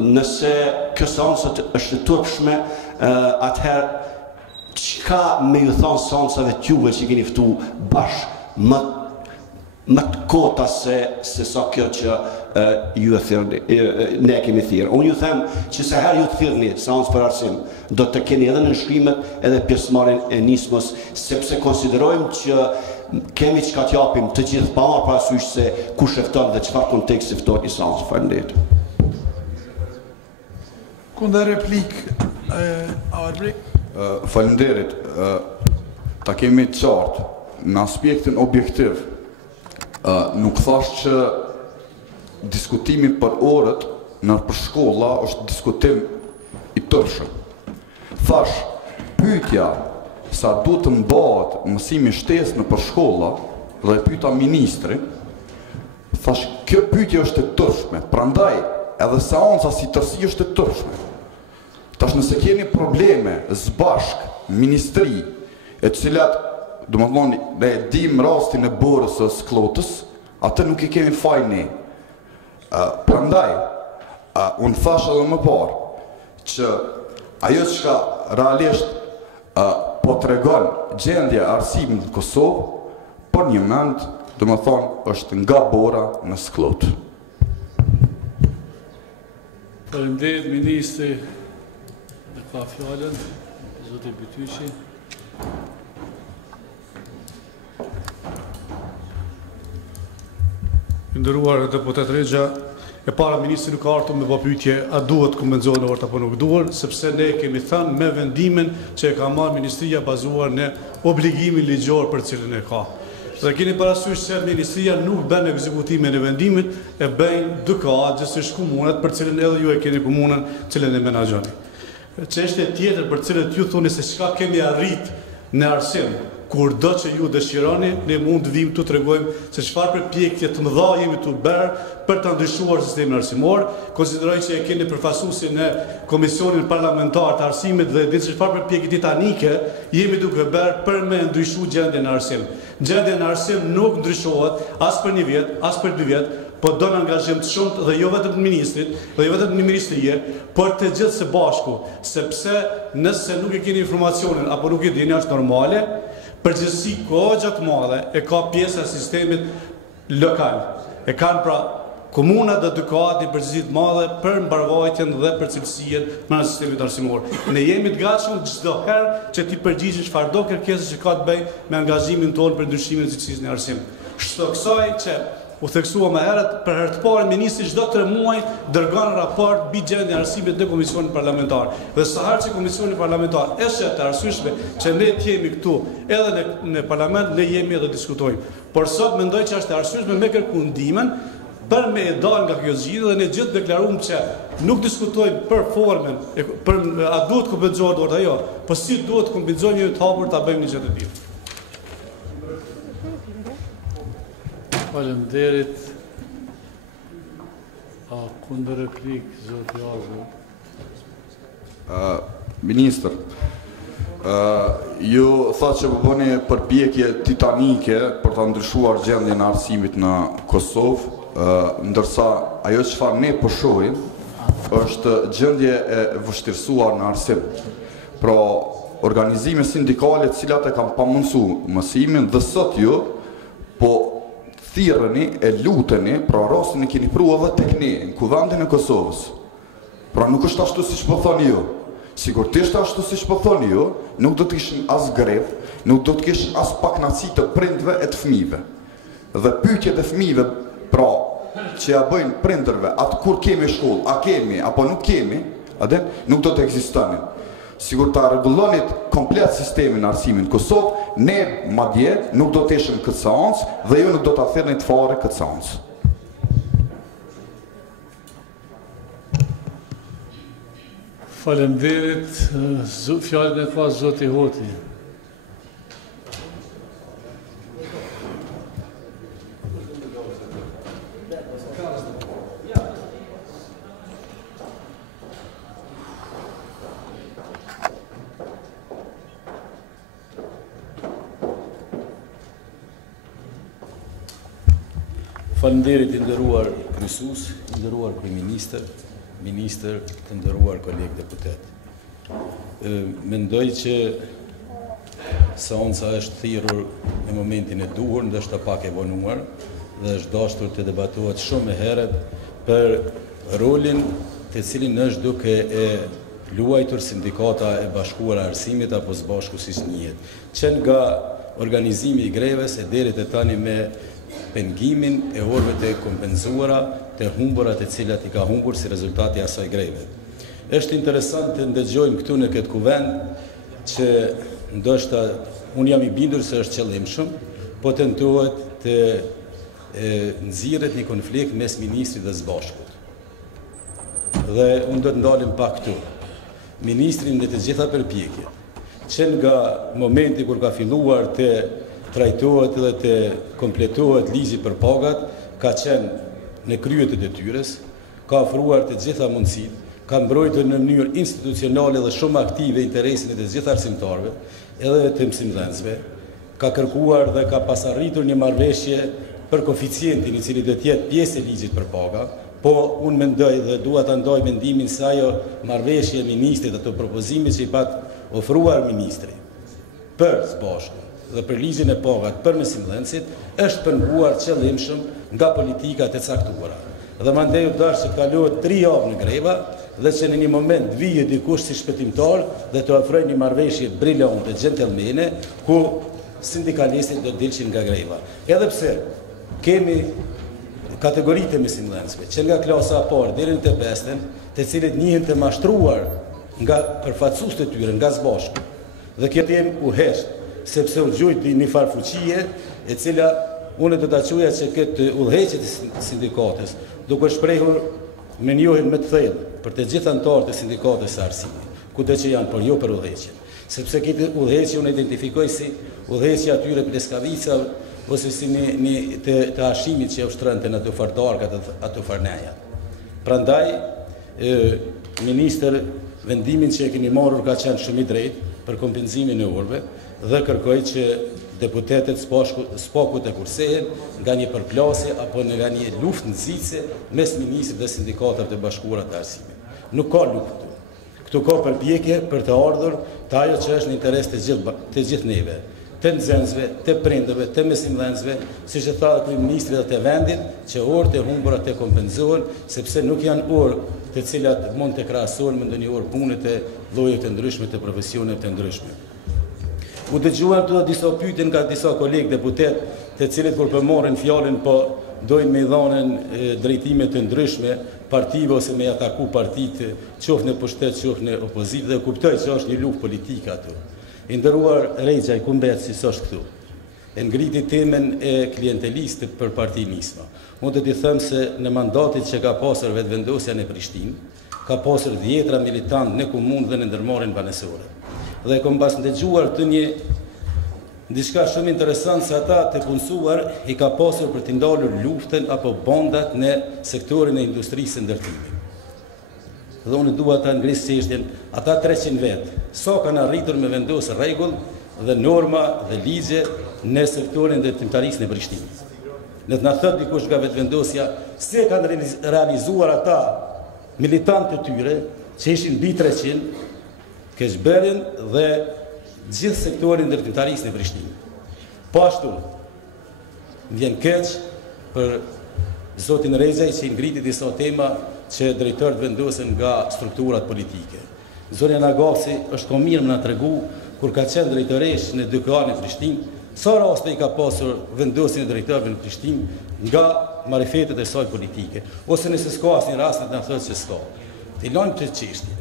Nëse kjo seancë është turpshme, atëherë çka me ju thonë seancave t'juve që keni ftu bashkë më të kota se sa kjo që ju e thirrni, ne kemi thirrë. Unë ju them që se herë ju të thirrni seancë për arsim, do të keni edhe në nënshkrimet edhe pjesëmarrjen e nismës, sepse konsiderojmë që kemi çka t'japim të gjithë pa marrë parasysh se kush e fton dhe çfarë konteksti ftohet një seancë. Faleminderit. Kundër replik, Arbri. Faleminderit. Ta kemi qartë. në aspektin objektiv, nuk thash që diskutimi për orët në për shkolla është diskutim i tërshëm. Thash, pyetja sa duhet të mbahet mësimi shtesë në për shkolla dhe pyeta ministri, thash, kjo pyetje është e tërshme, prandaj edhe seanca si tërsi është e tërshme. Tash nëse keni probleme zbashk, ministri, e cilat, do më thonë, ne dim rastin e Borës së Sklotës, atë nuk i kemi faj ne. Prandaj, unë thash edhe më parë, që ajo që realisht po tregon gjendja e arsimit në Kosovë, për një mend, do më thonë, është nga Bora në Sklotë. Faleminderit, ministri, e ka fjallën, zoti Bytyqi. Ndëruar deputet Regja, e para ministri nuk ka ardhur me pyetje a duhet kompenzohen orët apo nuk duhet, sepse ne kemi thënë me vendimin që e ka marrë ministria bazuar në obligimin ligjor për cilën e ka. Dhe keni parasysh se ministria nuk bën ekzekutimin e vendimit, e bëjnë dykat gjithsesi komunat për cilën edhe ju e keni komunën cilën e menaxhoni. Çështje tjetër për cilën ju thoni se çka kemi arrit në arsim, kur do që ju dëshironi, ne mund të vim të tregojmë se çfarë përpjekje të mëdha jemi të bërë për të ndryshuar sistemin arsimor, konsideroj që e keni përfaqësuesin në Komisionin Parlamentar të Arsimit dhe ditë çfarë përpjekje titanike jemi duke bërë për me ndryshuar gjendjen në arsim. Gjendja në arsim nuk ndryshohet as për një vjet, as për 2 vjet, po do në angazhim të shumë dhe jo vetëm të ministrit, dhe jo vetëm të ministrie, por të gjithë së bashku, sepse nëse nuk e keni informacionin apo nuk e dini është normale, përgjithësi kohë gjatë madhe e ka pjesë e sistemit lokal. E kanë pra komunat dhe dykat një përgjithësi të madhe për mbarvajtjen dhe për cilësinë në sistemit arsimor. Ne jemi të gatshëm çdo herë që ti përgjigjesh çfarë do kërkesë që ka të bëjë me angazhimin tonë për ndryshimin e cilësisë në arsim. Shtoksoj që u theksua më herët, për herë të parë ministri çdo 3 muaj dërgon raport mbi gjendjen e arsimit në Komisionin Parlamentar. Dhe sa herë që Komisioni Parlamentar është të arsyeshme që ne të jemi këtu edhe në parlament, ne jemi edhe diskutojmë. Por sot mendoj që është e arsyeshme me kërku ndihmën për me e dalë nga kjo zgjidhje dhe ne gjithë deklaruam që nuk diskutojmë për formën, për a duhet kompenzohet orët ajo, po si duhet kompenzojmë një të hapur ta bëjmë një gjë të tillë. Faleminderit. A kundër replik, zoti Azo. Ministër, ju tha që po bëni përpjekje titanike për të ndryshuar gjendjen e arsimit në Kosovë, ndërsa ajo çfarë ne po shohim është gjendje e vështirësuar në arsim. Pra, organizime sindikale të cilat e kanë pamundsuar mësimin dhe sot ju po thirreni e luteni, pra rastin e keni pru edhe tek ne, në Kuvendin e Kosovës. Pra nuk është ashtu siç po thoni ju. Sigurisht ashtu siç po thoni ju, nuk do të kishim as grevë, nuk do të kishim as pakënaqësi të prindve e të fëmijëve. Dhe pyetjet e fëmijëve, pra, që ja bëjnë prindërve, atë kur kemi shkollë, a kemi apo nuk kemi, nuk do të ekzistonin. Sigur ta rregullonit komplet sistemin arsimin në Kosovë, ne madje nuk do të ishim këtë seancë dhe ju nuk do ta thirrni fare këtë seancë. Faleminderit. Fjalën e ka zoti Hoti. Faleminderit i nderuar kryesues, i nderuar kryeministër, ministër, të nderuar kolegë deputet. Mendoj që seanca është thirrur në momentin e duhur, ndoshta pak e vonuar, dhe është dashur të debatohet shumë herët për rolin të cilin është duke e luajtur sindikata e bashkuara e arsimit apo së bashku siç njihet. Që nga organizimi i greves e deri te tani me pengimin e orëve të kompenzuara të humburat e cilat i ka humbur si rezultati asaj greve. Është interesant të ndëgjojmë këtu në këtë kuvend që ndoshta unë jam I bindur se është qëllimshëm, po tentohet të nxirret një konflikt mes ministrit dhe zbashkut. Dhe unë do të ndalim pak këtu. Ministrin dhe të gjitha përpjekjet, që nga momenti kur ka filluar të trajtohet dhe të kompletohet ligji për pagat, ka qenë në krye të detyrës, ka ofruar të gjitha mundësit, ka mbrojtur në mënyrë institucionale dhe shumë aktive interesin e të gjitha arsimtarëve, edhe të mësimdhënësve, ka kërkuar dhe ka pasarritur një marrëveshje për koeficientin I cili do të jetë pjesë e ligjit për paga, po unë mendoj dhe dua ta ndaj mendimin se ajo marrëveshje e ministrit ato propozimi që I pat ofruar ministri për zbashkun dhe për ligjin e pagat për mësimdhënësit është pënguar qëllimshëm nga politikat e caktuara. Dhe mandej u dash që kalohet 3 javë në greva dhe që në një moment vijë dikush si shpëtimtar dhe të ofrojë një marrëveshje brillante gentlemane ku sindikalistët do dilshin nga greva. Edhe pse kemi kategoritë e mësimdhënësve, që nga klasa e parë deri në të 5-ën, të cilët njihen të mashtruar nga përfaqësuesit e tyre, nga zbashku. Dhe kjo temë u hesht, sepse u gjujt një farfuqie, e cila unë do ta quaja që këtë udhëheqje të sindikatës, duke shprehur me njohjen më të thellë për të gjithë anëtarët e sindikatës së arsimit, kudo që janë, por jo për udhëheqjen. Sepse këtë udhëheqje unë identifikoj si udhëheqja atyre pleskavica ose si të ashimit që ushtrënte në ato fardarkat, ato farnejat. Prandaj, ministër vendimin që e keni marrur ka qenë shumë I drejtë për kompenzimin e orëve dhe kërkoj që deputetët spakut e kursehen nga një përplasje apo nga një luftë nxitse mes ministrit dhe sindikatave të bashkuara të arsimit. Nuk ka luftë. Këtu ka përpjekje për të ardhur të ajo që është në interes të gjithë neve, të nxënësve, të prindërve, të mësimdhënësve, siç e tha kryeministri dhe të vendit, që orët e humbura të kompenzohen, sepse nuk janë orë të cilat mund të krahasohen me ndonjë orë pune të lloje të ndryshme të profesioneve të ndryshme. U dëgjuan këtu disa pyetje nga disa kolegë deputet, të cilët kur përmorën fjalën po dojnë me dhënën drejtime të ndryshme partive ose me ataku partitë, qoftë në pushtet, qoftë në opozitë dhe kuptoj që është një luftë politike aty. I nderuar Rexha I kumbet si s'është këtu. E ngriti temën e klientelistë për partinisma. Unë do t'i them se në mandatin që ka pasur vetëvendosja në Prishtinë, ka pasur 10 militantë në komunë dhe në ndërmarrjen banesore. Dhe kom pas ndëgjuar të një diçka shumë interesant se ata të punësuar I ka pasur për t'i ndalur luftën apo bondat në sektorin e industrisë së ndërtimit. Dhe unë dua ta ngris çështjen, ata 300 vetë, sa kanë arritur me vendosë rregull dhe norma dhe ligje në sektorin e ndërtimtarisë në Prishtinë. Në të na thotë dikush nga vetëvendosja se kanë realizuar ata militantë të tyre që ishin mbi 300 keqbërin dhe gjithë sektorin ndërtimtarisë në Prishtinë. Po ashtu, vjen keq për zotin Rexha që I ngriti disa tema që drejtorët vendosen nga strukturat politike. Zonja Nagasi është komirë më na tregu kur ka qenë drejtoresh në DK në Prishtinë, sa raste I ka pasur vendosjen e drejtorëve në Prishtinë nga marifetet e saj politike, ose nëse s'ka asnjë rast na thotë se s'ka. Të lajmë të çështje.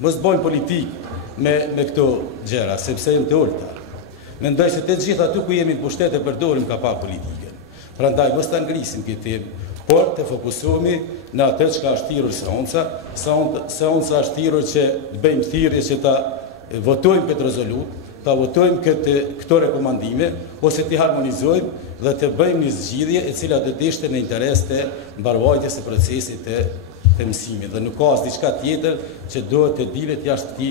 Mos bëjmë politikë me këto gjëra, sepse janë të ulta. Mendoj se të gjitha aty ku jemi në pushtet e përdorim ka pa politikën. Prandaj mos ta ngrisim këtë temë, por të fokusohemi në atë që ka është thirrur seanca është thirrur që të bëjmë thirrje që ta votojmë këtë rezolut, ta votojmë këto rekomandime, ose të harmonizojmë dhe të bëjmë një zgjidhje e cila do të ishte në interes të mbarvajtjes së procesit të mësimit. Dhe nuk ka as diçka tjetër që duhet të dilet jashtë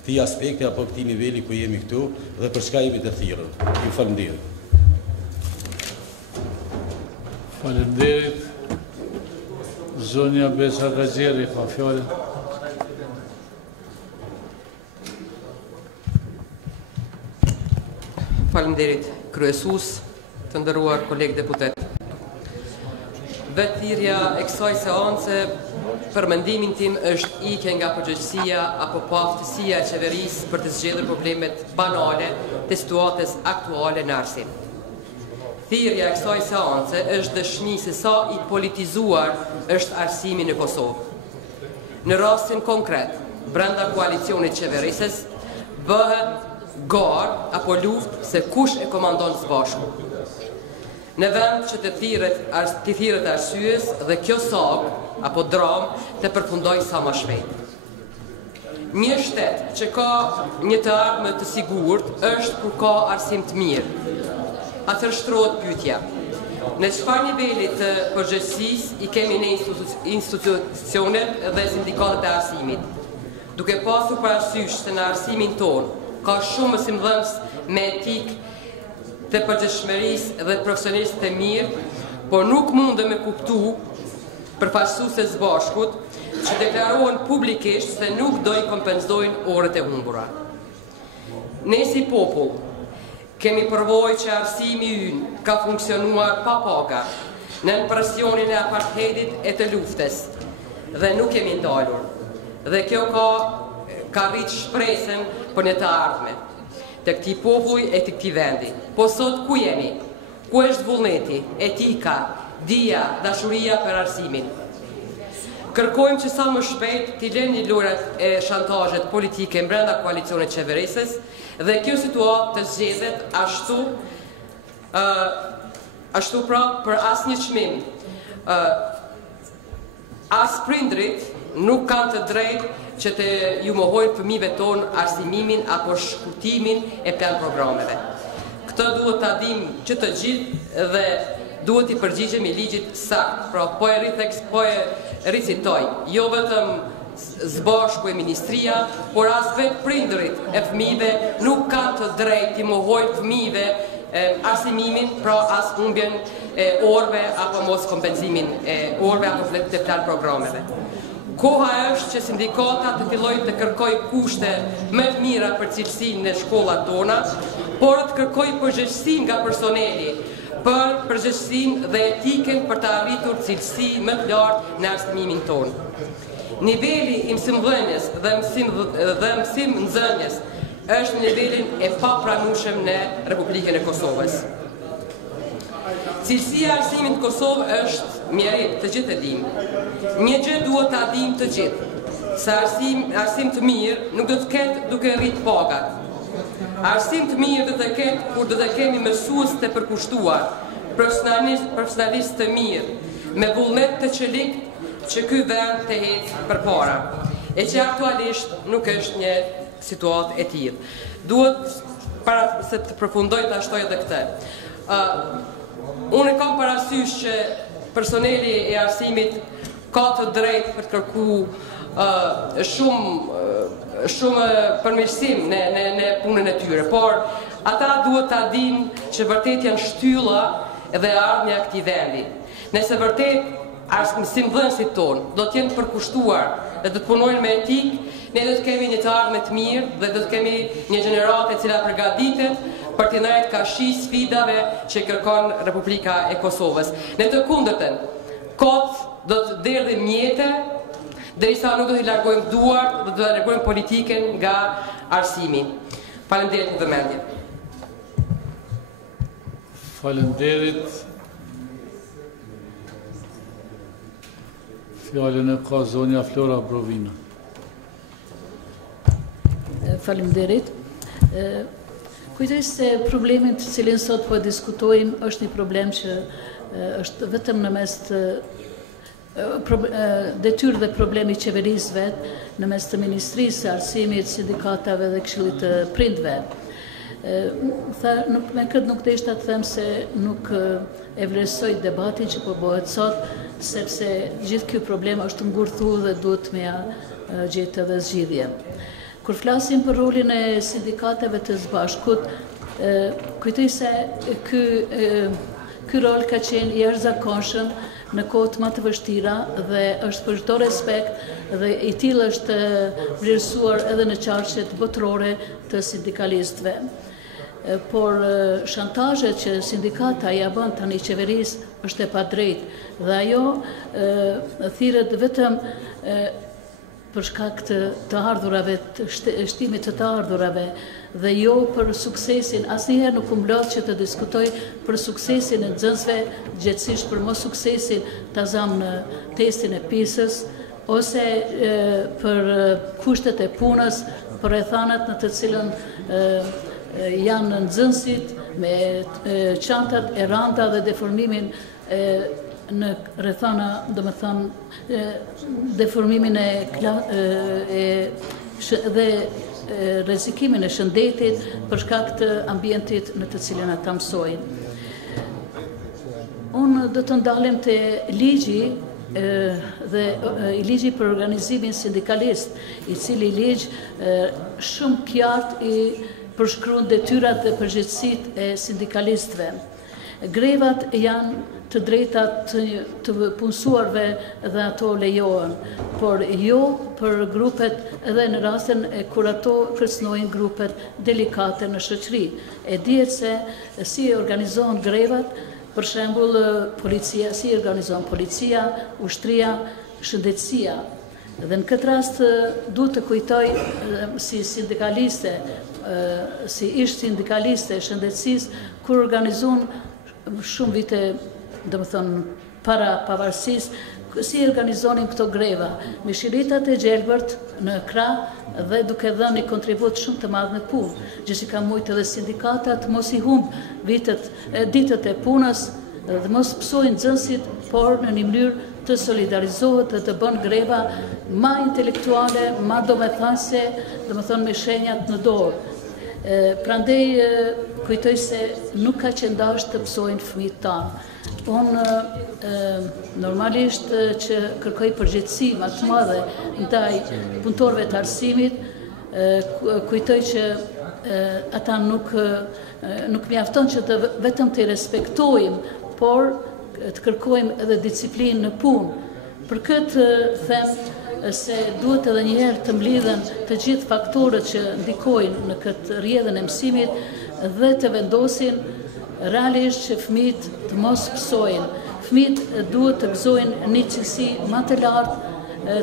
këtij aspekti apo këtij niveli ku jemi këtu dhe për çka jemi të thirrur. Ju falenderoj. Faleminderit. Zonja Besa Gazeri ka fjalën. Faleminderit kryesues, të nderuar kolegë deputet. Vetthirrja e kësaj seance për mendimin tim është ikje nga përgjegjësia apo paaftësia e qeverisë për të zgjedhur problemet banale të situatës aktuale në arsim. Thirrja e kësaj seance është dëshmi se sa I politizuar është arsimi në Kosovë. Në rastin konkret, brenda koalicionit qeverisës, bëhet garë apo luftë se kush e komandon së bashku. Në vend që të thirret arsyes dhe kjo sagë apo dramë të përfundoj sa më shpejt. Një shtet që ka një të ardhme të sigurt është kur ka arsim të mirë. Atër shtrohet pyetja. Në çfarë niveli të përgjegjësisë i kemi ne institucionet dhe sindikatët e arsimit, duke pasur parasysh se në arsimin tonë ka shumë mësimdhënës me etikë të përgjegjshmërisë dhe profesionistë të mirë, por nuk mundem me kuptu përfaqësuesit së bashkut që deklarohen publikisht se nuk do i kompenzojnë orët e humbura. Ne si popull kemi përvojë që arsimi ynë ka funksionuar pa paga në presionin e apartheidit e të luftës dhe nuk kemi ndalur. Dhe kjo ka rritë shpresën për një të ardhme të këtij populli e të këtij vendi. Po sot ku jemi? Ku është vullneti, etika, dija, dashuria për arsimin? Kërkojmë që sa më shpejt t'i lënë lojrat e shantazhet politike brenda koalicionit qeverisës dhe kjo situatë të zgjedhet ashtu pra për asnjë çmim. As prindrit nuk kanë të drejtë që të ju mohojnë fëmijëve tonë arsimimin apo shkurtimin e plan programeve. Këtë duhet ta dimë që të gjithë dhe duhet i përgjigjemi ligjit sakt. Pra po e ricitoj, jo vetëm zbashku e ministria, por as vetë prindërit e fëmijëve nuk kanë të drejtë të mohojnë fëmijëve arsimimin, pra as humbjen e orëve apo mos kompenzimin e orëve apo të plan programeve. Koha është që sindikata të fillojnë të kërkoj kushte më të mira për cilësinë në shkollat tona, por të kërkoj përgjegjësinë nga personeli për përgjegjësinë dhe etikën për të arritur cilësi më të lartë në arsimimin tonë. Niveli i mësimdhënies dhe mësimnxënies është në nivelin e papranueshëm në Republikën e Kosovës. Cilësia e arsimit në Kosovë është mjerit, të gjithë e dimë. Një gjë duhet ta dimë të gjithë, se arsim të mirë nuk do të ketë duke rritë pagat. Arsim të mirë do të ketë kur do të kemi mësues të përkushtuar, profesionalistë të mirë, me vullnet të qelik që ky vend të ecë përpara. E që aktualisht nuk është një situatë e tillë. Duhet para se të përfundoj të ashtoj edhe këtë. Unë kam parasysh që personeli e arsimit ka të drejtë për të kërku shumë përmirësim në punën e tyre, por ata duhet ta dinë që vërtet janë shtylla dhe ardhmja e këtij vendi. Nëse vërtet mësimdhënësit tonë do të jenë përkushtuar dhe do të punojnë me etikë, ne do të kemi një të ardhme të mirë dhe do të kemi një gjeneratë e cila përgatitet për të ndajtur kashi sfidave që kërkon Republika e Kosovës. Në të kundërtën, kot do të derdhim mjete derisa nuk do t'i largojmë duart dhe do të largojmë politikën nga arsimi. Faleminderit për vëmendje. Faleminderit. Fjalën e ka zonja Flora Brovina. Faleminderit. Kujtoj se problemin të cilin sot po diskutojmë është një problem që është vetëm në mes të detyrë dhe problemi qeverisë vetë, në mes të Ministrisë, Arsimit, sindikatave dhe Këshillit të Prindve. Me këtë nuk të ishta të them se nuk e vlerësoj debatin që po bëhet sot, sepse gjithë kjo problem është ngurthu dhe duhet me gjetë edhe zgjidhje. Kur flasim për rolin e sindikatave të zbashkut, kujtoj se ky rol ka qenë i jashtëzakonshëm në kohët më të vështira dhe është për çdo respekt dhe i tillë është vlerësuar edhe në qarqet botërore të sindikalistëve. Por shantazhet që sindikata ja bën tani qeverisë është e padrejtë dhe ajo thirret vetëm për shkak të ardhurave, të shtimit të ardhurave dhe jo për suksesin. Asnjëherë nuk mblodh që të diskutoj për suksesin e nxënësve, gjithsesi për mos suksesin të zam në testin e PISA-s ose për kushtet e punës, për rrethanat në të cilën janë nxënësit me çantat e rranta dhe deformimin në rrethana, domethënë deformimin dhe rrezikimin e shëndetit për shkak të ambientit në të cilin ata mësojnë. Unë do të ndalem te ligji dhe i ligji për organizimin sindikalist, i cili ligj shumë qartë i përshkruan detyrat dhe përgjegjësitë e sindikalistëve. Grevat janë të drejta të punësuarve dhe ato lejohen, por jo për grupet edhe në rastin e kur ato kërcënojnë grupet delikate në shoqëri. E dihet se si organizohen grevat, për shembull policia, si organizohen policia, ushtria, shëndetësia. Dhe në këtë rast duhet të kujtoj si sindikaliste, si ish sindikaliste e shëndetësisë, kur organizuan shumë vite, domethënë para pavarësisë, si organizonin këto greva, me shiritat e gjelbërt në krah dhe duke dhënë një kontribut shumë të madh në punë, gjë që ka mujtë edhe sindikatat mos i humb ditët e punës dhe mos psojnë nxënësit, por në një mënyrë të solidarizohet dhe të bën greva ma intelektuale, ma domethënëse, domethënë me shenjat në dorë. Prandej kujtoj se nuk ka qëndash të psojnë fëmijët tanë. Unë normalisht që kërkoj përgjegjësi më të madhe ndaj punëtorëve të arsimit, kujtoj që ata nuk mjafton që vetëm të respektojmë, por të kërkojmë edhe disiplinë në punë. Për këtë them se duhet edhe njëherë të mlidhen të gjithë faktorët që ndikojnë në këtë rrjedhën e mësimit dhe të vendosin realisht që fëmijët të mos psojnë. Fëmijët duhet të gëzojnë një cilësi më të lartë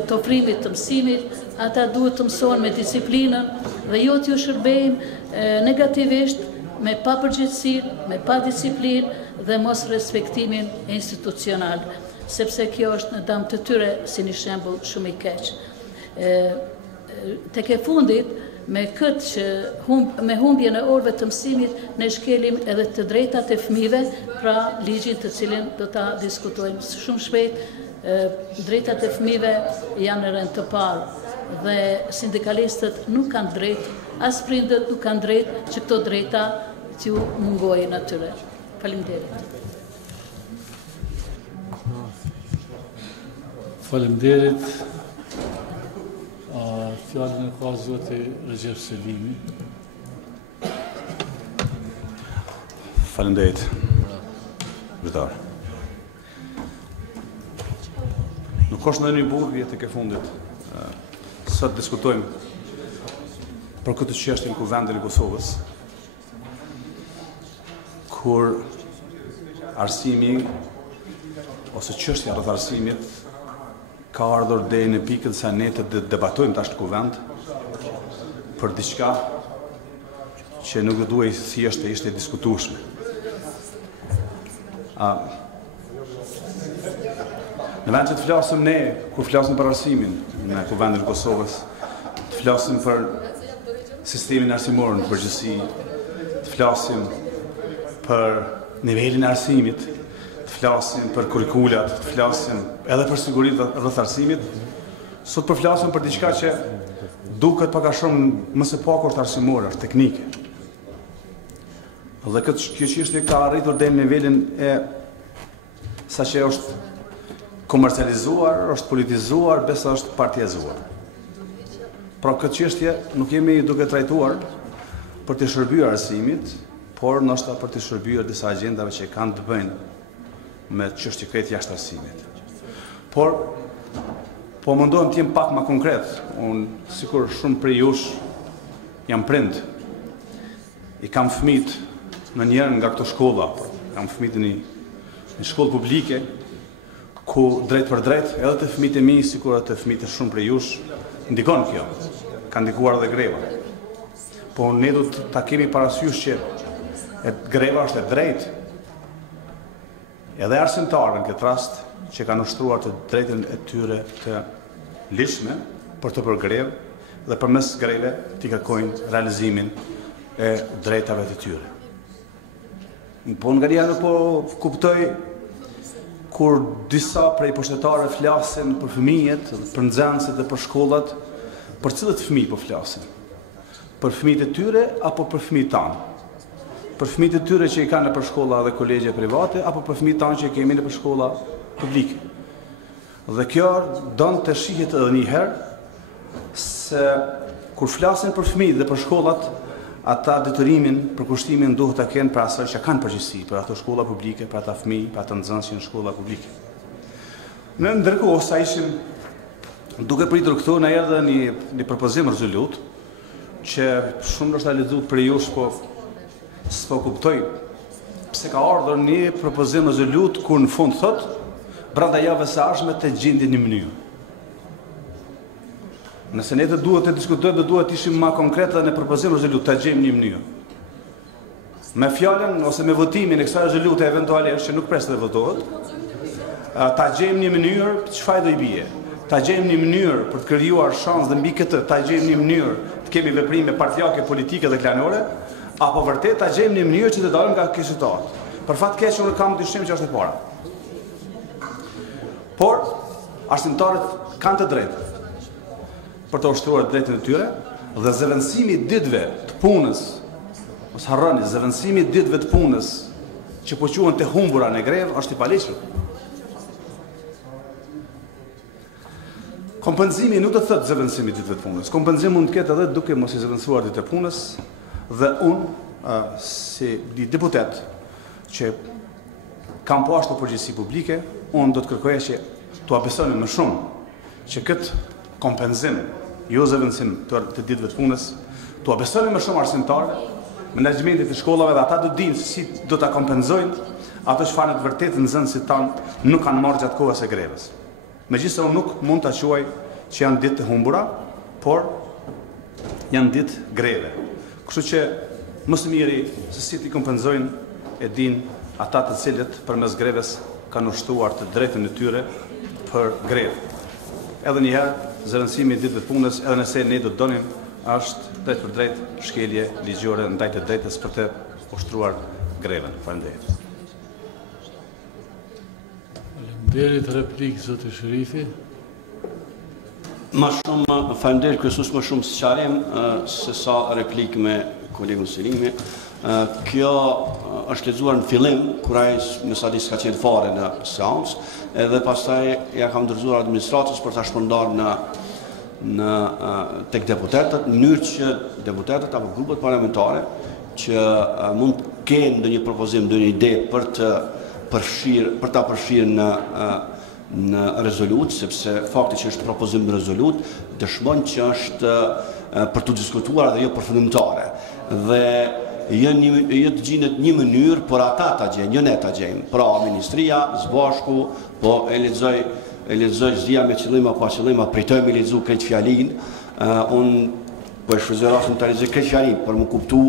të ofrimit të mësimit, ata duhet të mësojnë me disiplinën dhe jo t'ju shërbejmë negativisht me pa përgjegjësi, me pa disiplinë dhe mos respektimin institucional, sepse kjo është në dam të tyre si një shembull shumë i keq. Tek e fundit, me këtë që me humbje në orëve të mësimit, ne shkelim edhe të drejtat e fëmijëve, pra ligjin të cilin do ta diskutojmë shumë shpejt. Drejtat e fëmijëve janë në rend të parë dhe sindikalistët nuk kanë drejt, as prindët nuk kanë drejt që këto drejta t'ju mungojnë atyre. Faleminderit. Faleminderit. Fjallën e ka zoti Recep Selimi. Faleminderit. Vërtar. Nuk është në një burgje të ke fundit. Sot diskutojmë për këtë çështje në Kuvendit e Kosovës, kur arsimi ose çështja rreth arsimit ka ardhur deri në pikën se ne të debatojmë tash në Kuvend për diçka që nuk duhej thjesht të ishte diskutueshme. Në vend që të flasim ne, kur flasim për arsimin në Kuvendin e Kosovës, të flasim për sistemin arsimor në përgjithësi, të flasim për nivelin e arsimit, të flasim për kurrikulat, të flasim edhe për sigurinë rreth arsimit, sot po flasim për diçka që duket pak a shumë më së pakurt arsimore, është teknike. Dhe kjo çështje ka arritur deri në nivelin e saqë është komercializuar, është politizuar, besa është partizuar. Pra këtë çështje nuk jemi duke trajtuar për të shërbyer arsimit, por ndoshta për të shërbyer disa agjendave që kanë të bëjnë me çështje krejt jashtë arsimit. Por po mundohem të jem pak më konkret. Unë sikur shumë prej jush jam prind. I kam fëmijë në njërin nga këto shkolla, kam fëmijë në një shkollë publike ku drejtpërdrejt edhe të fëmijët e mi, sikur edhe të fëmijët e shumë prej jush, ndikon kjo. Ka ndikuar edhe greva. Po ne do të ta kemi parasysh që greva është e drejtë edhe arsimtarë në këtë rast që kanë ushtruar të drejtën e tyre të ligjshme për të bërë grevë dhe përmes greve t'i kërkojnë realizimin e drejtave të tyre. Po nga njerë po kuptoj kur disa prej pushtetarëve flasin për fëmijët, për nxënësit dhe për shkollat, për cilët fëmijë po flasin? Për fëmijët e tyre apo për fëmijët tanë? Për fëmijët e tyre që i kanë nëpër shkolla dhe kolegje private apo për fëmijët tanë që i kemi nëpër shkolla publike? Dhe kjo don të shihet edhe një herë se kur flasin për fëmijët dhe për shkollat, ata detyrimin, përkushtimin duhet ta kenë për asaj që kanë përgjegjësi, për ato shkolla publike, për ata fëmijë, për ata nxënës në shkolla publike. Në ndërkohë sa ishim duke pritur këtu, na erdhi një propozim rezolut që shumë ndoshta lexuar për ju, po s'po kuptoj pse ka ardhur një propozim rezolut ku në fund thotë brenda javës së ardhshme të gjendin një mënyrë. Nëse ne duhet të diskutojmë, duhet të ishim më konkret dhe në propozim rezolut të gjejmë një mënyrë. Me fjalën ose me votimin e kësaj rezolute eventualisht që nuk pres të votohet, ta gjejmë një mënyrë çfarë do i bie. Ta gjejmë një mënyrë për të krijuar shans dhe mbi këtë ta gjejmë një mënyrë të kemi veprime partijake, politike dhe klanore, apo vërtet ta gjejmë një mënyrë që të dalim nga ky situatë. Për fat keq unë kam dyshim që është e para. Por arsimtarët kanë të drejtë për të ushtruar drejtën e tyre dhe zëvendësimi i ditëve të punës, mos harroni, zëvendësimi i ditëve të punës që po quhen të humbura në grevë është i paligjshëm. Kompenzimi nuk do të thotë zëvendësimi i ditëve të punës. Kompenzimi mund të ketë edhe duke mos i zëvendësuar ditët e punës dhe unë si deputet që kam po ashtu përgjegjësi publike, unë do të kërkoja që t'u besoni më shumë që këtë kompenzim, jo zëvendësim të ditëve të punës, t'u besoni më shumë arsimtarëve, menaxhmentit të shkollave dhe ata do dinë si do ta kompenzojnë ato çfarë në të vërtetë nxënësit tanë nuk kanë marrë gjatë kohës së grevës. Megjithëse unë nuk mund ta quaj që janë ditë të humbura, por janë ditë greve. Kështu që më së miri se si ti kompenzojnë e dinë ata të cilët përmes greves kanë ushtruar të drejtën e tyre për grevë. Edhe një herë, zëvendësimi i ditëve të punës, edhe nëse ne do të donim, është drejt për drejt shkelje ligjore ndaj të drejtës për të ushtruar greven. Faleminderit. Faleminderit, replikë zoti Sherifi. Ma shumë, faleminderit kryesues, më shumë sqarim se sa replikë me kolegun Selimi. Kjo është lexuar në fillim, kur ai me sa di s'ka qenë fare në seancë, edhe pastaj ja kam dorëzuar administratës për ta shpërndarë tek deputetët, në mënyrë që deputetët apo grupet parlamentare që mund të kenë ndonjë propozim, ndonjë ide për ta përfshirë në rezolut, sepse fakti që është propozim në rezolut dëshmon që është për të diskutuar dhe jo përfundimtare. Dhe jo të gjinet një mënyrë, por ata ta gjejnë, jo ne ta gjejmë. Pra, ministria, zbashku, po e lexoj zdia me qëllim apo pa qëllim, pritoj me lexu këtë fjalin, unë po e shfrytëzoj rastin ta lexoj këtë fjalin për më kuptu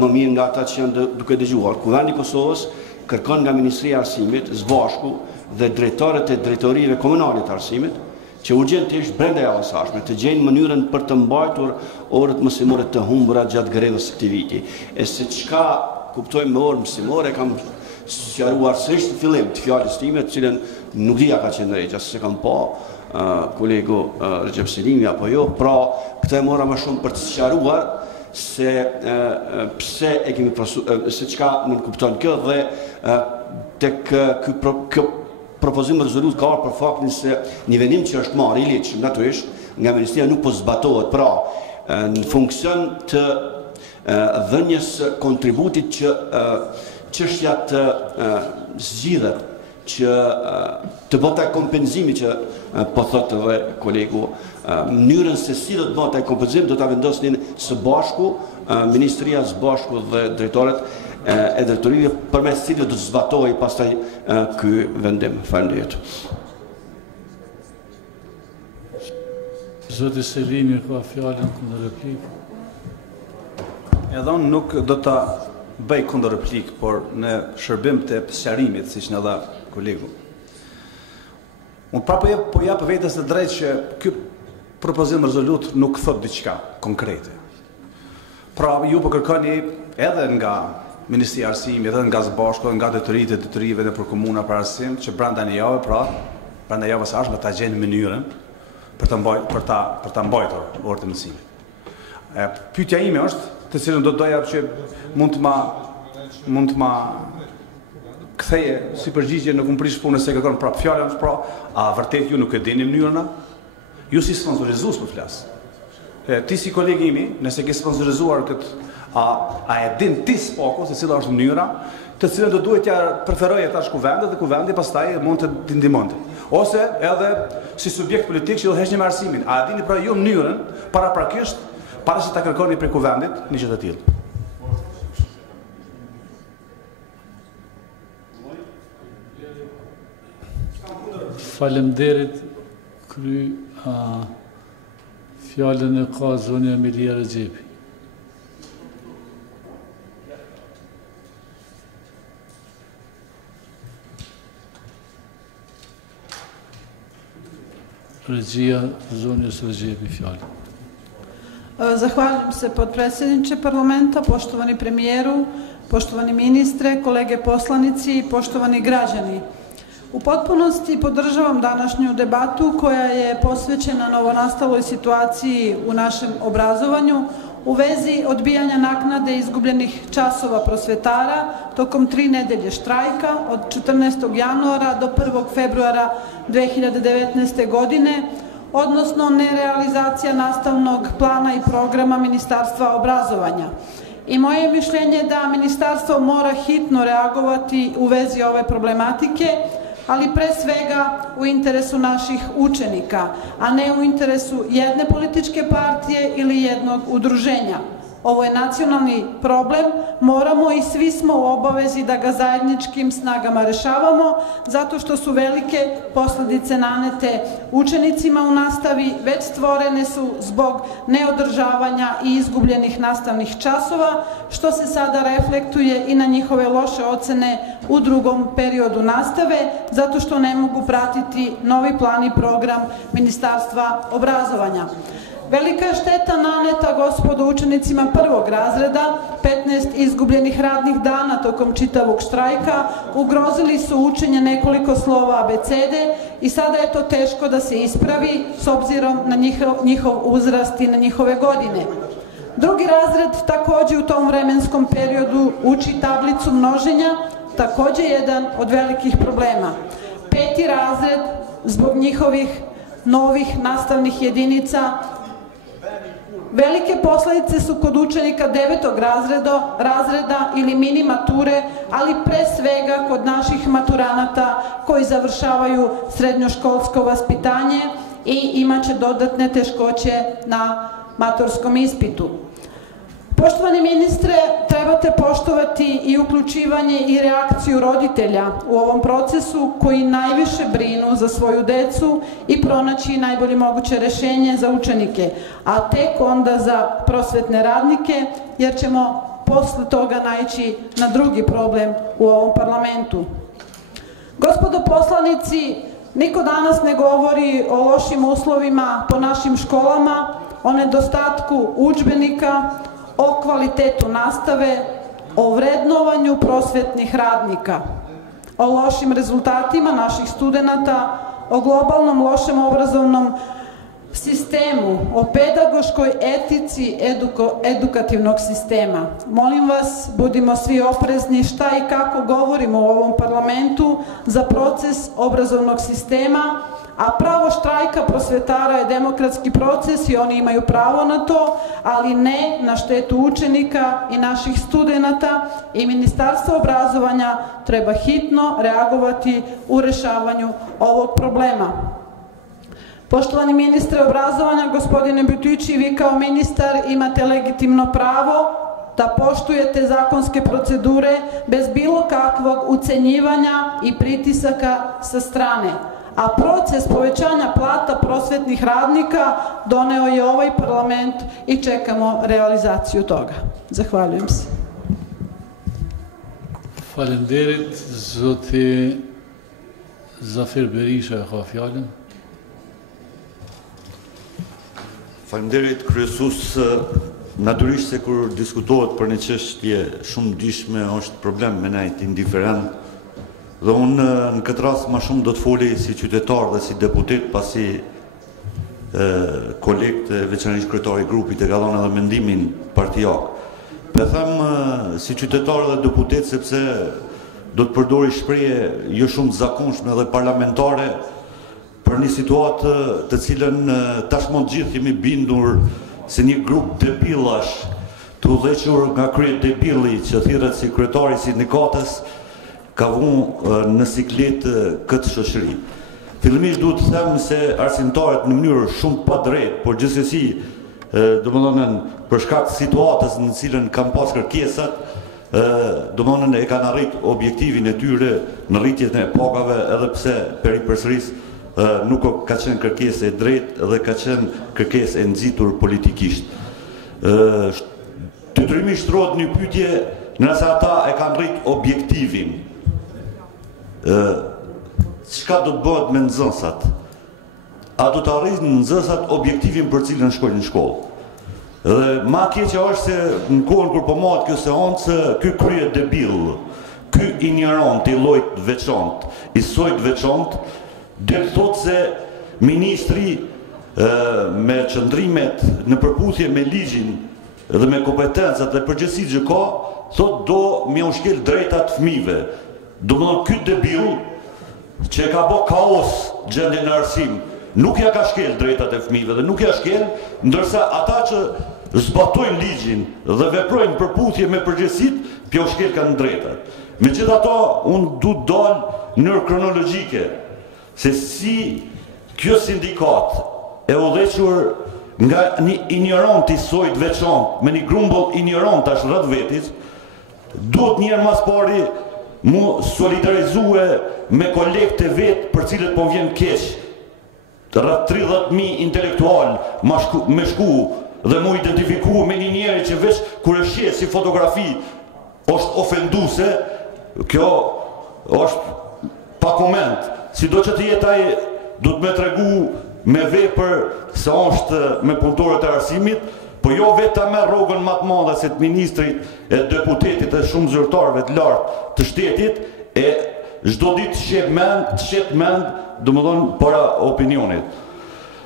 më mirë nga ata që janë duke dëgjuar. Kuvendi i Kosovës kërkon nga Ministria e Arsimit, zbashku dhe drejtorët e drejtorive komunale të arsimit që urgjentisht brenda javës së ardhshme të gjejnë mënyrën për të mbajtur orët mësimore të humbura gjatë grevës së këtij viti. E se çka kuptojmë me orë mësimore kam sqaruar sërish në fillim të fjalës time, të cilën nuk dia ka qenë drejtë, se kam pa kolegu Recep Selimi apo jo, pra këtë e mora më shumë për të sqaruar se pse e kemi se çka nuk kupton kjo dhe tek kjo propozim rezolut ka për faktin se një vendim që është marrë i ligjshëm natyrisht nga Ministria nuk po zbatohet, pra në funksion të dhënies kontributit që çështja të zgjidhet, që të bëhet ai kompenzimi që po thotë edhe kolegu, mënyrën se si do të bëhet ai kompenzim do ta vendosnin së bashku Ministria, së bashku dhe drejtorët e drejtorive përmes cilit do të zbatohej pastaj ky vendim. Faleminderit. Zoti Selimi ka fjalën kundër replikë. Edhe unë nuk do ta bëj kundër replikë, por në shërbim të sqarimit, siç na dha kolegu. Unë po jap vetes të drejtë që ky propozim rezolut nuk thot diçka konkrete. Pra, ju po kërkoni edhe nga Ministria e Arsimit, edhe nga Zbashku, nga detyrive në për komuna për arsim, që brenda një javë, pra, brenda javës së ardhshme ta gjejnë mënyrën për ta mbajtur orët e mësimit. Pyetja ime është, të cilën do doja që mund të ma ktheje si përgjigje, nuk më prish punën se kërkon prapë fjalën, pra, a vërtet ju nuk e dini mënyrën? Ju si sponsorizues po flas. Ti si kolegi imi, nëse ke sponsorizuar këtë, a e din ti s'pako se cila është mënyra, të cilën do duhet ja preferoje tash Kuvendit dhe Kuvendi pastaj mund të ndihmonte. Ose edhe si subjekt politik që do heqni me arsimin. A e dini pra ju mënyrën paraprakisht para se ta kërkoni prej Kuvendit një gjë të tillë? Faleminderit, fjallën e ka zonja Emilia Rexhepi. Regjia zonjës Rexhepi fjallën. Zahvaljujem se potpredsjedniče parlamenta, poštovani premijeru, poštovani ministre, kolege poslanici i poštovani građani. U potpunosti podržavam današnju debatu koja je posvećena novonastaloj situaciji u našem obrazovanju u vezi odbijanja naknade izgubljenih časova prosvetara tokom 3 nedelje štrajka od 14. januara do 1. februara 2019. godine, odnosno nerealizacija nastavnog plana i programa Ministarstva obrazovanja. I moje mišljenje je da Ministarstvo mora hitno reagovati u vezi ove problematike, ali pre svega u interesu naših učenika, a ne u interesu jedne političke partije ili jednog udruženja. Ovo je nacionalni problem, moramo i svi smo u obavezi da ga zajedničkim snagama rešavamo, zato što su velike posledice nanete učenicima u nastavi, već stvorene su zbog neodržavanja i izgubljenih nastavnih časova, što se sada reflektuje i na njihove loše ocene u drugom periodu nastave, zato što ne mogu pratiti novi plan i program Ministarstva obrazovanja. Velika je šteta naneta, gospodo, učenicima 1. razreda, 15 izgubljenih radnih dana tokom čitavog štrajka, ugrozili su učenje nekoliko slova abecede i sada je to teško da se ispravi s obzirom na njihov uzrast i na njihove godine. 2. razred takođe u tom vremenskom periodu uči tablicu množenja, takođe jedan od velikih problema. 5. razred zbog njihovih novih nastavnih jedinica. Velike posledice su kod učenika 9. razreda ili mini mature, ali pre svega kod naših maturanata koji završavaju srednjoškolsko vaspitanje i imaće dodatne teškoće na maturskom ispitu. Poštovani ministre, trebate poštovati i uključivanje i reakciju roditelja u ovom procesu koji najviše brinu za svoju decu i pronaći najbolje moguće rešenje za učenike, a tek onda za prosvetne radnike, jer ćemo posle toga naići na drugi problem u ovom parlamentu. Gospodo poslanici, niko danas ne govori o lošim uslovima po našim školama, o nedostatku udžbenika, o kvalitetu nastave, o vrednovanju prosvetnih radnika, o lošim rezultatima naših studenata, o globalnom lošem obrazovnom sistemu, o pedagoškoj etici edukativnog sistema. Molim vas, budimo svi oprezni šta i kako govorimo u ovom parlamentu za proces obrazovnog sistema, a pravo štrajka prosvetara je demokratski proces i oni imaju pravo na to, ali ne na štetu učenika i naših studenata, i Ministarstvo obrazovanja treba hitno reagovati u rešavanju ovog problema. Poštovani ministre obrazovanja, gospodine Butići, vi kao ministar imate legitimno pravo da poštujete zakonske procedure bez bilo kakvog ucenjivanja i pritisaka sa strane. A proces povećanja plata prosvetnih radnika doneo je ovaj parlament i čekamo realizaciju toga. Zahvaljujem se. Faleminderit, zoti Zafir Berisha ka fjallën. Faleminderit kryesues natyrisht se kur diskutohet për një çështje shumë ndishme, është problem me nejt indiferent. Dhe unë në këtë rast më shumë do të foli si qytetar dhe si deputet, pasi kolegët veçanërisht kryetari i grupit e ka dhënë edhe mendimin partijak. Po them si qytetar dhe deputet sepse do të përdori shprehje jo shumë të zakonshme dhe parlamentare për një situatë të cilën tashmë të gjithë jemi bindur se një grup debillash të udhëhequr nga krye debilli që thirret si kryetari i sindikatës ka vënë në siklet këtë shoqëri. Fillimisht duhet të them se arsimtarët në mënyrë shumë pa drejtë, por gjithsesi, domethënë për shkak të situatës në cilën kanë pas kërkesat, domethënë e kanë arrit objektivin e tyre në rritjen e pagave, edhe pse peripërsëris nuk ka qenë kërkesë e drejtë dhe ka qenë kërkesë e nxitur politikisht. Detyrimisht shtrohet një pyetje nëse ata e kanë rrit objektivin. Çka do të bëhet me nxënësat? A do të arrijnë nxënësat objektivin për cilën shkojnë në shkollë? Dhe ma keqja është se në kohën kur po marret kjo seancë, ky krye debill, ky ignorant i llojit veçantë, i sojt veçantë, dhe thotë se ministri me qëndrimet në përputhje me ligjin dhe me kompetencat dhe përgjegjësitë që ka, thotë do m'ia ushkel drejtat fëmijëve. Domethënë ky debill që ka bë kaos gjendjen në arsim, nuk ja ka shkel drejtat e fëmijëve dhe nuk ja shkel, ndërsa ata që zbatojnë ligjin dhe veprojnë përputhje me përgjegjësitë, pjo shkel kanë drejtat. Megjithatë, unë du të dal në mënyrë kronologjike se si kjo sindikat e udhëhequr nga një ignorant i sojt veçantë, me një grumbull ignorant tash rreth vetes, duhet një herë mas pari mu solidarizue me kolegët e vetë për cilët po vjen keq. Rreth 30.000 intelektual me shku dhe mu identifiku me një njeri që veç kur e sheh si fotografi është ofenduese, kjo është pa koment. Sido që të jetaj du të me tregu me vepër se është me punëtorët e arsimit, po jo vetë ta merr rrogën më të madhe se të ministrit e deputetit e shumë zyrtarëve të lartë të shtetit e çdo ditë shet mend, domethënë para opinionit.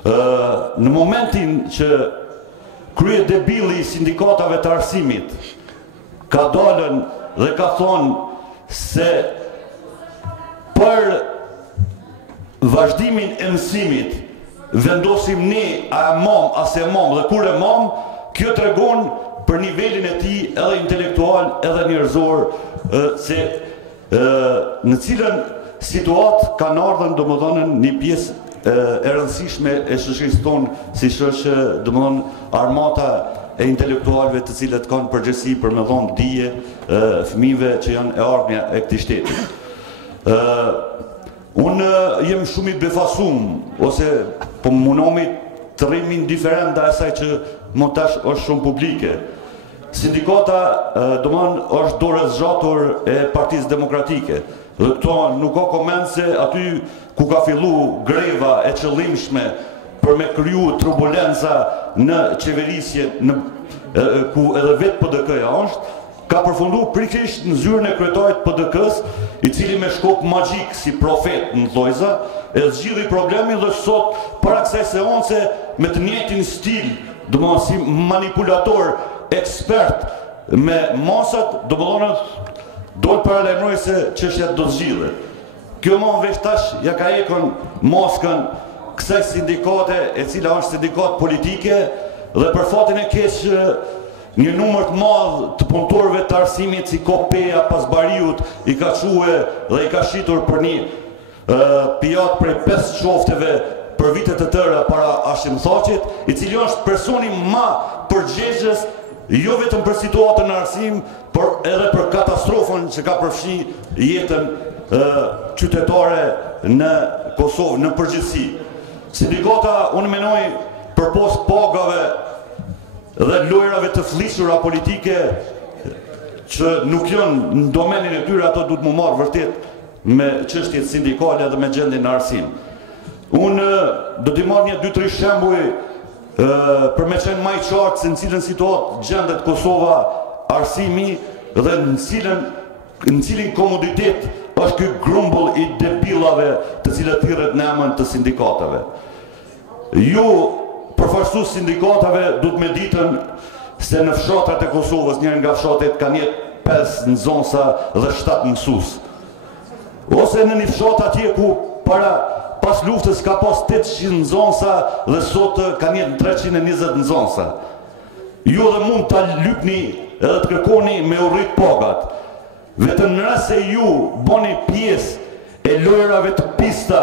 Në momentin që krye debilli i sindikatave të arsimit ka dalën dhe ka thonë se për vazhdimin e mësimit vendosim ne a e mam, as e mam dhe kur e mam, kjo tregon për nivelin e tij edhe intelektual edhe njerëzor se në cilën situatë kanë ardhur domethënë një pjesë e rëndësishme e shoqërisë tonë si është domethënë armata e intelektualëve të cilët kanë përgjegjësi për me dhënë dije fëmijëve që janë e ardhmja e këtij shteti. Unë jem shumë i befasum, ose po munomi të rrim indiferent dhe asaj që më tash është shumë publike. Sindikata, domethënë, është dorë zgjatur e Partisë Demokratike. Dhe këto nuk ka koment se aty ku ka fillu greva e qëllimshme për me kriju turbulenca në qeverisje, ku edhe vetë PDK-ja është, ka përfundu prikisht në zyrën e kryetarit PDK-s, i cili me shkop magjik si profet në thojza, e zgjidhi problemin dhe sot para kësaj seance me të njëjtin stil, domethënë si manipulator ekspert me masat, domethënë do të paralajmëroj se çështja do të zgjidhet. Kjo më veç tash ja ka ekon maskën kësaj sindikate, e cila është sindikat politike, dhe për fatin e keq një numër të madh të punëtorëve të arsimit si Kopeja pas Bariut i ka quhe dhe i ka shitur për një pijat prej 5 qofteve për vitet të tëra para Ashimthaqit, i cili është personi më përgjegjës jo vetëm për situatën në arsim, por edhe për katastrofën që ka përfshi jetën qytetare në Kosovë në përgjithësi. Sindikata, unë menoj, përpos pagave dhe lojrave të flisura politike që nuk janë në domenin e tyre, ato du të mu marrë vërtet me çështjet sindikale dhe me gjendjen në arsim. Unë do t'i marrë një 2-3 shembuj për me qenë maj qartë se në cilën situatë gjendet Kosova arsimi dhe në cilin komoditet është ky grumbull i debillave të cilët thirret në emër të sindikatave. Ju, përfaqësues sindikatave, duhet me ditën se në fshatrat e Kosovës, njërë nga fshatet kanë jetë 5 nxënësa dhe 7 mësues. Ose në një fshat atje ku pas luftës ka pas 800 nxënësa dhe sot kanë jetë 320 nxënësa. Ju dhe mund ta lypni edhe të kërkoni me urrit pagat. Vetëm nëse ju bëni pjesë e lojrave të pista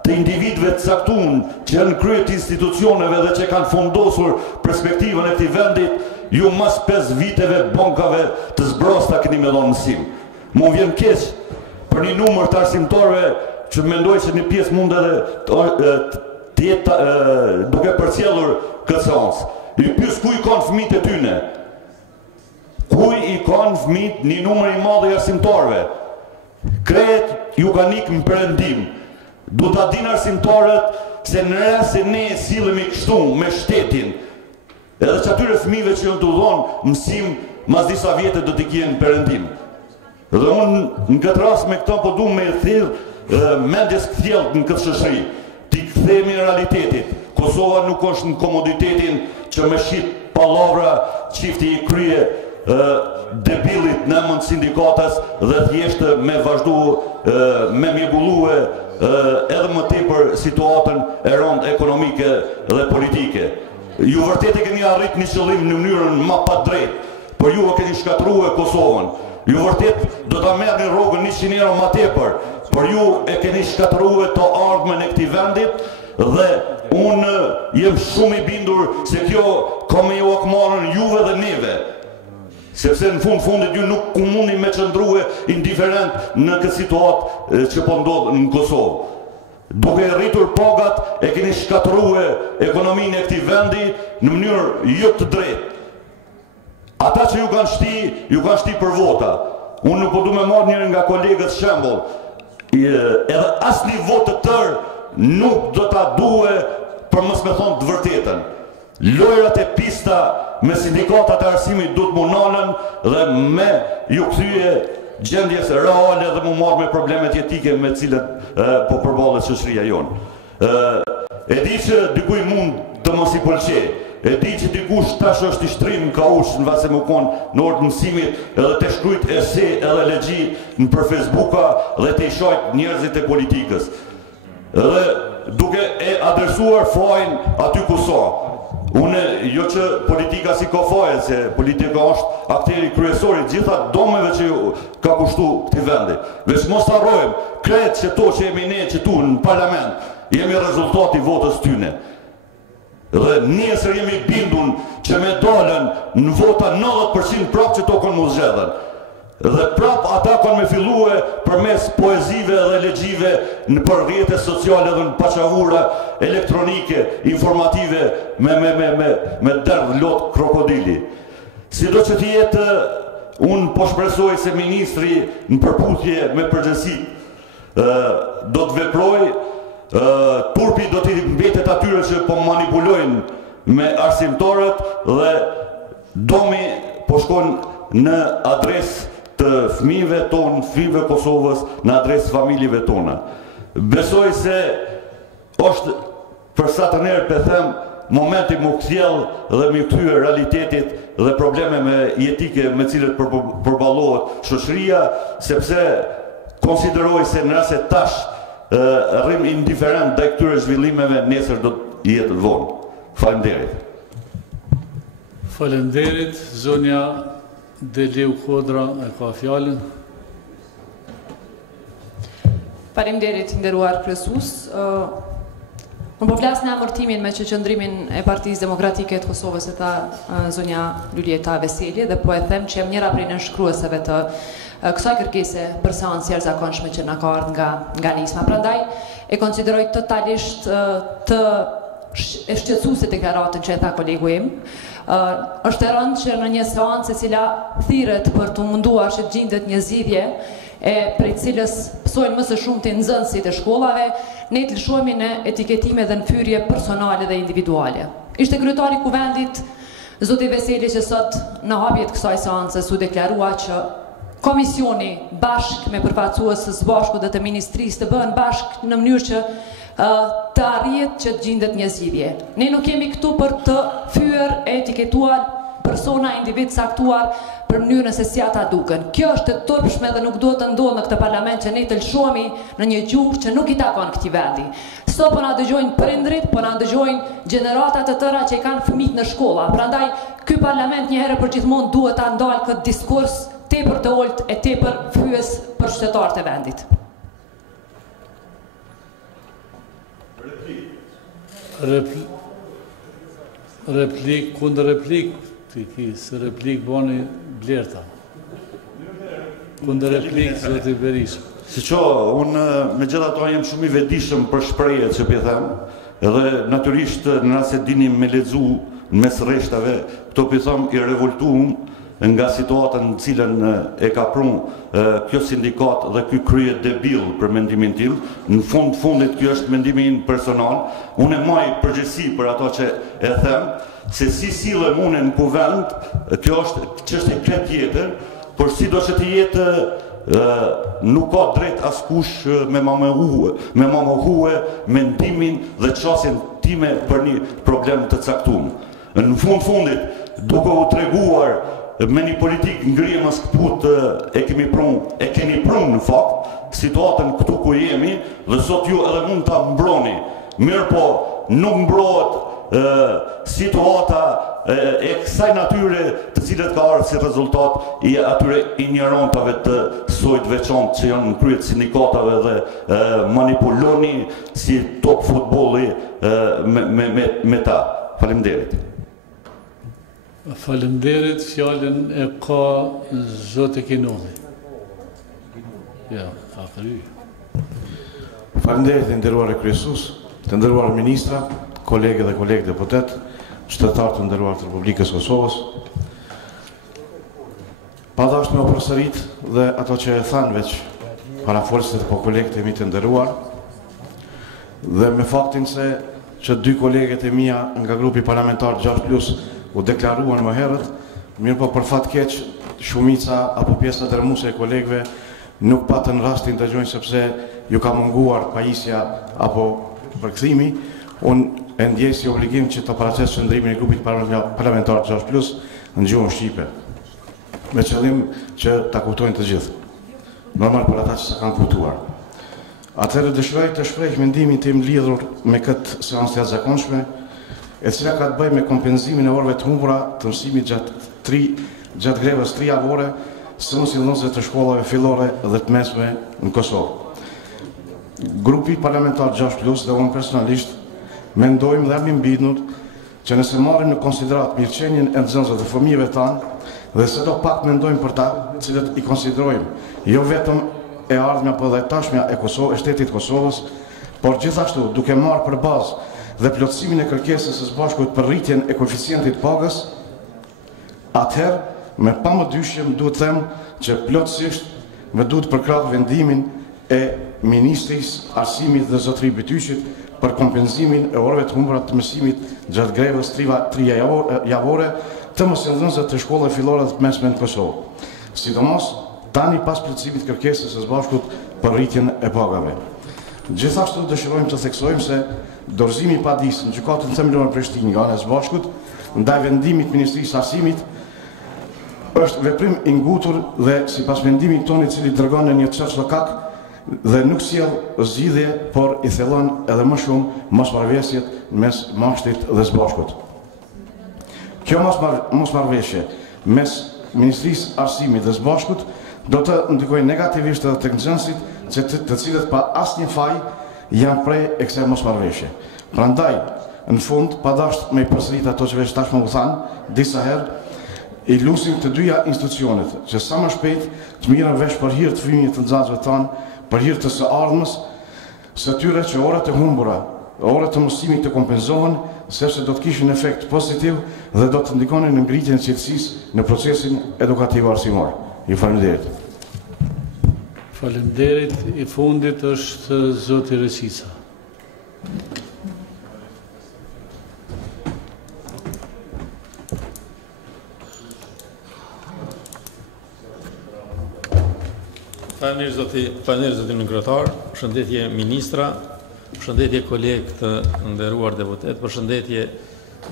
të individëve të caktuar që janë krye të institucioneve dhe që kanë fundosur perspektivën e këtij vendit, ju mas 5 viteve bankave të zbrasta keni me dhënë mësim. Mu vjen keq për një numër të arsimtarëve që mendoj se një pjesë mund edhe të jetë duke përcjellur këtë seancë. Ju pyes ku i kanë fëmijët e tyne? Ku i kanë fëmijët një numër i madh i arsimtarëve? Krejt ju kanë ikë në perëndim. Du ta dinë arsimtarët se në rast se ne sillemi kështu me shtetin, edhe që atyre fëmijëve që janë të dhonë mësim mas disa vjetë do t'i kjenë perëndim. Dhe unë në këtë rast me këta po du me thirr mendjes kthjellët në këtë shoqëri, t'i kthehemi në realitetit. Kosova nuk është në komoditetin që me shit pallavra çifti i krye debilit në emër të sindikatës dhe thjesht me vazhdu me mjegullue edhe më tepër situatën e rëndë ekonomike dhe politike. Ju vërtet e keni arrit një qëllim në mënyrën ma pa drejt, por ju e keni shkatruar Kosovën. Ju vërtet do ta merrni rrogën 100 euro ma tepër, por ju e keni shkatruar të ardhmen e këtij vendit dhe unë jem shumë i bindur se kjo ka me ju akmarrën juve dhe neve. Sepse në fundit ju nuk mundi me qëndrue indiferent në këtë situatë që po ndodh në Kosovë. Duke rritur pagat, e keni shkatrue ekonominë e këtij vendi në mënyrë jo të drejtë. Ata që ju kanë shti për vota. Unë nuk po du me marrë njërin nga kolegët shembull. Edhe asnjë votë të tërë nuk do ta duhe për mos me thonë të vërtetën. Lojrat e pista me sindikatat e arsimit du të munalën dhe me ju kthye gjendjes reale dhe mu marrë me problemet jetike me cilët po përballet shoqëria jonë. E di që dikuj mund të mos i pëlqej, e di që dikush tash është i shtrim ka ush në vase më konë në orë të mësimit edhe të shkrujt ese edhe legji në për Facebooka dhe të i shajt njerëzit e politikës. Dhe duke e adresuar fajin aty ku sa. Unë, jo që politika si ka faje, se politika është akteri kryesori gjitha domeve që ka kushtu këti vendi. Veç mos të harrojmë, kretë që to që jemi ne që tu në parlament, jemi rezultati votës tyne. Dhe nesër jemi bindun që me dalën në vota 90% prap që to konë mu zgjedhen. Dhe prap ata kanë me fillue përmes poezive dhe legjive në për rrjetet sociale dhe në paqahura elektronike, informative me derdh lot krokodili. Sido që t'jetë, unë po shpresoj se ministri në përputhje me përgjësit do të veproj, turpi do t'i mbetet atyre që po manipulojnë me arsimtarët dhe domi po shkojnë në adres të fëmijëve tonë, fëmijëve Kosovës, në adresë familjeve tona. Besoj se është për sa të njerë për them momenti më kthjell dhe më kthyer realitetit dhe probleme me jetike me cilët përballohet shoqëria, sepse konsideroj se nëse tash rrim indiferent ndaj këtyre zhvillimeve, nesër do të jetë vonë. Faleminderit. Faleminderit, zonja Deliu Kodra e ka fjallin. Faleminderit, nderuar kryesues. Unë po flas në amërtimin me që qëndrimin e Partisë Demokratike të Kosovës e tha zonja Luljeta Veseli dhe po e them që jam njëra prej nënshkruesave të kësaj kërkese për seancë jashtëzakonshme që na ka ardhur nga nisma. Prandaj e konsideroj totalisht të shqetësuese deklaratën që e tha kolegu im. Është e rëndë që në një seancë e cila thirret për të munduar që të gjendet një zgjidhje prej cilës pësojnë më së shumë të nxënësit e shkollave, ne të lëshojmë në etiketime dhe në fyrje personale dhe individuale. Ishte kryetari i Kuvendit, zoti Veseli, që sot në hapjet kësaj seance su deklarua që komisioni bashk me përfaqësuesës bashku dhe të ministrisë të bëhen bashk në mënyrë që të arrihet që të gjendet një zgjidhje. Ne nuk jemi këtu për të fyer e etiketuar persona, individ saktuar për mënyrën se si ata duken. Kjo është e turpshme dhe nuk duhet të ndodhë në këtë parlament që ne të lëshohemi në një gjuhë që nuk i takon këtij vendi. Sot po na dëgjojnë prindrit, po na dëgjojnë gjeneratat të tëra që i kanë fëmijët në shkolla. Prandaj ky parlament një herë për gjithmonë duhet ta ndalë këtë diskurs tepër të olt e tepër fyes për qytetarët e vendit. Replik, kundër replik, të ki, se replik boni Blerta. Kundër replik, zoti Berisha. Si që, unë me gjitha to jem shumë i vedishëm për shpreje që pëthem, edhe naturisht në nëse dinim me ledzu në mes reshtave, këto pëthëm i revoltuum nga situatën në cilën e ka prun kjo sindikat dhe kjo krye debil për mendimin til. Në fundit kjo është mendimin personal. Unë e maj përgjësi për ato që e them, se si silëm unë në kuvend, kjo është qështë e kret tjetër, por si do që të jetë nuk ka drejt askush me mamohue mendimin dhe qasjen time për një problem të caktum. Në fundit, duke u treguar me një politik ngrimës këput e keni prun në fakt situatën këtu ku jemi dhe sot ju edhe mund të mbroni. Mirë po, nuk mbrohet situata e kësaj natyre të cilët ka arë si rezultat i atyre ignorantave të sojt veçant që janë në kryet sindikatave dhe manipuloni si top futbolli me ta. Faleminderit. Faleminderit, fjallën e ka zote Kinolli. Ja, ka kry. Faleminderit, të nderuar e kryesus, të nderuar ministra, kolege dhe kolegë deputet, qytetarë të nderuar të Republikës Kosovës. Pa dasht me o përsërit dhe ato që e thanë veç para folësit po kolegët e mi të nderuar, dhe me faktin se që dy kolegët e mia nga grupi parlamentar 6+ u deklaruan më herët, mirë po për fat keq shumica apo pjesa dërmuese e kolegëve nuk patën rastin të gjojnë sepse ju ka munguar pajisja apo përkthimi. Unë e ndjej si obligim që të paraces qëndrimin e grupit parlamentar 6+ në gjuhën shqipe, me qëllim që ta kuptojnë të gjithë. Normal për ata që sa kanë kuptuar. Atëherë dëshiroj të shpreh mendimin tim lidhur me këtë seancë të jashtëzakonshme, e cila ka të bëjë me kompenzimin e orëve të humbura të mësimit gjatë grevës 3 javore së mësimdhënësve të shkollave fillore dhe të mesme në Kosovë. Grupi parlamentar 6+ dhe unë personalisht mendojmë dhe jam i mbitur që nëse marrim në konsiderat mirëqenien e nxënësve të fëmijëve tanë dhe se do pak mendojmë për ta, cilët i konsiderojmë jo vetëm e ardhmja për dhe tashmja e shtetit Kosovës, por gjithashtu duke marrë për bazë dhe plotësimin e kërkesës së bashkut për rritjen e koeficientit pagës, atëherë me pamodyshjem duhet të them që plotësisht me duhet përkrah vendimin e Ministrisë Arsimit dhe Zotëri Bytyqit për kompenzimin e orëve të humbura të mësimit gjatë grevës 3 javore të mësimdhënësve të shkollave fillore dhe të mesme në Kosovë. Sidomos tani pas plotësimit kërkesës së bashkut për rritjen e pagave. Gjithashtu dëshirojmë të theksojmë se dorëzimi i padisë në gjykatën themelore Prishtinë nga ana e së bashkut ndaj vendimit Ministrisë Arsimit është veprim i ngutur dhe sipas mendimit tonë i cili dërgon në një çështë lokak dhe nuk sjell zgjidhje, por i thellon edhe më shumë mosmarrëveshjet mes Mashtit dhe së bashkut. Kjo mosmarrëveshje mes Ministrisë Arsimit dhe së bashkut do të ndikojë negativisht edhe tek nxënësit, të cilët pa asnjë faj janë prej e kësaj mosmarrëveshje. Prandaj, në fund, pa dasht me i përsërit ato që veç tashmë u thanë disa herë, i lusim të dyja institucionet që sa më shpejt të mirën vesh për hir të fëmijëve të nxënësve tanë, për hir të së ardhmës, së tyre që orët e humbura, orët e mësimit të kompenzohen, sepse do të kishin efekt pozitiv dhe do të ndikonin në ngritjen e cilësisë në procesin edukativ arsimor. Ju faleminderit. Faleminderit. I fundit është zoti Resica. Faleminderit zoti kryetar, përshëndetje ministra, përshëndetje kolegë të nderuar deputet, përshëndetje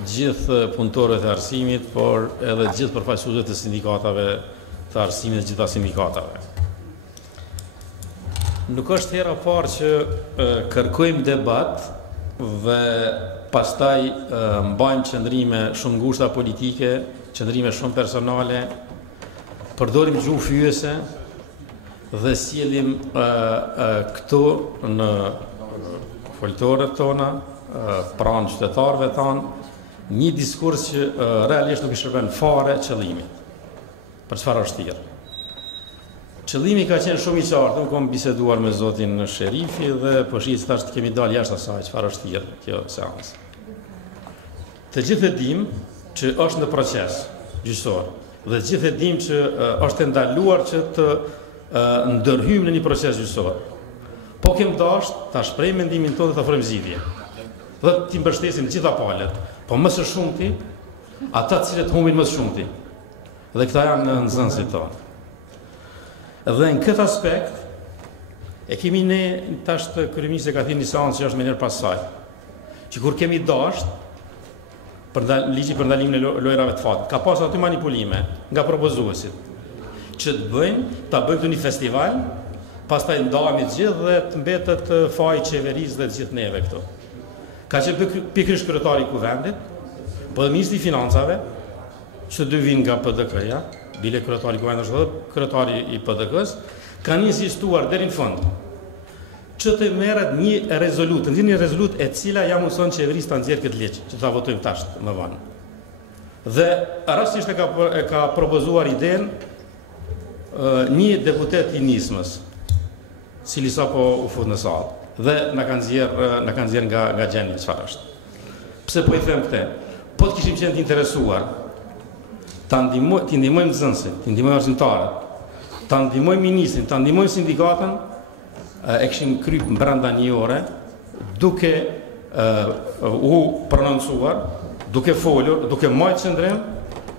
gjithë punëtorët e arsimit, por edhe gjithë përfaqësuesët e sindikatave të arsimit dhe gjitha sindikatave. Nuk është hera parë që kërkojmë debat dhe pastaj mbajmë qëndrime shumë ngushta politike, qëndrime shumë personale, përdorim gjuhë fyese dhe sjellim këtu në foltorët tona, pranë qytetarëve tanë, një diskurs që realisht nuk i shërben fare qëllimit. Për çfarë është thirrë? Qëllimi ka qenë shumë i qartë, unë kam biseduar me zotin Sherifi dhe po shih se tash kemi dalë jashtë asaj çfarë është thirrë kjo seancë. Të gjithë e dimë që është në proces gjyqësor dhe të gjithë e dimë që është e ndaluar që të ndërhyjmë në një proces gjyqësor. Po kem dashur ta shpreh mendimin tonë dhe ta ofrojmë zgjidhje. Dhe ti mbështesim të gjitha palët, po më së shumti ata të cilët humbin më së shumti. Dhe këta janë nxënësit tonë. Dhe në këtë aspekt e kemi ne tash të kryeministri ka thënë një seancë që është më njëherë pas saj, që kur kemi dashur për ligji për ndalimin e lojrave të fatit, ka pasur aty manipulime nga propozuesit që ta bëjmë një festival, pastaj ndahemi të gjithë dhe të mbetet faji qeverisë dhe të gjithë neve këtu. Ka qenë pikërisht kryetari i Kuvendit, po dhe ministri i financave, që dy vinë nga PDK-ja, bile kryetari i Kuvendit është edhe kryetari i PDK-s, kanë insistuar deri në fund që të merret një rezolut e cila ja mëson qeverisë ta nxjerrë këtë ligj, që ta votojmë tash më vonë. Dhe rastisht e ka propozuar idenë një deputet i nismës, cili sapo u fut në sallë, dhe na kanë nxjerrë nga gjendja çfarë është. Pse po i them këtë? Po të kishim qenë të interesuar, ta ndihmojmë nxënësit, ta ndihmojmë arsimtarët, ta ndihmojmë ministrin, ta ndihmojmë sindikatën, e kishim kryp brenda një ore, duke u prononcuar, duke folur, duke marrë qëndrim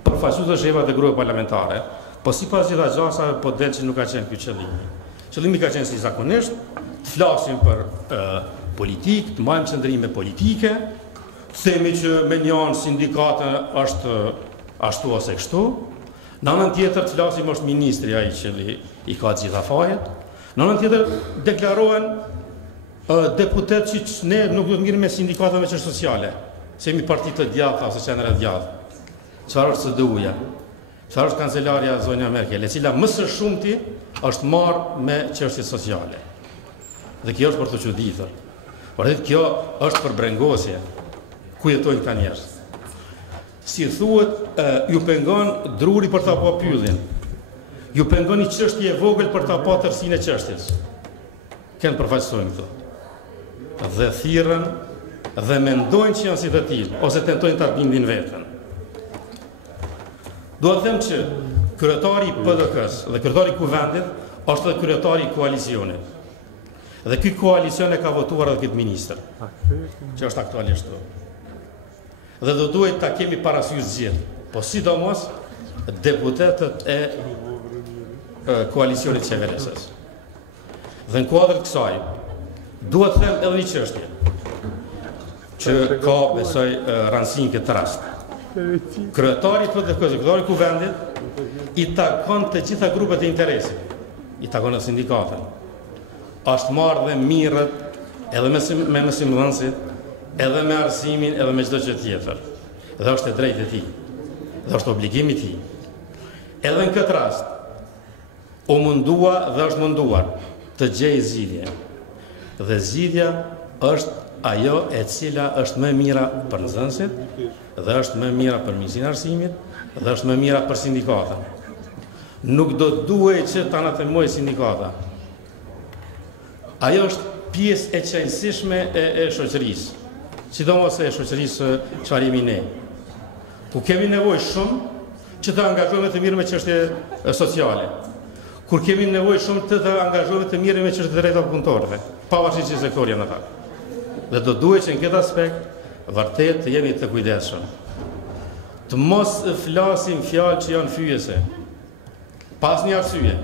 për faqësues të shefave të grupeve parlamentare. Po sipas gjitha gjasave po del që nuk ka qenë ky qëllimi. Qëllimi ka qenë si zakonisht, të flasim për politikë, të marrim qëndrime politike, themi që me një anë sindikata është ashtu ose kështu, në anën tjetër të flasim është ministri ai që i ka të gjitha fajet, në anën tjetër deklarohen deputet që ne nuk do të ngirrim me sindikata me çështje sociale, se jemi parti të djathta ose qendra të djathta. Çfarë është CDU-ja? Çfarë është kancelarja zonja Merkel, e cila më së shumti është marrë me çështje sociale. Dhe kjo është për të çuditur. Por kjo është për brengosje. Ku jetojnë këta njerëz? Si thuhet, ju pengon druri për ta pa pyllin. Ju pengon një çështje e vogël për ta pa tërsinë e çështjes. Kënë përfaqësojnë këto. Dhe thirrën dhe mendojnë që janë si të tillë, ose tentojnë ta bindin veten. Dua të them që kryetari i PDK-s dhe kryetari i Kuvendit është dhe kryetari i koalicionit. Dhe ky koalicion e ka votuar edhe këtë ministër, që është aktualisht këtu. Dhe do duhet ta kemi parasysh gjithë, po sidomos deputetët e koalicionit qeverisës. Dhe në kuadër të kësaj, duhet të them edhe një çështje që ka besoj rëndësinë këtë rast. Kryetari i PDK-s, kryetari i Kuvendit i takon të gjitha grupet e interesit, i takon edhe sindikatën. Është marrë dhe mirët edhe me mësimdhënësit, edhe me arsimin, edhe me çdo gjë tjetër. Dhe është e drejtë e tij. Dhe është obligimi i tij. Edhe në këtë rast, u mundua dhe është munduar të gjejë zgjidhje. Dhe zgjidhja është ajo e cila është më e mira për nxënësit, dhe është më e mira për Ministrinë e Arsimit, dhe është më e mira për sindikatën. Nuk do të duhet që ta anatemojë sindikata. Ajo është pjesë e qëllësishme e shoqërisë, sidomos e shoqërisë çfarë jemi ne. Ku kemi nevojë shumë që të angazhohemi të mirë me çështje sociale. kur kemi nevojë shumë të angazhohemi të mirë me çështjet e drejta të punëtorëve, pavarësisht se sektori janë ata. Dhe do duhet që në këtë aspekt vërtet të jemi të kujdesshëm. Të mos flasim fjalë që janë fyese, pas një arsye,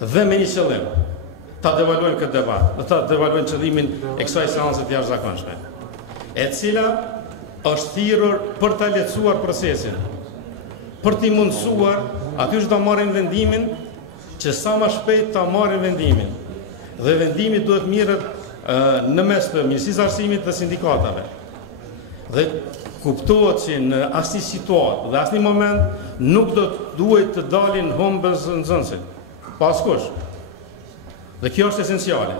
dhe me një qëllim, ta devaluojmë këtë debat, dhe ta devaluojmë qëllimin e kësaj seance të jashtëzakonshme, e cila është thirrur për ta lehtësuar procesin, për t'i mundësuar aty që ta marrin vendimin, që sa më shpejt ta marrin vendimin, dhe vendimi duhet mirët në mes të Ministrisë Arsimit dhe sindikatave. Dhe kuptohet që në asnjë situatë dhe asnjë moment nuk duhet të dalin humbës nxënësit, pa askush. Dhe kjo është esenciale.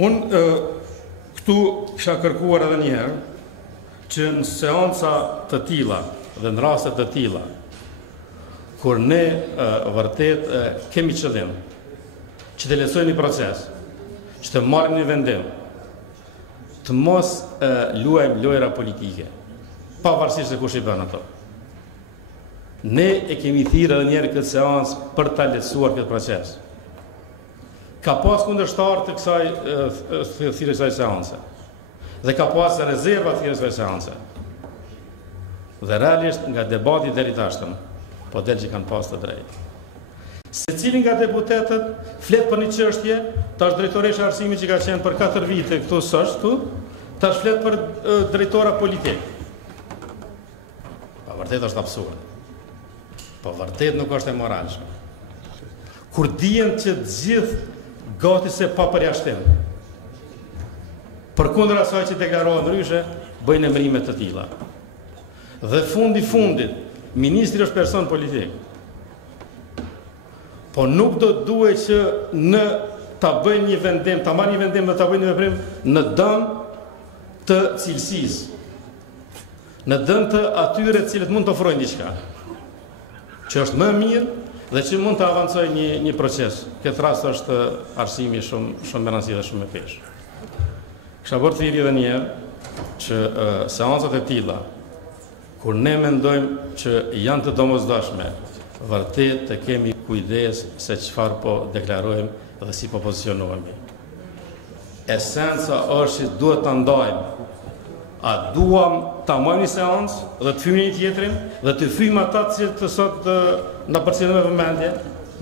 Unë këtu kisha kërkuar edhe një herë që në seanca të tilla dhe në raste të tilla, kur ne vërtet kemi qëllim që të lehtësojmë një proces, që të marrim një vendim, të mos luajmë lojra politike, pavarësisht se kush i bën ato. Ne e kemi thirrë edhe një herë këtë seancë për ta lehtësuar këtë proces. Ka pas kundërshtar të kësaj kësaj seance. Dhe ka pas rezerva të kësaj seance. Dhe realisht nga debati deri tashmë, po del që kanë pas të drejtë. Secili nga deputetët flet për një çështje, tash drejtoresha e arsimit që ka qenë për 4 vite këtu s'është, tash flet për drejtora politik. Pa vërtet është absurd. Po vërtet nuk është e moralshme. Kur dihen që të gjithë gati se pa përjashtim, përkundër asaj që deklarohen ndryshe, bëjnë emrime të tilla. Dhe fundit, ministri është person politik. Po nuk do të duhet që në ta bëjnë një vendim, ta marrë një vendim dhe ta bëjnë një veprim në dëm të cilësisë, në dëm të atyre të cilët mund të ofrojnë diçka, që është më mirë dhe që mund të avancojë një proces. Këtë rast është arsimi shumë me rëndësi dhe shumë me peshë. Kisha bërë thirrje edhe një herë që seancat e tilla, kur ne mendojmë që janë të domosdoshme, vërtet të kemi kujdes se çfarë po deklarojmë dhe si po pozicionohemi. Esenca është që duhet ta ndajmë. A duam ta marrim një seancë dhe të fyjmë një tjetrin dhe të fyjmë ata që sot na përcjellin me vëmendje,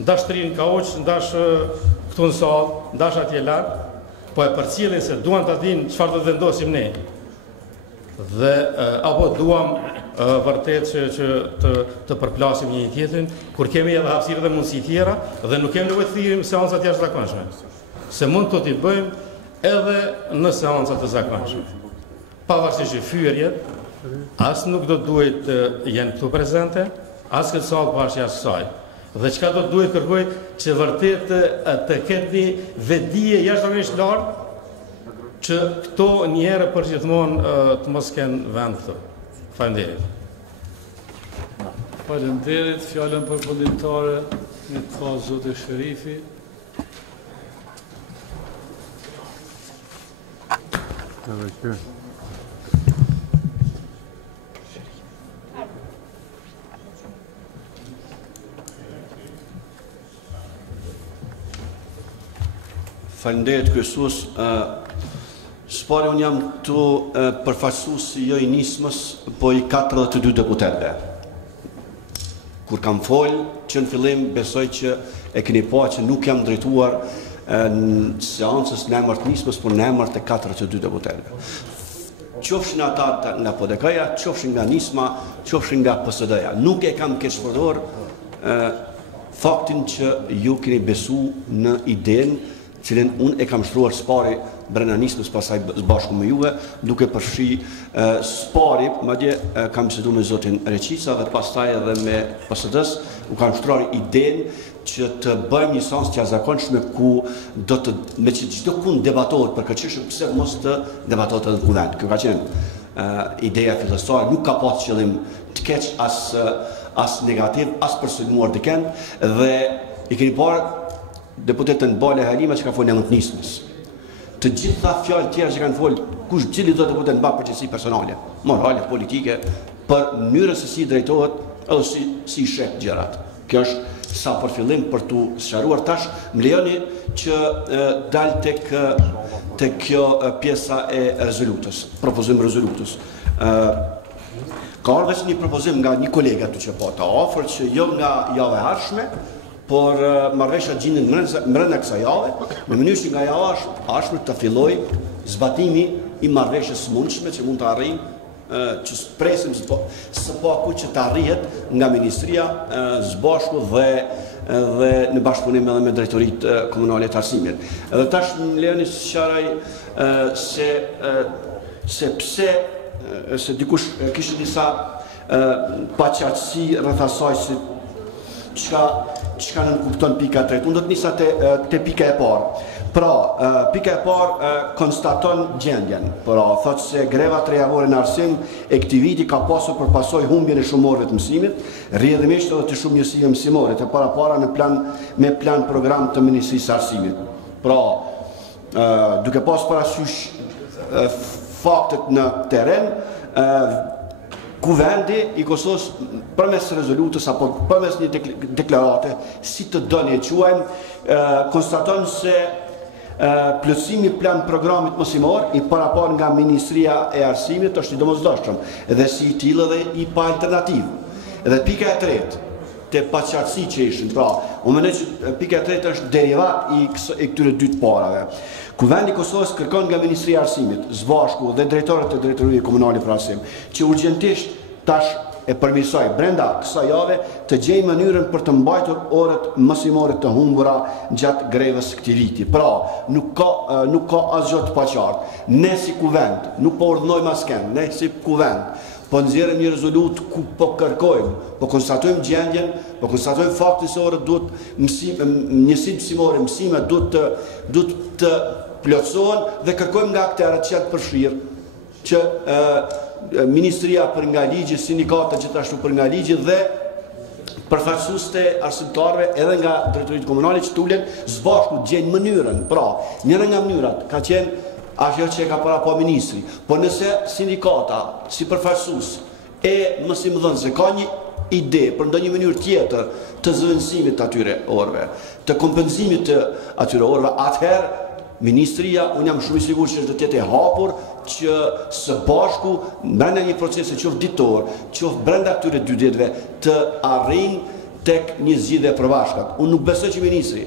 ndash trin kauç, ndash këtu në sallë, ndash atje lart, po e përcjellin se duan ta dinë çfarë do të vendosim ne. Dhe apo duam vërtet që të përplasim një tjetrin, kur kemi edhe hapësirë dhe mundësi tjera dhe nuk kemi nevojë të thirrim seancat jashtëzakonshme. Se mund të t'i bëjmë edhe në seancat të zakonshme. Pavarësisht që fyerjet as nuk do duhet të jenë këtu prezente, as këtë sallë po as jashtë saj. Dhe çka do duhet kërkoj që vërtet të ketë një vetdije jashtëzakonisht lartë, që këto një herë për gjithmonë të mos kenë vend këtu. Faleminderit. Faleminderit, fjalën përfundimtare me ka zoti Sherifi. Faleminderit kryesues. Shpari unë jam të përfaqësuesi jo i nismës, po i 42 deputetëve. Kur kam folë, që në fillim besoj që e keni pa që nuk jam drejtuar në seancës në emër të nismës, por në emër të 42 deputetëve. Qofshin ata nga PDK-ja, qofshin nga nisma, qofshin nga PSD-ja. Nuk e kam keq përdor faktin që ju keni besu në idenë cilën unë e kam shtruar spari brenda nismës pasaj bashku me juve, duke përfshi spari, madje kam biseduar me zotin Reqica dhe pastaj edhe me PSD-s, u kam shtruar idenë që të bëjmë një seancë të jashtëzakonshme ku do të me që çdo kund debatohet për këtë çështje, pse mos të debatohet edhe në kuvend. Kjo ka qenë ideja fillestare, nuk ka pas qëllim të keq as negativ, as për sulmuar dikën, dhe i keni parë deputetën Bale Halima që ka folë në të nismës. Të gjitha fjalë tjera që kanë folë, cili do deputet mba përgjegjësi personale, morale, politike, për mënyrën se si drejtohet edhe si sheh gjërat. Kjo është sa për fillim për tu sqaruar tash, më lejoni që dal tek kjo pjesa e rezolutës, propozim rezolutës. Ka ardhur veç një propozim nga një kolega tu që po ta ofër që jo nga java e ardhshme, por marrëveshja gjenden brenda kësaj jave, në mënyrë që nga java e ardhshme të fillojë zbatimi i marrëveshjes së mundshme që mund të arrijë që presim së paku që të arrihet nga Ministria së bashku dhe në bashkëpunim edhe me drejtoritë komunale të arsimit. Edhe tash më lejoni të sqaroj se pse se dikush kishte disa paqartësi rreth asaj se çka nuk kupton pika 3. Unë do të nisa te pika e parë. Pra, pika e parë konstaton gjendjen. Pra, thotë se greva 3 javore në arsim e këtij viti ka pasur për pasojë humbjen e shumorëve të mësimit, rrjedhimisht edhe të shumë njësive mësimore, të para me plan program të Ministrisë së Arsimit. Pra, duke pas parasysh faktet në teren, Kuvendi i Kosovës përmes rezolutës apo përmes një deklarate, si të doni e quajmë, konstaton se plotësimi plan programit mësimor i parapar nga Ministria e Arsimit është i domosdoshëm, edhe si i tillë dhe i pa alternativë. Edhe pika e tretë, te paqartësi që ishin, pra, unë mendoj që pika e tretë është derivat i këtyre dy të parave. Kuvendi i Kosovës kërkon nga Ministria e Arsimit, së bashku dhe drejtorët e drejtorive komunale për arsim, që urgjentisht tash e përmirësoj brenda kësaj jave të gjej mënyrën për të mbajtur orët mësimore të humbura gjatë grevës këtij viti. Pra, nuk ka asgjë të paqartë. Ne si kuvend, nuk po urdhënojmë askënd, ne si kuvend po nxjerrim një rezolut ku po kërkojmë, po konstatojmë gjendjen, po konstatojmë faktin se orët duhet njësitë mësimore, mësimet duhet të plotësohen dhe kërkojmë nga aktorët që janë të përfshirë që Ministria për nga ligji, sindikata gjithashtu për nga ligji dhe përfaqësues të arsimtarëve edhe nga drejtoritë komunale që tulen së bashku gjejnë mënyrën. Pra, njëra nga mënyrat ka qenë ajo që ka para po ministri, por nëse sindikata si përfaqësues e mësimdhënëse ka një ide për ndonjë mënyrë tjetër të zëvendësimit të atyre orëve, të kompenzimit të atyre orëve, atëherë Ministria, unë jam shumë i sigurt që do të jetë e hapur që së bashku brenda një procesi qoftë ditor, qoftë brenda këtyre 2 ditëve të arrijnë tek një zgjidhje e përbashkët. Unë nuk besoj që ministri,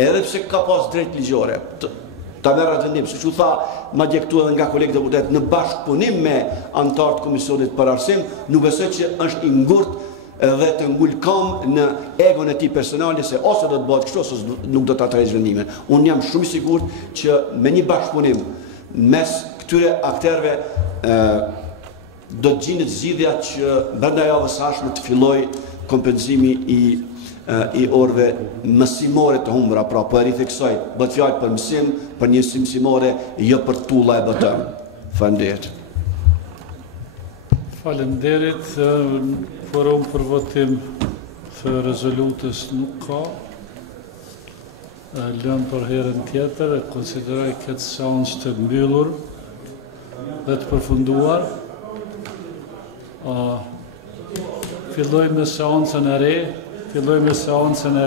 edhe pse ka pas drejt ligjore, ta merr atë vendim, siç u tha madje këtu edhe nga kolegë deputet, në bashkëpunim me anëtarët të Komisionit për Arsim, nuk besoj që është i ngurtë dhe të ngulkam në egon e tij personale se ose do të bëhet kështu ose nuk do ta trajtojë vendimin. Unë jam shumë i sigurt që me një bashkëpunim mes këtyre aktorëve do të gjendet zgjidhja që brenda javës së ardhshme të fillojë kompenzimi i orëve mësimore të humbura, pra po e ritheksoj, bëhet fjalë për mësim, për njësi mësimore, jo për tulla e botën. Faleminderit. Faleminderit. Forum për votim të rezolutës nuk ka. Lëm për herën tjetër e konsideroj këtë seancë të mbyllur dhe të përfunduar. Fillojmë me seancën e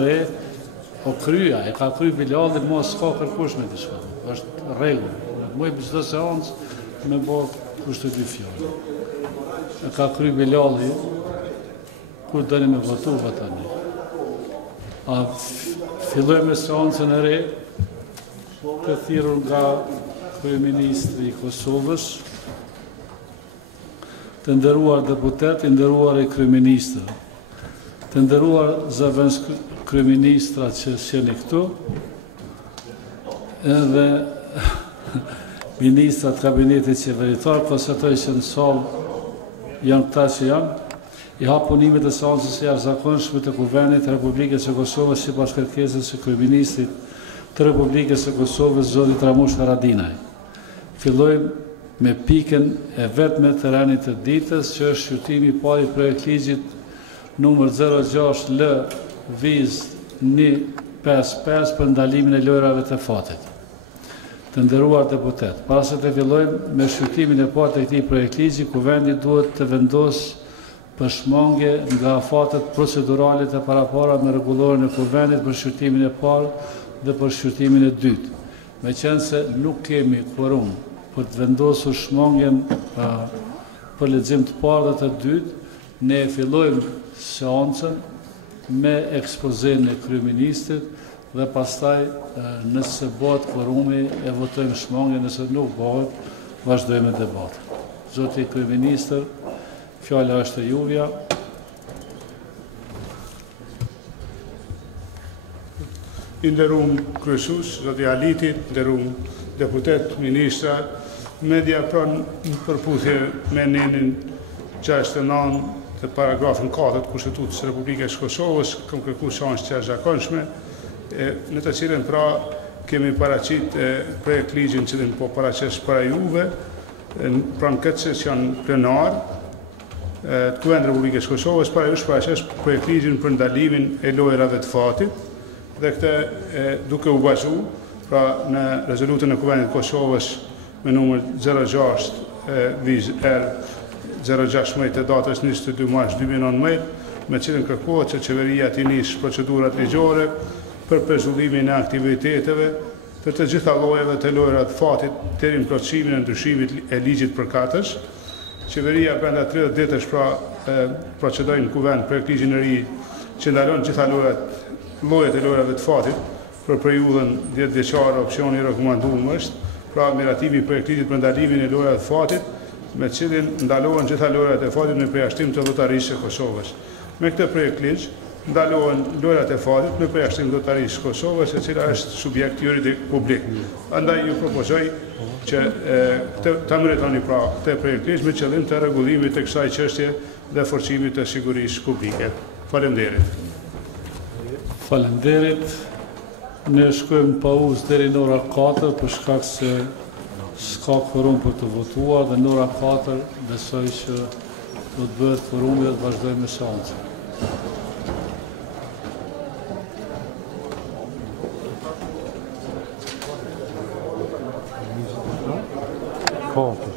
re. O kryja, e ka kry Bilali, mos s'ka kërkush me diçka. Është rregull. Moj çdo seancë me bë kushte 2 fjalë. E ka kry Bilali, kur dëni me votu tani. Fillojmë me seancën e re, të thirrur nga Kryeministri i Kosovës, të nderuar deputet, të nderuar e kryeministër, të nderuar zëvendës kryeministra që jeni këtu, edhe ministrat kabinetit qeveritar, konstatoj që në salë janë këta që janë, i hap punimet e seancës së jashtëzakonshme të Kuvendit të Republikës së Kosovës sipas kërkesës së kryeministrit të Republikës së Kosovës, zotit Ramush Haradinaj. Fillojmë me pikën e vetme të rënit të ditës, që është shqyrtimi i parë i projektligjit numër 06 L viz 155 për ndalimin e lojrave të fatit. Të nderuar deputet, para se të fillojmë me shqyrtimin e parë të këtij projektligji, Kuvendi duhet të vendosë përshmangje nga fatet proceduralit e parapara me rregullorin e Kuvendit për shqyrtimin e parë dhe për shqyrtimin e dytë. Me qenë se nuk kemi kvorum për të vendosur shmangjen për lexim të parë dhe të dytë, ne fillojmë seancën me ekspozimin e kryeministit dhe pastaj nëse bëhet kvorumi e votojmë shmangjen, nëse nuk bëhet, vazhdojmë debatin. Zoti kryeministër, fjala është e juaja. I nderuar kryesues, zoti Alitit, nderuar deputet, ministra, media pranë përputhje me nenin 69 të paragrafin 4 të Kushtetutës së Republikës Kosovës, kam kërkuar seancë të jashtëzakonshme, në të cilën pra kemi paraqit projekt ligjin që po paraqes para juve, pranë këtë sesion plenar të Kuvendit Republikës Kosovës, para jush paraqes projekt ligjin për ndalimin e lojrave të fatit, dhe këtë duke u bazu pra në rezolutën e Kuvendit Kosovës me numër 06 viz R 016 e datës 22 mars 2019, me cilën kërkohet që qeveria të nisë procedurat ligjore për pezullimin e aktiviteteve për të gjitha llojeve të lojrave të fatit deri në plotësimin e ndryshimit e ligjit përkatës. Qeveria brenda 30 ditësh pra procedoi në Kuvend për ligjin e ri që ndalon gjitha llojet e lojrave të fatit për periudhën 10 vjeçare. Opsioni i rekomanduar është pra miratimi i projektit për ndalimin e lojrave të fatit, me cilin ndalohen gjitha lojrat e fatit në përjashtim të llotarisë së Kosovës. Me këtë projekt ligj ndalohen lojrat e fatit në përjashtim të llotarisë së Kosovës, e cila është subjekt juridik publik. Andaj ju propozoj që ta mirëtoni pra këtë projekt ligj me qëllim të rregullimit të kësaj çështje dhe forcimit të sigurisë publike. Faleminderit. Faleminderit. Ne shkojmë pauzë deri në ora 4 për shkak se s'ka kvorum për të votuar dhe në ora 4 besoj që do të bëhet kvorumi dhe të vazhdojmë me seancën. Kote.